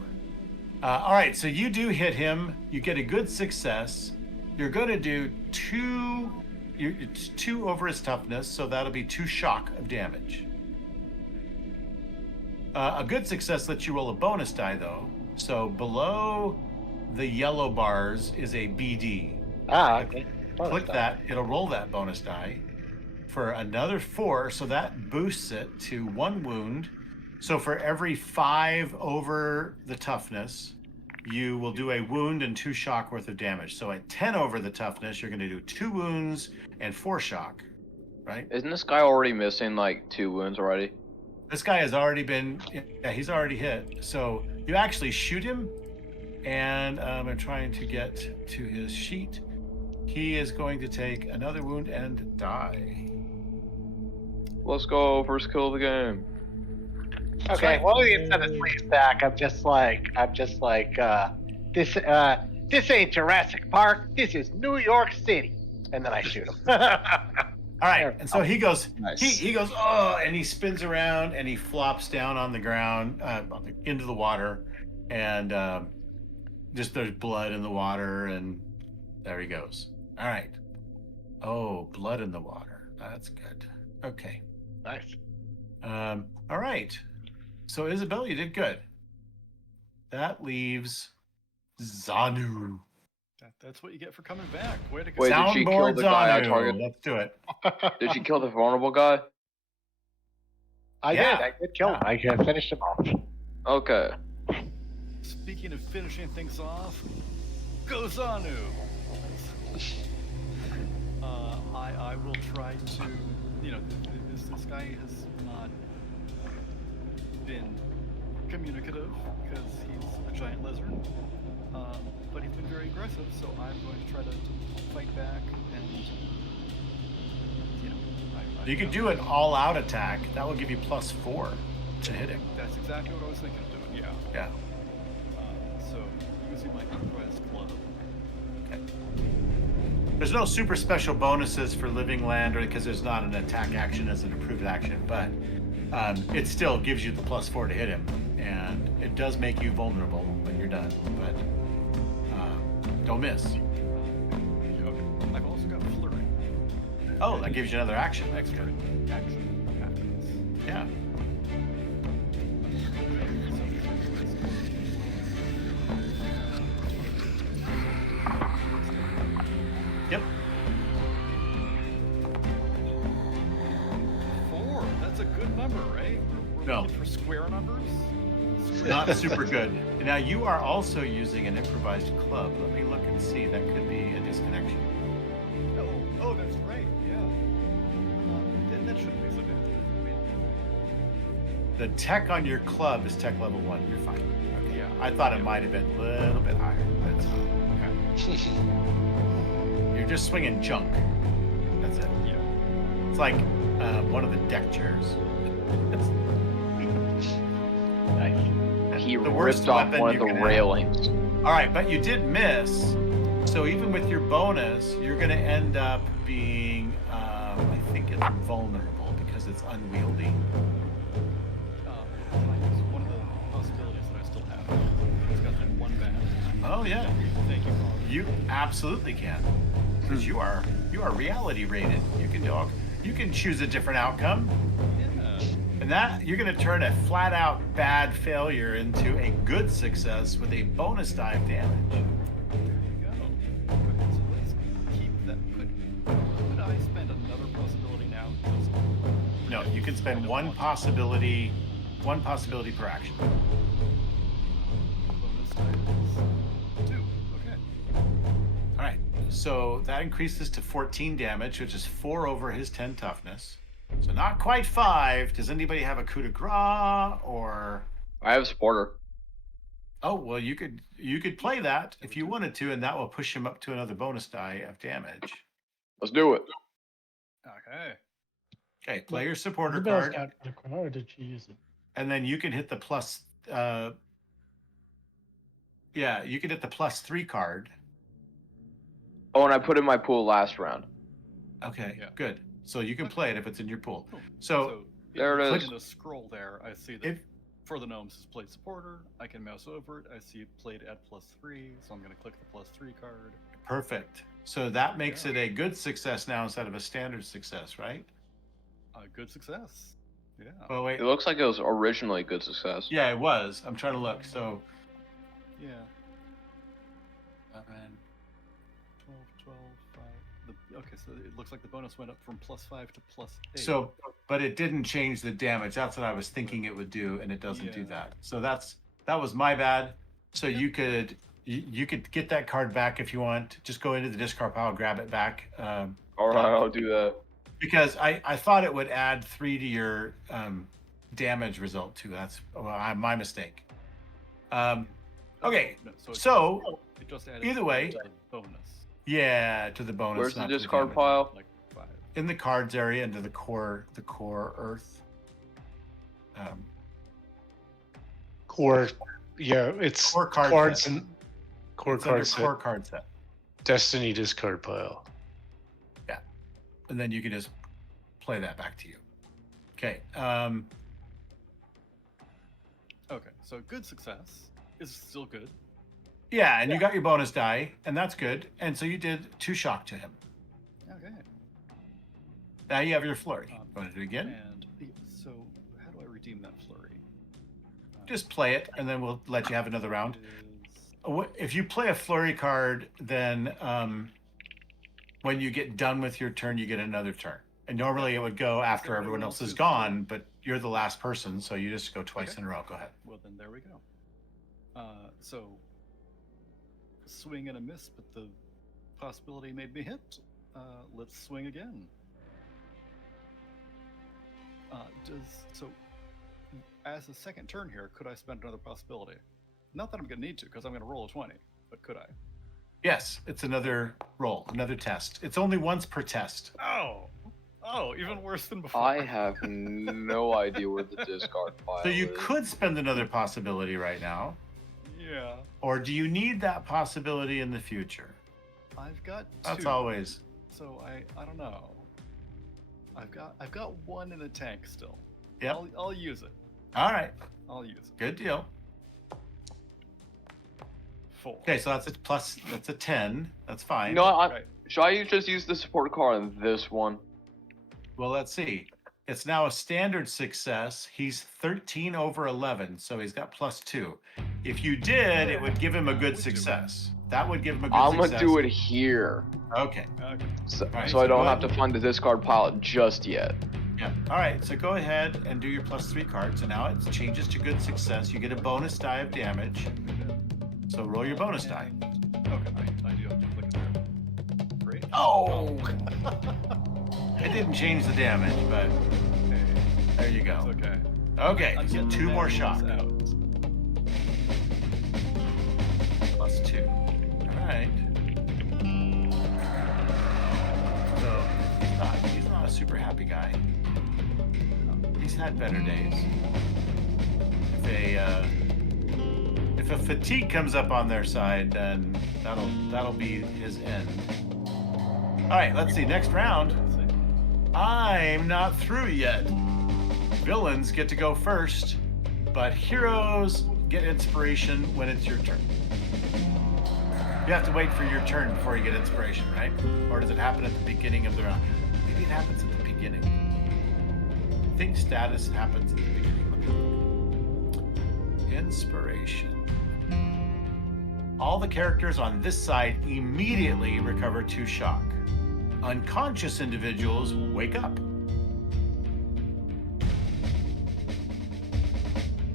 All right. So you do hit him. You get a good success. You're going to do 2 over his toughness, so that'll be 2 shock of damage. A good success lets you roll a bonus die, though. So below the yellow bars is a BD. Ah, okay. Click that. It'll roll that bonus die for another 4, so that boosts it to 1 wound. So for every 5 over the toughness, you will do a wound and 2 shock worth of damage. So at 10 over the toughness, you're going to do 2 wounds and 4 shock, right? Isn't this guy already missing like 2 wounds already? This guy has already been, he's already hit. So you actually shoot him, and I'm trying to get to his sheet. He is going to take another wound and die. Let's go, first kill of the game. Okay, well, instead of sleaze stack, I'm just like, this ain't Jurassic Park. This is New York City, and then I shoot him. All right, and so he goes, Nice. he goes, oh, and he spins around and he flops down on the ground, into the water, and just there's blood in the water, and there he goes. All right. Oh, blood in the water. That's good. Okay. Nice. All right. So Isabel, you did good. That leaves Zanu. That's what you get for coming back. Way to go. Wait, did she kill Soundboard the guy I Zanu. targeted? Let's do it. Did she kill the vulnerable guy? I did kill him. I finished him off. Okay. Speaking of finishing things off, go Zanu. I will try to, this guy has not been communicative because he's a giant lizard, but he's been very aggressive, so I'm going to try to fight back and, You could do an all-out attack. That will give you +4 to hit him. That's exactly what I was thinking of doing, yeah. Yeah. So, using my improvised club. Okay. There's no super special bonuses for living land, or because there's not an attack action as an approved action, but it still gives you the +4 to hit him, and it does make you vulnerable when you're done. But don't miss. I've also got flurry. Oh, that gives you another action. Extra action after this. Yeah. Yep. 4. That's a good number, right? We're No. looking for square numbers. Not super good. Now you are also using an improvised club. Let me look and see. That could be a disconnection. Oh, that's right. Yeah. Then that shouldn't be so bad. I mean, The tech on your club is tech level 1. You're fine. Okay. Yeah. I thought it might have been a little bit higher. That's okay. You're just swinging junk. That's it. yeah. It's like one of the deck chairs. He The worst ripped off weapon one of you the can have. railings. All right, but you did miss. So even with your bonus, you're going to end up being, I think it's vulnerable because it's unwieldy. Can I use one of the possibilities that I still have? It's got that one band. Oh yeah, Thank you, Paul. you absolutely can. because you are reality rated. You can choose a different outcome. Yeah. And that you're going to turn a flat out bad failure into a good success with a bonus die of damage. There you go. Okay, so let's keep that. Could I spend another possibility now? Just No, you can spend one possibility per action. bonus die is 2. Okay. All right. So that increases to 14 damage, which is 4 over his 10 toughness. So not quite 5. Does anybody have a coup de grace or? I have a supporter. Oh well, you could play that if you wanted to, and that will push him up to another bonus die of damage. Let's do it. Okay. Okay, play your supporter Isabel's card, got the card. Did she use it? and then you can hit the plus. You can hit the +3 card. Oh, and I put in my pool last round. Okay, Yeah. good. So you can play it if it's in your pool. Cool. So there it looks is. In the scroll there, I see that if for the gnomes is played supporter. I can mouse over it. I see it played at +3, so I'm going to click the +3 card. perfect. So that makes it a good success now instead of a standard success, right? Good success. Yeah. Oh wait. It looks like it was originally a good success. Yeah, it was. I'm trying to look. So Yeah. 11. 12, 5. Okay, so it looks like the bonus went up from +5 to +8. So, but it didn't change the damage. That's what I was thinking it would do, and it doesn't do Yeah. that. So that was my bad. So you could get that card back if you want. Just go into the discard pile, grab it back. All right, I'll do that. Because I thought it would add 3 to your damage result too. That's my mistake. Okay, No, so it just added either way- to the bonus. yeah, to the bonus. Where's the not to discard damage. pile? Like 5. In the cards area, into the core earth. Core. Yeah, it's Core card cards set. and core It's under card set. core card set. Destiny discard pile. And then you can just play that back to you. Okay. Okay, so good success is still good. Yeah, and you got your bonus die, and that's good. And so you did 2 shock to him. Okay. Now you have your flurry. Want to do it again? And so, how do I redeem that flurry? Just play it, and then we'll let you have another round. Is- If you play a flurry card, then when you get done with your turn, you get another turn. And normally it would go after everyone else is gone, but you're the last person, so you just go twice Okay. in a row. Go ahead. Well, then there we go. So, swing and a miss, but the possibility made me hit. Let's swing again. So, as a second turn here, could I spend another possibility? Not that I'm going to need to, because I'm going to roll a 20, but could I? Yes, it's another roll, another test. It's only once per test. Oh, even worse than before. I have no idea where the discard pile So you is. could spend another possibility right now, Yeah, or do you need that possibility in the future? I've got 2. That's always. So I don't know. I've got 1 in the tank still. Yep. I'll use it. All right. I'll use it. Good deal. 4. Okay, so that's a 10. That's fine. No, Right. should I just use the support card on this one? Well, let's see. It's now a standard success. He's 13 over 11, so he's got +2. If you did, it would give him a good success. That would give him a good I'm success. gonna do it here, Okay. Okay. so, Right, so I so don't go have to find the discard pile just yet. Yeah. All right. So go ahead and do your +3 card. So now it changes to good success. You get a bonus die of damage. So roll your bonus die. Okay, I do have to click there. Great. Oh! It didn't change the damage, but there you It's go. okay. Okay. Until So the 2 more man shock. is out. +2. All right. So he's not a super happy guy. He's had better days. If a fatigue comes up on their side, then that'll be his end. All right, let's see. Next round. Let's see. I'm not through yet. Villains get to go first, but heroes get inspiration when it's your turn. You have to wait for your turn before you get inspiration, right? Or does it happen at the beginning of the round? Maybe it happens at the beginning. I think status happens at the beginning. Let me look. Inspiration. All the characters on this side immediately recover 2 shock. Unconscious individuals wake up.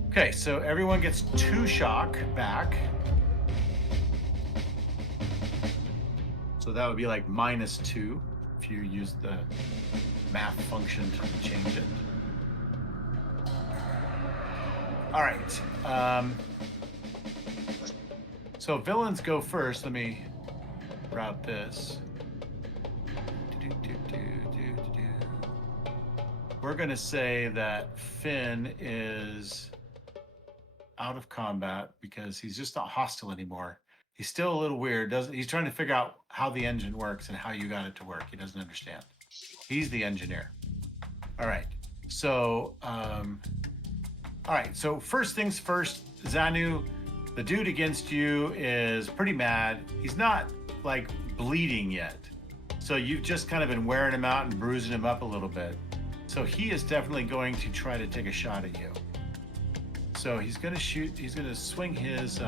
Okay, so everyone gets 2 shock back. So that would be like -2 if you use the math function to change it. All right. So villains go first. Let me route this. We're going to say that Finn is out of combat because he's just not hostile anymore. He's still a little weird. He's trying to figure out how the engine works and how you got it to work. He doesn't understand. He's the engineer. All right. So, So first things first, Xanu, the dude against you is pretty mad. He's not like bleeding yet. So you've just kind of been wearing him out and bruising him up a little bit. So he is definitely going to try to take a shot at you. So he's going to shoot. He's going to swing his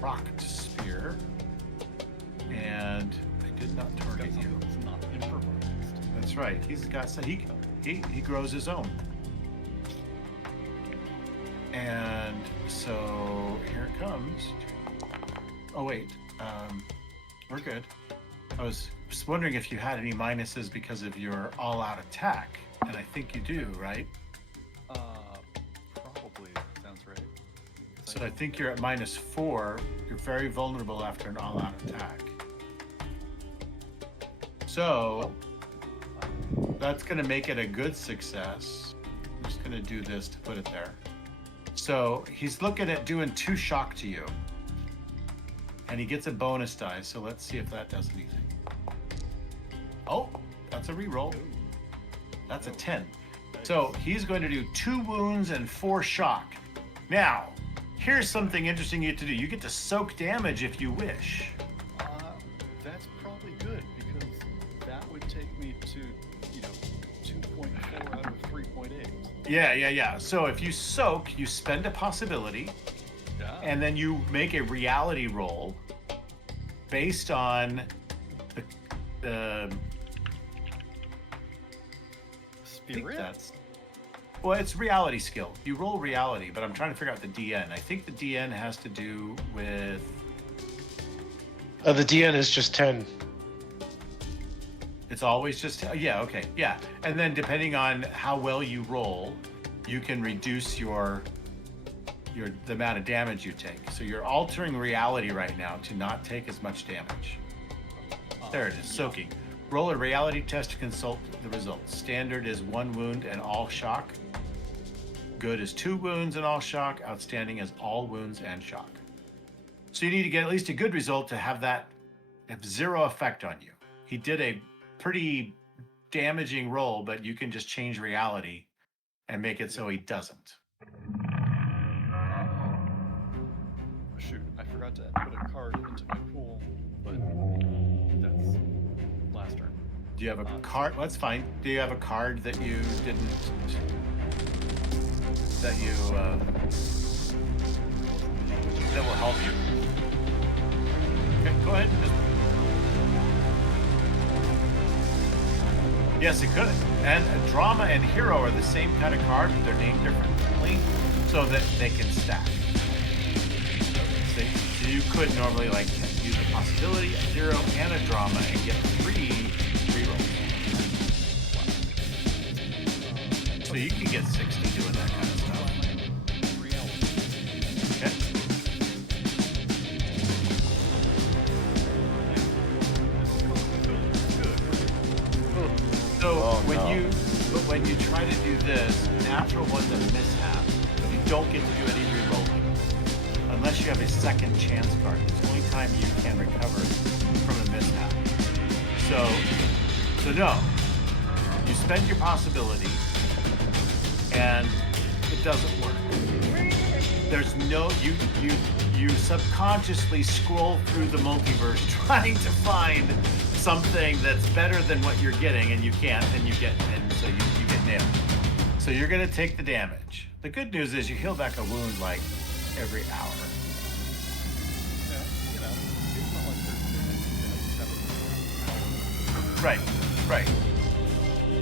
rocked spear. And I did not target you. It's not improvised. That's right. He's got some. He grows his own. And so here it comes. Oh wait, we're good. I was just wondering if you had any minuses because of your all-out attack, and I think you do, right? Probably sounds right. So I think you're at -4. You're very vulnerable after an all-out attack. So that's going to make it a good success. I'm just going to do this to put it there. So he's looking at doing 2 shock to you. And he gets a bonus die, so let's see if that does anything. Oh, that's a reroll. That's a 10. So he's going to do 2 wounds and 4 shock. Now, here's something interesting you get to do. You get to soak damage if you wish. That's probably good because that would take me to, 2.4 out of 3.8. Yeah. So if you soak, you spend a possibility, and then you make a reality roll based on the Spirit? Well, it's reality skill. You roll reality, but I'm trying to figure out the DN. I think the DN has to do with... The DN is just 10. It's always just... Yeah, okay. Yeah. And then depending on how well you roll, you can reduce the amount of damage you take. So you're altering reality right now to not take as much damage. There it is, soaking. Roll a reality test to consult the results. Standard is 1 wound and all shock. Good is 2 wounds and all shock. Outstanding is all wounds and shock. So you need to get at least a good result to have that have 0 effect on you. He did a pretty damaging roll, but you can just change reality and make it so he doesn't. Shoot, I forgot to put a card into my pool, but that's last turn. Do you have a card? That's fine. Do you have a card that you didn't... that will help you? Okay, go ahead. Yes, it could. And a drama and hero are the same kind of card, but they're named differently so that they can stack. So you could normally use a possibility, a hero, and a drama and get 3 rerolls. So you can get 60 doing that kind of stuff. Okay. So when you try to do this, natural one's a mishap. You don't get to do any rerolling unless you have a second chance card. It's the only time you can recover from a mishap. So no, you spend your possibility, and it doesn't work. There's no you you subconsciously scroll through the multiverse trying to find something that's better than what you're getting, and you can't, and so you get nailed. So you're gonna take the damage. The good news is you heal back a wound like every hour. Yeah, you know, it's not like there's Right.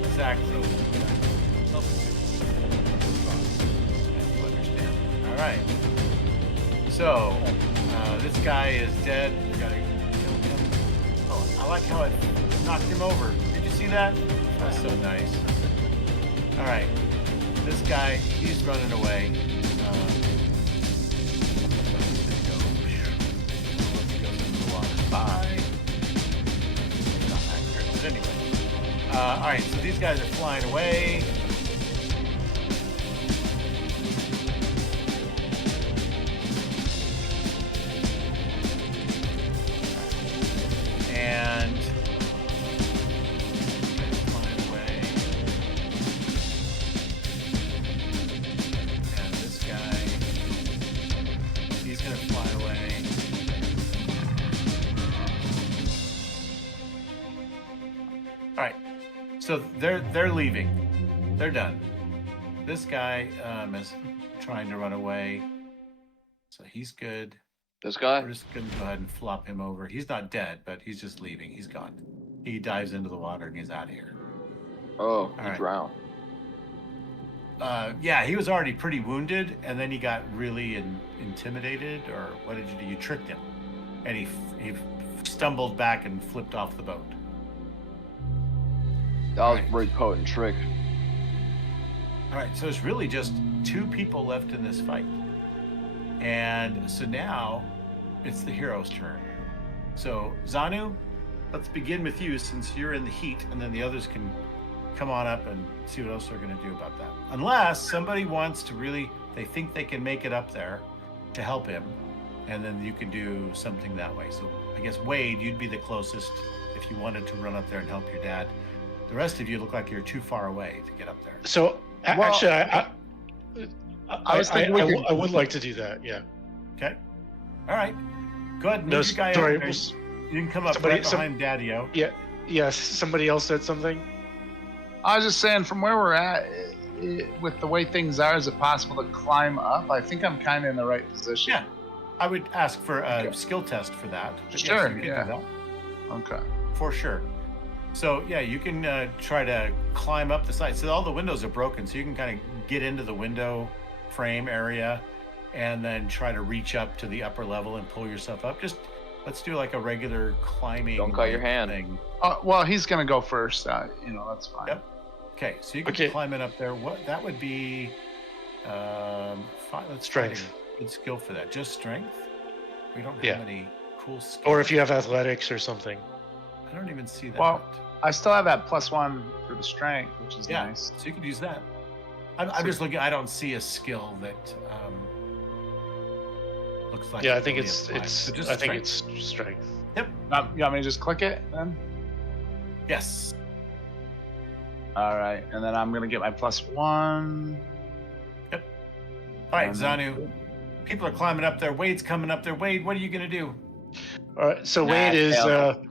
Exactly. you understand. All right. So, this guy is dead. We gotta kill him. Oh, I like how it knocked him over. Did you see that? That's so nice. All right. This guy, he's running away. Bye. Not accurate, but anyway. All right, so these guys are flying away. And flying away. And this guy, he's gonna fly away. All right, so they're leaving. They're done. This guy is trying to run away, so he's good. This guy? We're just gonna go ahead and flop him over. He's not dead, but he's just leaving. He's gone. He dives into the water and he's out of here. Oh, he right. drowned. Yeah, he was already pretty wounded, and then he got really intimidated, or what did you do? You tricked him, and he stumbled back and flipped off the boat. That was a very potent trick. All right, so it's really just 2 people left in this fight. And so now it's the hero's turn. So Zanu, let's begin with you since you're in the heat, and then the others can come on up and see what else they're going to do about that. Unless somebody wants to they think they can make it up there to help him, and then you can do something that way. So I guess Wade, you'd be the closest if you wanted to run up there and help your dad. The rest of you look like you're too far away to get up there. So actually, I would like to do that. Yeah. Okay. All right. Go ahead. Move No, your guy sorry. up there. You can come up somebody- right behind Daddy-O. Yeah. Yes. Somebody else said something. I was just saying, from where we're at, with the way things are, is it possible to climb up? I think I'm kind of in the right position. Yeah. I would ask for a skill test for that. But Sure, Yes, you can yeah. do that, Okay. for sure. So yeah, you can try to climb up the side. So all the windows are broken, so you can kind of get into the window frame area, and then try to reach up to the upper level and pull yourself up. Just let's do like a regular climbing. Don't cut your hand. thing. Well, he's gonna go first. That's fine. Yep. Okay, so you can Okay. climb it up there. What that would be? Let's Strength. try a good skill for that. Just strength. We don't have Yeah. any cool skills. Or if you have athletics or something. I don't even see that. Well, I still have that +1 for the strength, which is yeah, nice. so you could use that. I'm just looking. I don't see a skill that looks like. Yeah, I it think really it's applies. So just I think strength. it's strength. You want me to just click it then? Yes. All right, and then I'm gonna get my +1. All right, And Zanu. People are climbing up there. Wade's coming up there. Wade, what are you gonna do? All right. So Nah, Wade is failed.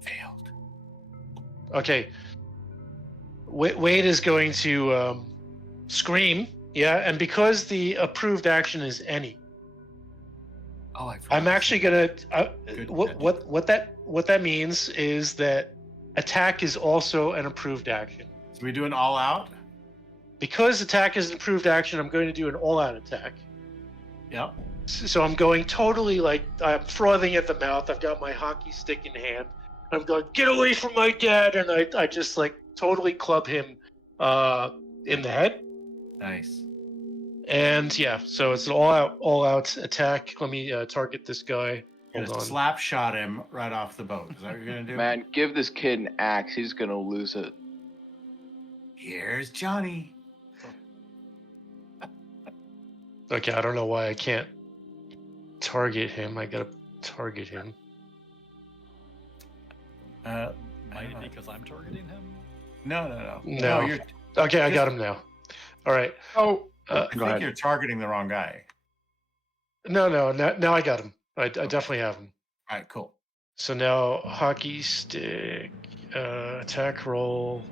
Failed. okay. Wade is going to scream. Yeah, and because the approved action is any, Oh, I forgot. I'm actually gonna. Good What that means is that attack is also an approved action. So we do an all out. Because attack is an approved action, I'm going to do an all-out attack. Yep. So I'm going totally like I'm frothing at the mouth. I've got my hockey stick in hand. I'm going, get away from my dad, and I just like totally club him in the head. Nice. And yeah, so it's an all-out attack. Let me target this guy. You're Hold gonna on. slap shot him right off the boat. Is that what you're gonna do? Man, give this kid an axe. He's gonna lose it. Here's Johnny. Okay, I don't know why I can't target him. I gotta target him. I Might don't be know. because I'm targeting him. No. No. You're Okay, I got him now. All right. Oh, I Go think ahead. you're targeting the wrong guy. No, now I got him. I definitely have him. All right, cool. So now hockey stick, attack roll,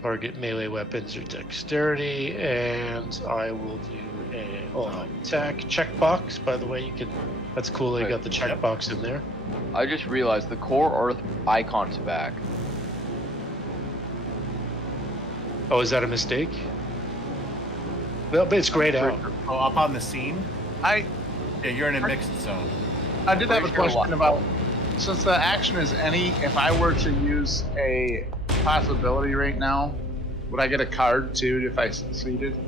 target melee weapons or dexterity, and I will do a attack checkbox. By the way, you can. That's cool. They Right. got the checkbox in there. I just realized the core Earth icon's back. Oh, is that a mistake? Well, but it's grayed out. Oh, up on the scene? I You're in a mixed zone. I did have a Pretty sure question about, since the action is any, if I were to use a possibility right now, would I get a card too if I succeeded?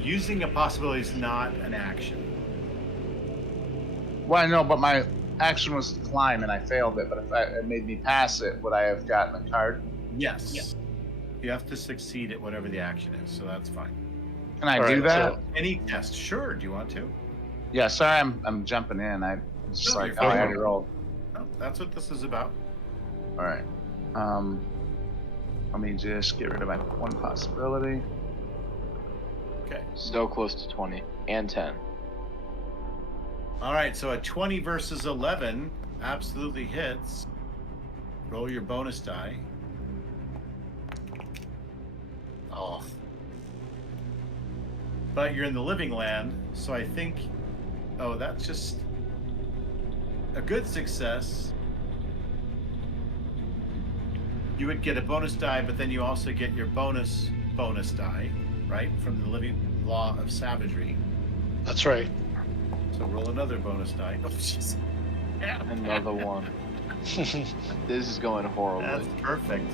Using a possibility is not an action. Well, I know, but my action was to climb and I failed it. But if it made me pass it, would I have gotten a card? Yes. Yeah. You have to succeed at whatever the action is, so that's fine. Can I All do right, that? so- Any test? Sure. Do you want to? Yeah. Sorry, I'm jumping in. I was just No, like, you're oh, I fine. already rolled. No, that's what this is about. All right. Let me just get rid of my one possibility. Okay. So close to 20 and 10. All right, so a 20 versus 11 absolutely hits. Roll your bonus die. Oh. But you're in the living land, so I think... Oh, that's just a good success. You would get a bonus die, but then you also get your bonus die, right? From the living law of savagery. That's right. So roll another bonus die. Oh, jeez. Another one. This is going horribly. That's perfect.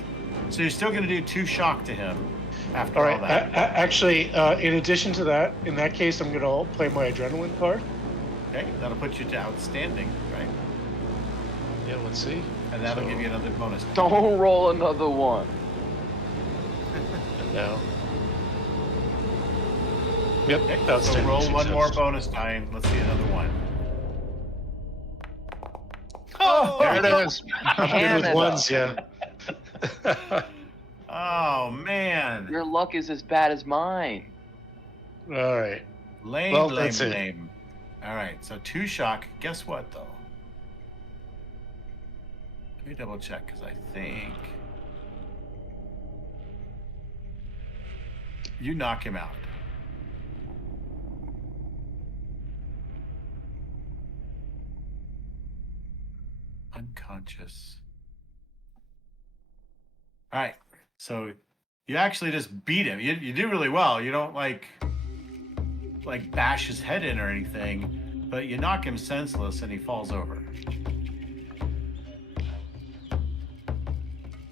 So you're still going to do 2 shock to him after All all right. that. Actually, in addition to that, in that case, I'm gonna play my adrenaline card. Okay, that'll put you to outstanding, right? Yeah. Let's see. And that'll So- give you another bonus. Don't roll another one. No. Yep. Okay, so Outstanding roll one success. more bonus die and let's see another one. Oh, there it is. I'm good with Canada. ones. Yeah. Oh, man. Your luck is as bad as mine. All right. Lame, Well, lame, that's it. lame. All right, so 2 shock. Guess what, though? Let me double check, because I think... You knock him out. Unconscious. All right, so you actually just beat him. You do really well. You don't like bash his head in or anything, but you knock him senseless and he falls over.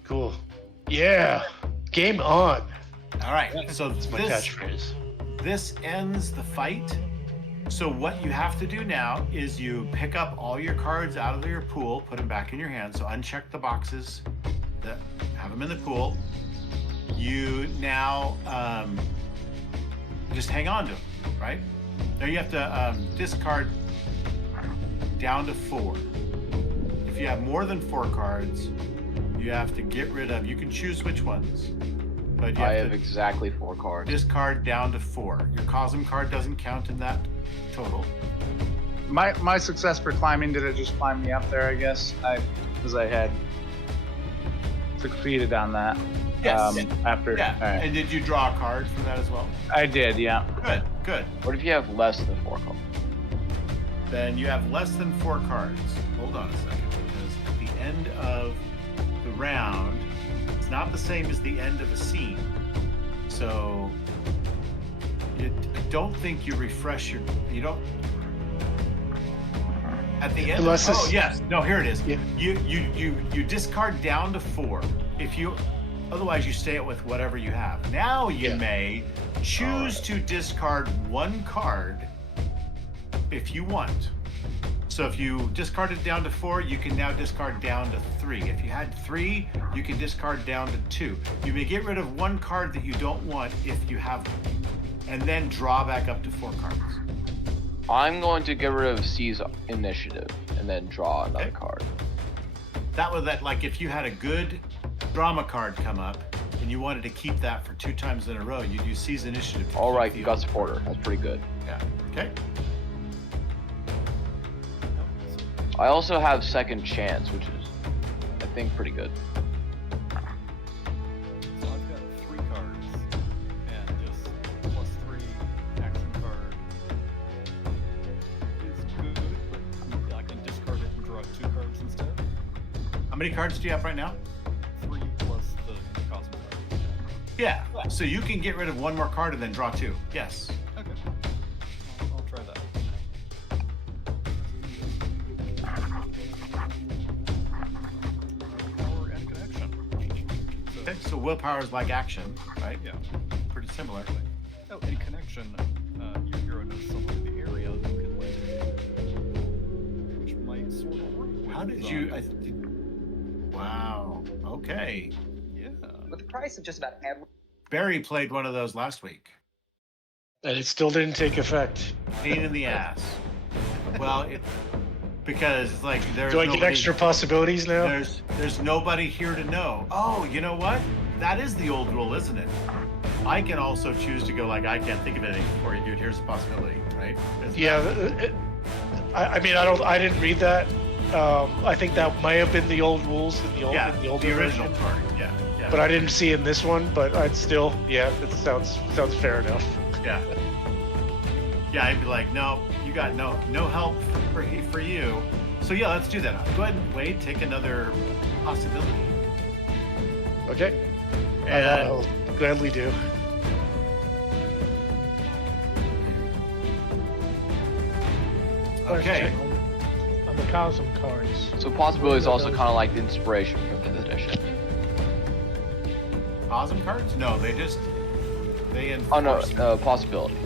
Cool. Yeah. Game on. All right, so That's my catchphrase. this ends the fight. So what you have to do now is you pick up all your cards out of your pool, put them back in your hand. So uncheck the boxes that have them in the pool. You now just hang on to them, right? Now you have to discard down to 4. If you have more than 4 cards, you have to get rid of. You can choose which ones, but you I have have to exactly 4 cards. discard down to 4. Your cosm card doesn't count in that total. My success for climbing, did it just climb me up there, I guess? Because I had succeeded on that. Yes. After. Yeah. All right. And did you draw a card for that as well? I did, yeah. Good, good. What if you have less than 4 cards? Then you have less than 4 cards. Hold on a second, because at the end of the round, it's not the same as the end of a scene. So I don't think you refresh your. You don't. At the end. Unless oh it's- yes, no. Here it is. Yeah. You discard down to 4. If you, otherwise you stay with whatever you have. Now you Yeah. may choose to discard 1 card if you want. So if you discarded down to 4, you can now discard down to 3. If you had 3, you can discard down to 2. You may get rid of 1 card that you don't want if you have one, and then draw back up to 4 cards. I'm going to get rid of C's initiative and then draw another Okay. card. That would like if you had a good drama card come up, and you wanted to keep that for 2 times in a row, you'd use Seize Initiative. To All keep right, the you got old- supporter. That's pretty good. Yeah. Okay. I also have second chance, which is, I think, pretty good. So I've got 3 cards and just +3 action card is good, but I can discard it and draw 2 cards instead. How many cards do you have right now? 3 plus the cosm card. Yeah. So you can get rid of 1 more card and then draw 2. Yes. Okay. I'll try that. Power and connection. So, Okay. So willpower is like action, right? yeah. Pretty similar. Oh, in connection, your hero knows someone in the area who can lend it, which might sort of work with, How did you? Wow. Okay. yeah. With the price of just about every Barry played one of those last week. And it still didn't take effect. Pain in the ass. Well, because it's like there's Do I get extra possibilities now? there's nobody here to know. Oh, you know what? That is the old rule, isn't it? I can also choose to go like I can't think of anything for you, dude. Here's a possibility, right? Isn't Yeah, I mean, I didn't read that. I think that might have been the old rules in the old, yeah, in the old the original version. Torg. Yeah, yeah. But I didn't see in this one. But I'd still, yeah, it sounds fair enough. Yeah. Yeah, I'd be like, no, you got no help for you. So yeah, let's do that. Go ahead and Wade, take another possibility. Okay, And I'll gladly do. okay. On the cosm cards. So possibility is also kind of like the inspiration for the edition. Cosm cards? No, they Oh no, enforce. possibility.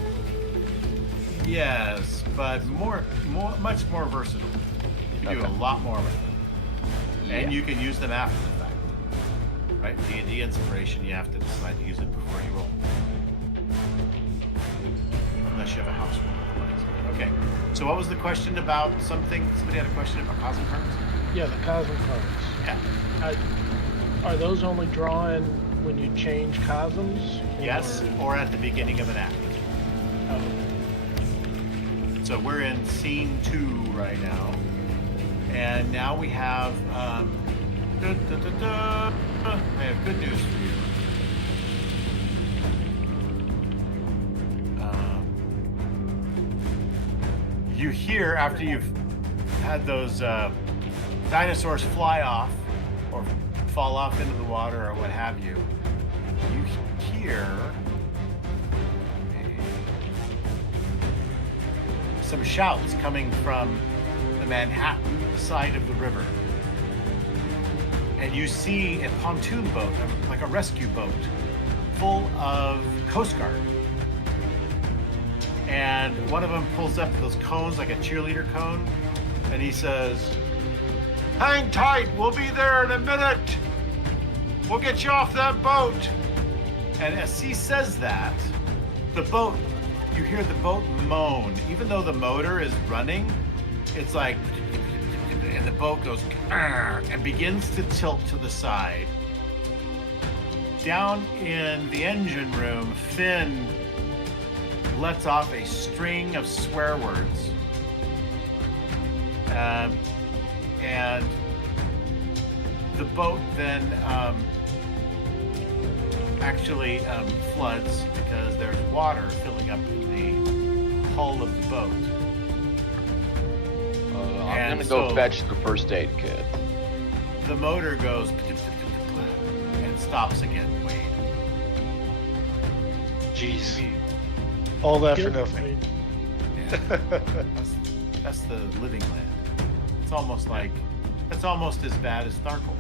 Yes, but much more versatile. You can do a Okay. lot more with them. And Yeah. you can use them after the fact. Right? D&D inspiration, you have to decide to use it before you roll. Unless you have a house roll. otherwise. Okay. So what was the question about something? Somebody had a question about cosm cards? Yeah, the cosm cards. Yeah. Are those only drawn when you change cosms? Yes, or at the beginning of an act. Oh, So we're in scene 2 right now. And now we have I have good news for you. You hear after you've had those dinosaurs fly off or fall off into the water or what have you, you hear some shouts coming from the Manhattan side of the river. And you see a pontoon boat, like a rescue boat, full of Coast Guard. And one of them pulls up those cones, like a cheerleader cone, and he says, "Hang tight, we'll be there in a minute. We'll get you off that boat." And as he says that, the boat, you hear the boat moan. Even though the motor is running, it's like, and the boat goes and begins to tilt to the side. Down in the engine room, Finn lets off a string of swear words. And the boat then actually floods because there's water filling up in the hull of the boat. I'm And gonna go so- fetch the first aid kit. The motor goes and stops again. Wait. Jeez, Maybe- all that for Good. nothing. yeah. That's the living land. It's almost like that's almost as bad as Tharkle.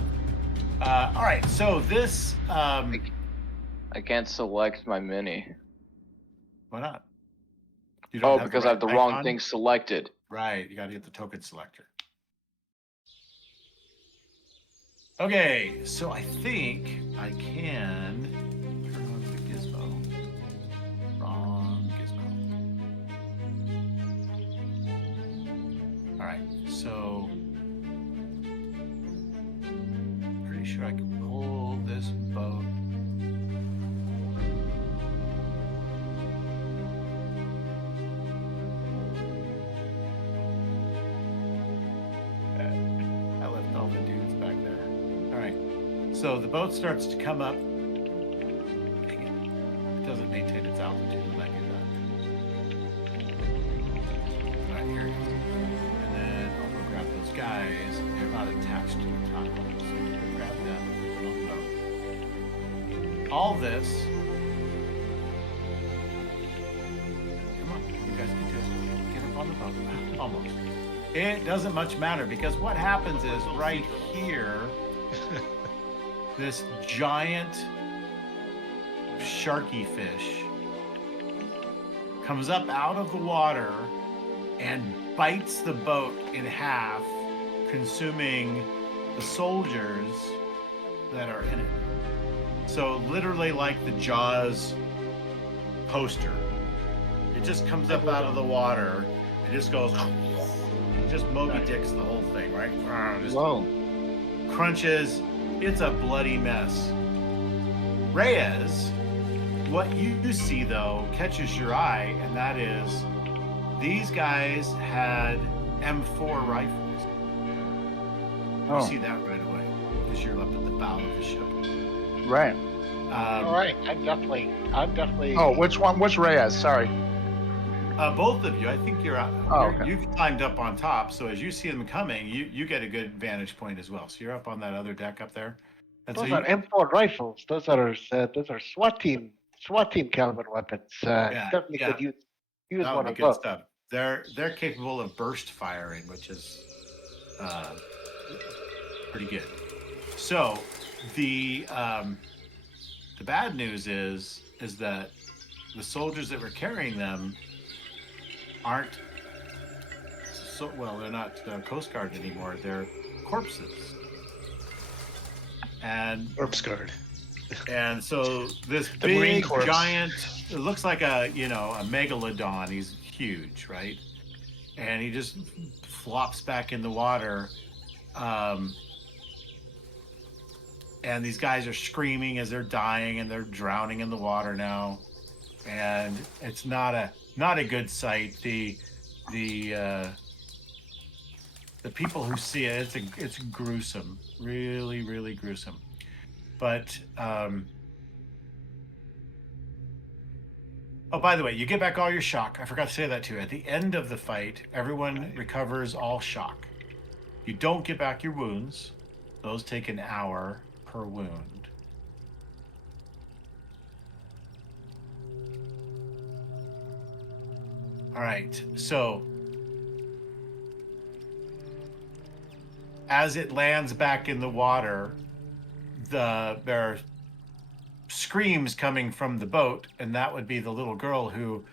All right, so this I can't select my mini. why not? You Oh, have the because I have the right wrong icon? thing selected. Right, you got to get the token selector. Okay, so I think I can turn on the gizmo. Wrong gizmo. All right, so pretty sure I can pull this boat So the boat starts to come up. Dang it. It doesn't maintain its altitude when I do that. All right, here it is. And then I'll go grab those guys. They're not attached to the top one, so we'll grab them and put on the boat. All this. Come on, you guys can do it. Get up on the boat. Almost. It doesn't much matter because what happens is right here, this giant sharky fish comes up out of the water and bites the boat in half, consuming the soldiers that are in it. So literally like the Jaws poster. It just comes up out of the water and just goes, just Moby Dicks the whole thing, right? Just crunches. It's a bloody mess. Reyes, what you see though catches your eye, and that is these guys had M4 rifles. You see that right away because you're up at the bow of the ship. Right. All right, I'm definitely. Oh, which one? Which Reyes? Sorry. Both of you, I think okay. you've climbed up on top, so as you see them coming, you get a good vantage point as well. So you're up on that other deck up there. And Those so are M4 rifles. Those are SWAT team caliber weapons. Definitely could use that one would of be good those. stuff. They're capable of burst firing, which is pretty good. So the bad news is that the soldiers that were carrying them aren't so well. They're not Coast Guard anymore. They're corpses. And Corpse Guard. And so this The Marine big Corps. giant, it looks like a megalodon. He's huge, right? And he just flops back in the water. And these guys are screaming as they're dying and they're drowning in the water now. And it's not a good sight. The people who see it, it's gruesome, really, really gruesome. But oh, by the way, you get back all your shock. I forgot to say that too. At the end of the fight, everyone recovers all shock. You don't get back your wounds. Those take an hour per wound. All right, so as it lands back in the water, there are screams coming from the boat, and that would be the little girl who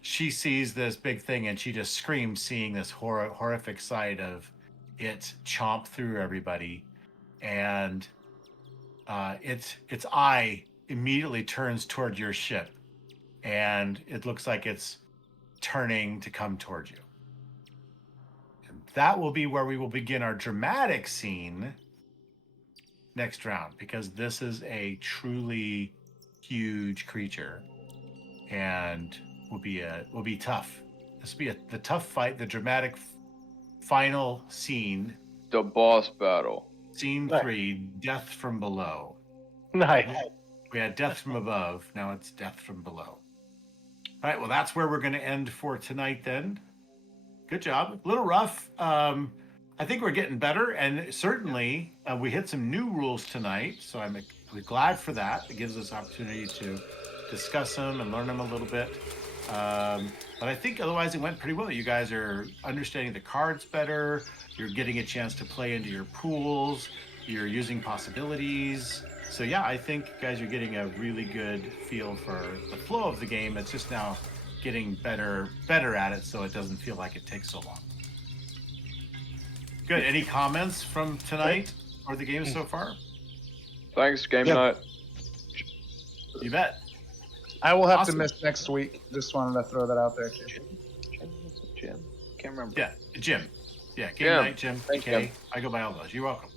she sees this big thing and she just screams, seeing this horrific sight of it chomp through everybody, and its eye immediately turns toward your ship, and it looks like it's turning to come toward you. And that will be where we will begin our dramatic scene next round, because this is a truly huge creature and will be tough. This will be the tough fight, the dramatic final scene. The boss battle. Scene 3, Death from Below. Nice. We had Death from Above, now it's Death from Below. All right, well, that's where we're going to end for tonight then. Good job. A little rough. I think we're getting better, and certainly we hit some new rules tonight, so I'm glad for that. It gives us opportunity to discuss them and learn them a little bit. But I think otherwise it went pretty well. You guys are understanding the cards better. You're getting a chance to play into your pools. You're using possibilities. So yeah, I think you guys are getting a really good feel for the flow of the game. It's just now getting better at it, so it doesn't feel like it takes so long. Good. Any comments from tonight or the game so far? Thanks, Game Night. You bet. I will have Awesome. to miss next week. Just wanted to throw that out there too. Jim. Can't remember. Yeah, Jim. Yeah, Game Jim. Night, Jim. Thanks, Okay, Jim. I go by all those. You're welcome.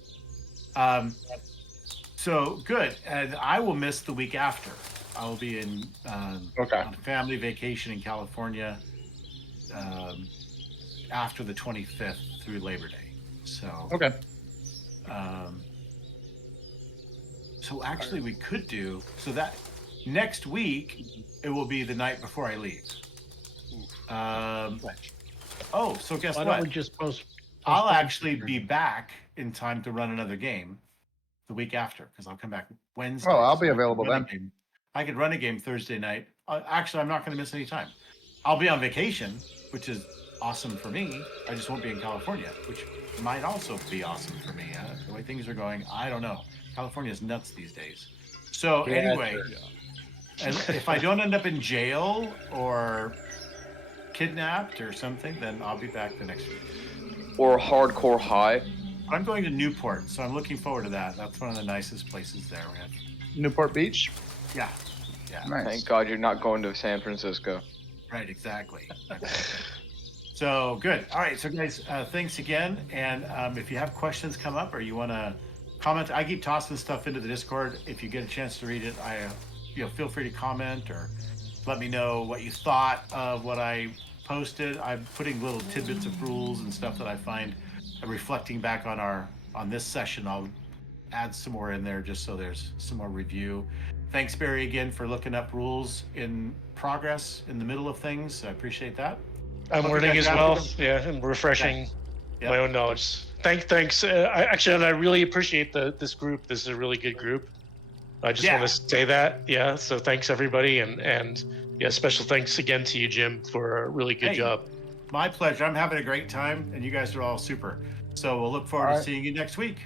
So good, and I will miss the week after. I will be on a family vacation in California after the 25th through Labor Day. So So actually, we could do so that next week it will be the night before I leave. Oh, so guess Why what? don't we just I'll postpone actually the be back in time to run another game the week after because I'll come back Wednesday. Oh, I'll be I could available run a then. game- I could run a game Thursday night. Actually, I'm not going to miss any time. I'll be on vacation, which is awesome for me. I just won't be in California, which might also be awesome for me. The way things are going, I don't know. California's nuts these days. So Yeah, anyway, sure. and if I don't end up in jail or kidnapped or something, then I'll be back the next week. Or hardcore high. I'm going to Newport, so I'm looking forward to that. That's one of the nicest places there. We have. Newport Beach. Yeah, yeah. Nice. Thank God you're not going to San Francisco. Right, exactly. So good. All right, so guys, thanks again. And if you have questions come up or you want to comment, I keep tossing stuff into the Discord. If you get a chance to read it, feel free to comment or let me know what you thought of what I posted. I'm putting little tidbits of rules and stuff that I find reflecting back on this session. I'll add some more in there just so there's some more review. Thanks, Barry, again for looking up rules in progress in the middle of things. I appreciate that. I'm Hope you learning guys as have well. a good- Yeah, and refreshing Yep. my own knowledge. Thanks. I really appreciate this group. This is a really good group. I just Yeah. want to say that. Yeah. So thanks everybody, and yeah, special thanks again to you, Jim, for a really good Hey. job. My pleasure. I'm having a great time, and you guys are all super. So we'll look forward All to right. seeing you next week.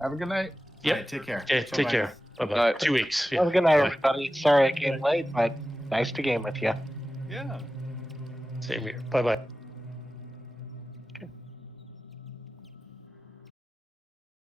Have a good night. All Yep. right, take care. Okay, take Bye-bye. care. Bye bye. Night. 2 weeks. Yeah. Have a good night, Bye. everybody. Sorry I came late, but nice to game with you. Yeah. Same here. Bye bye.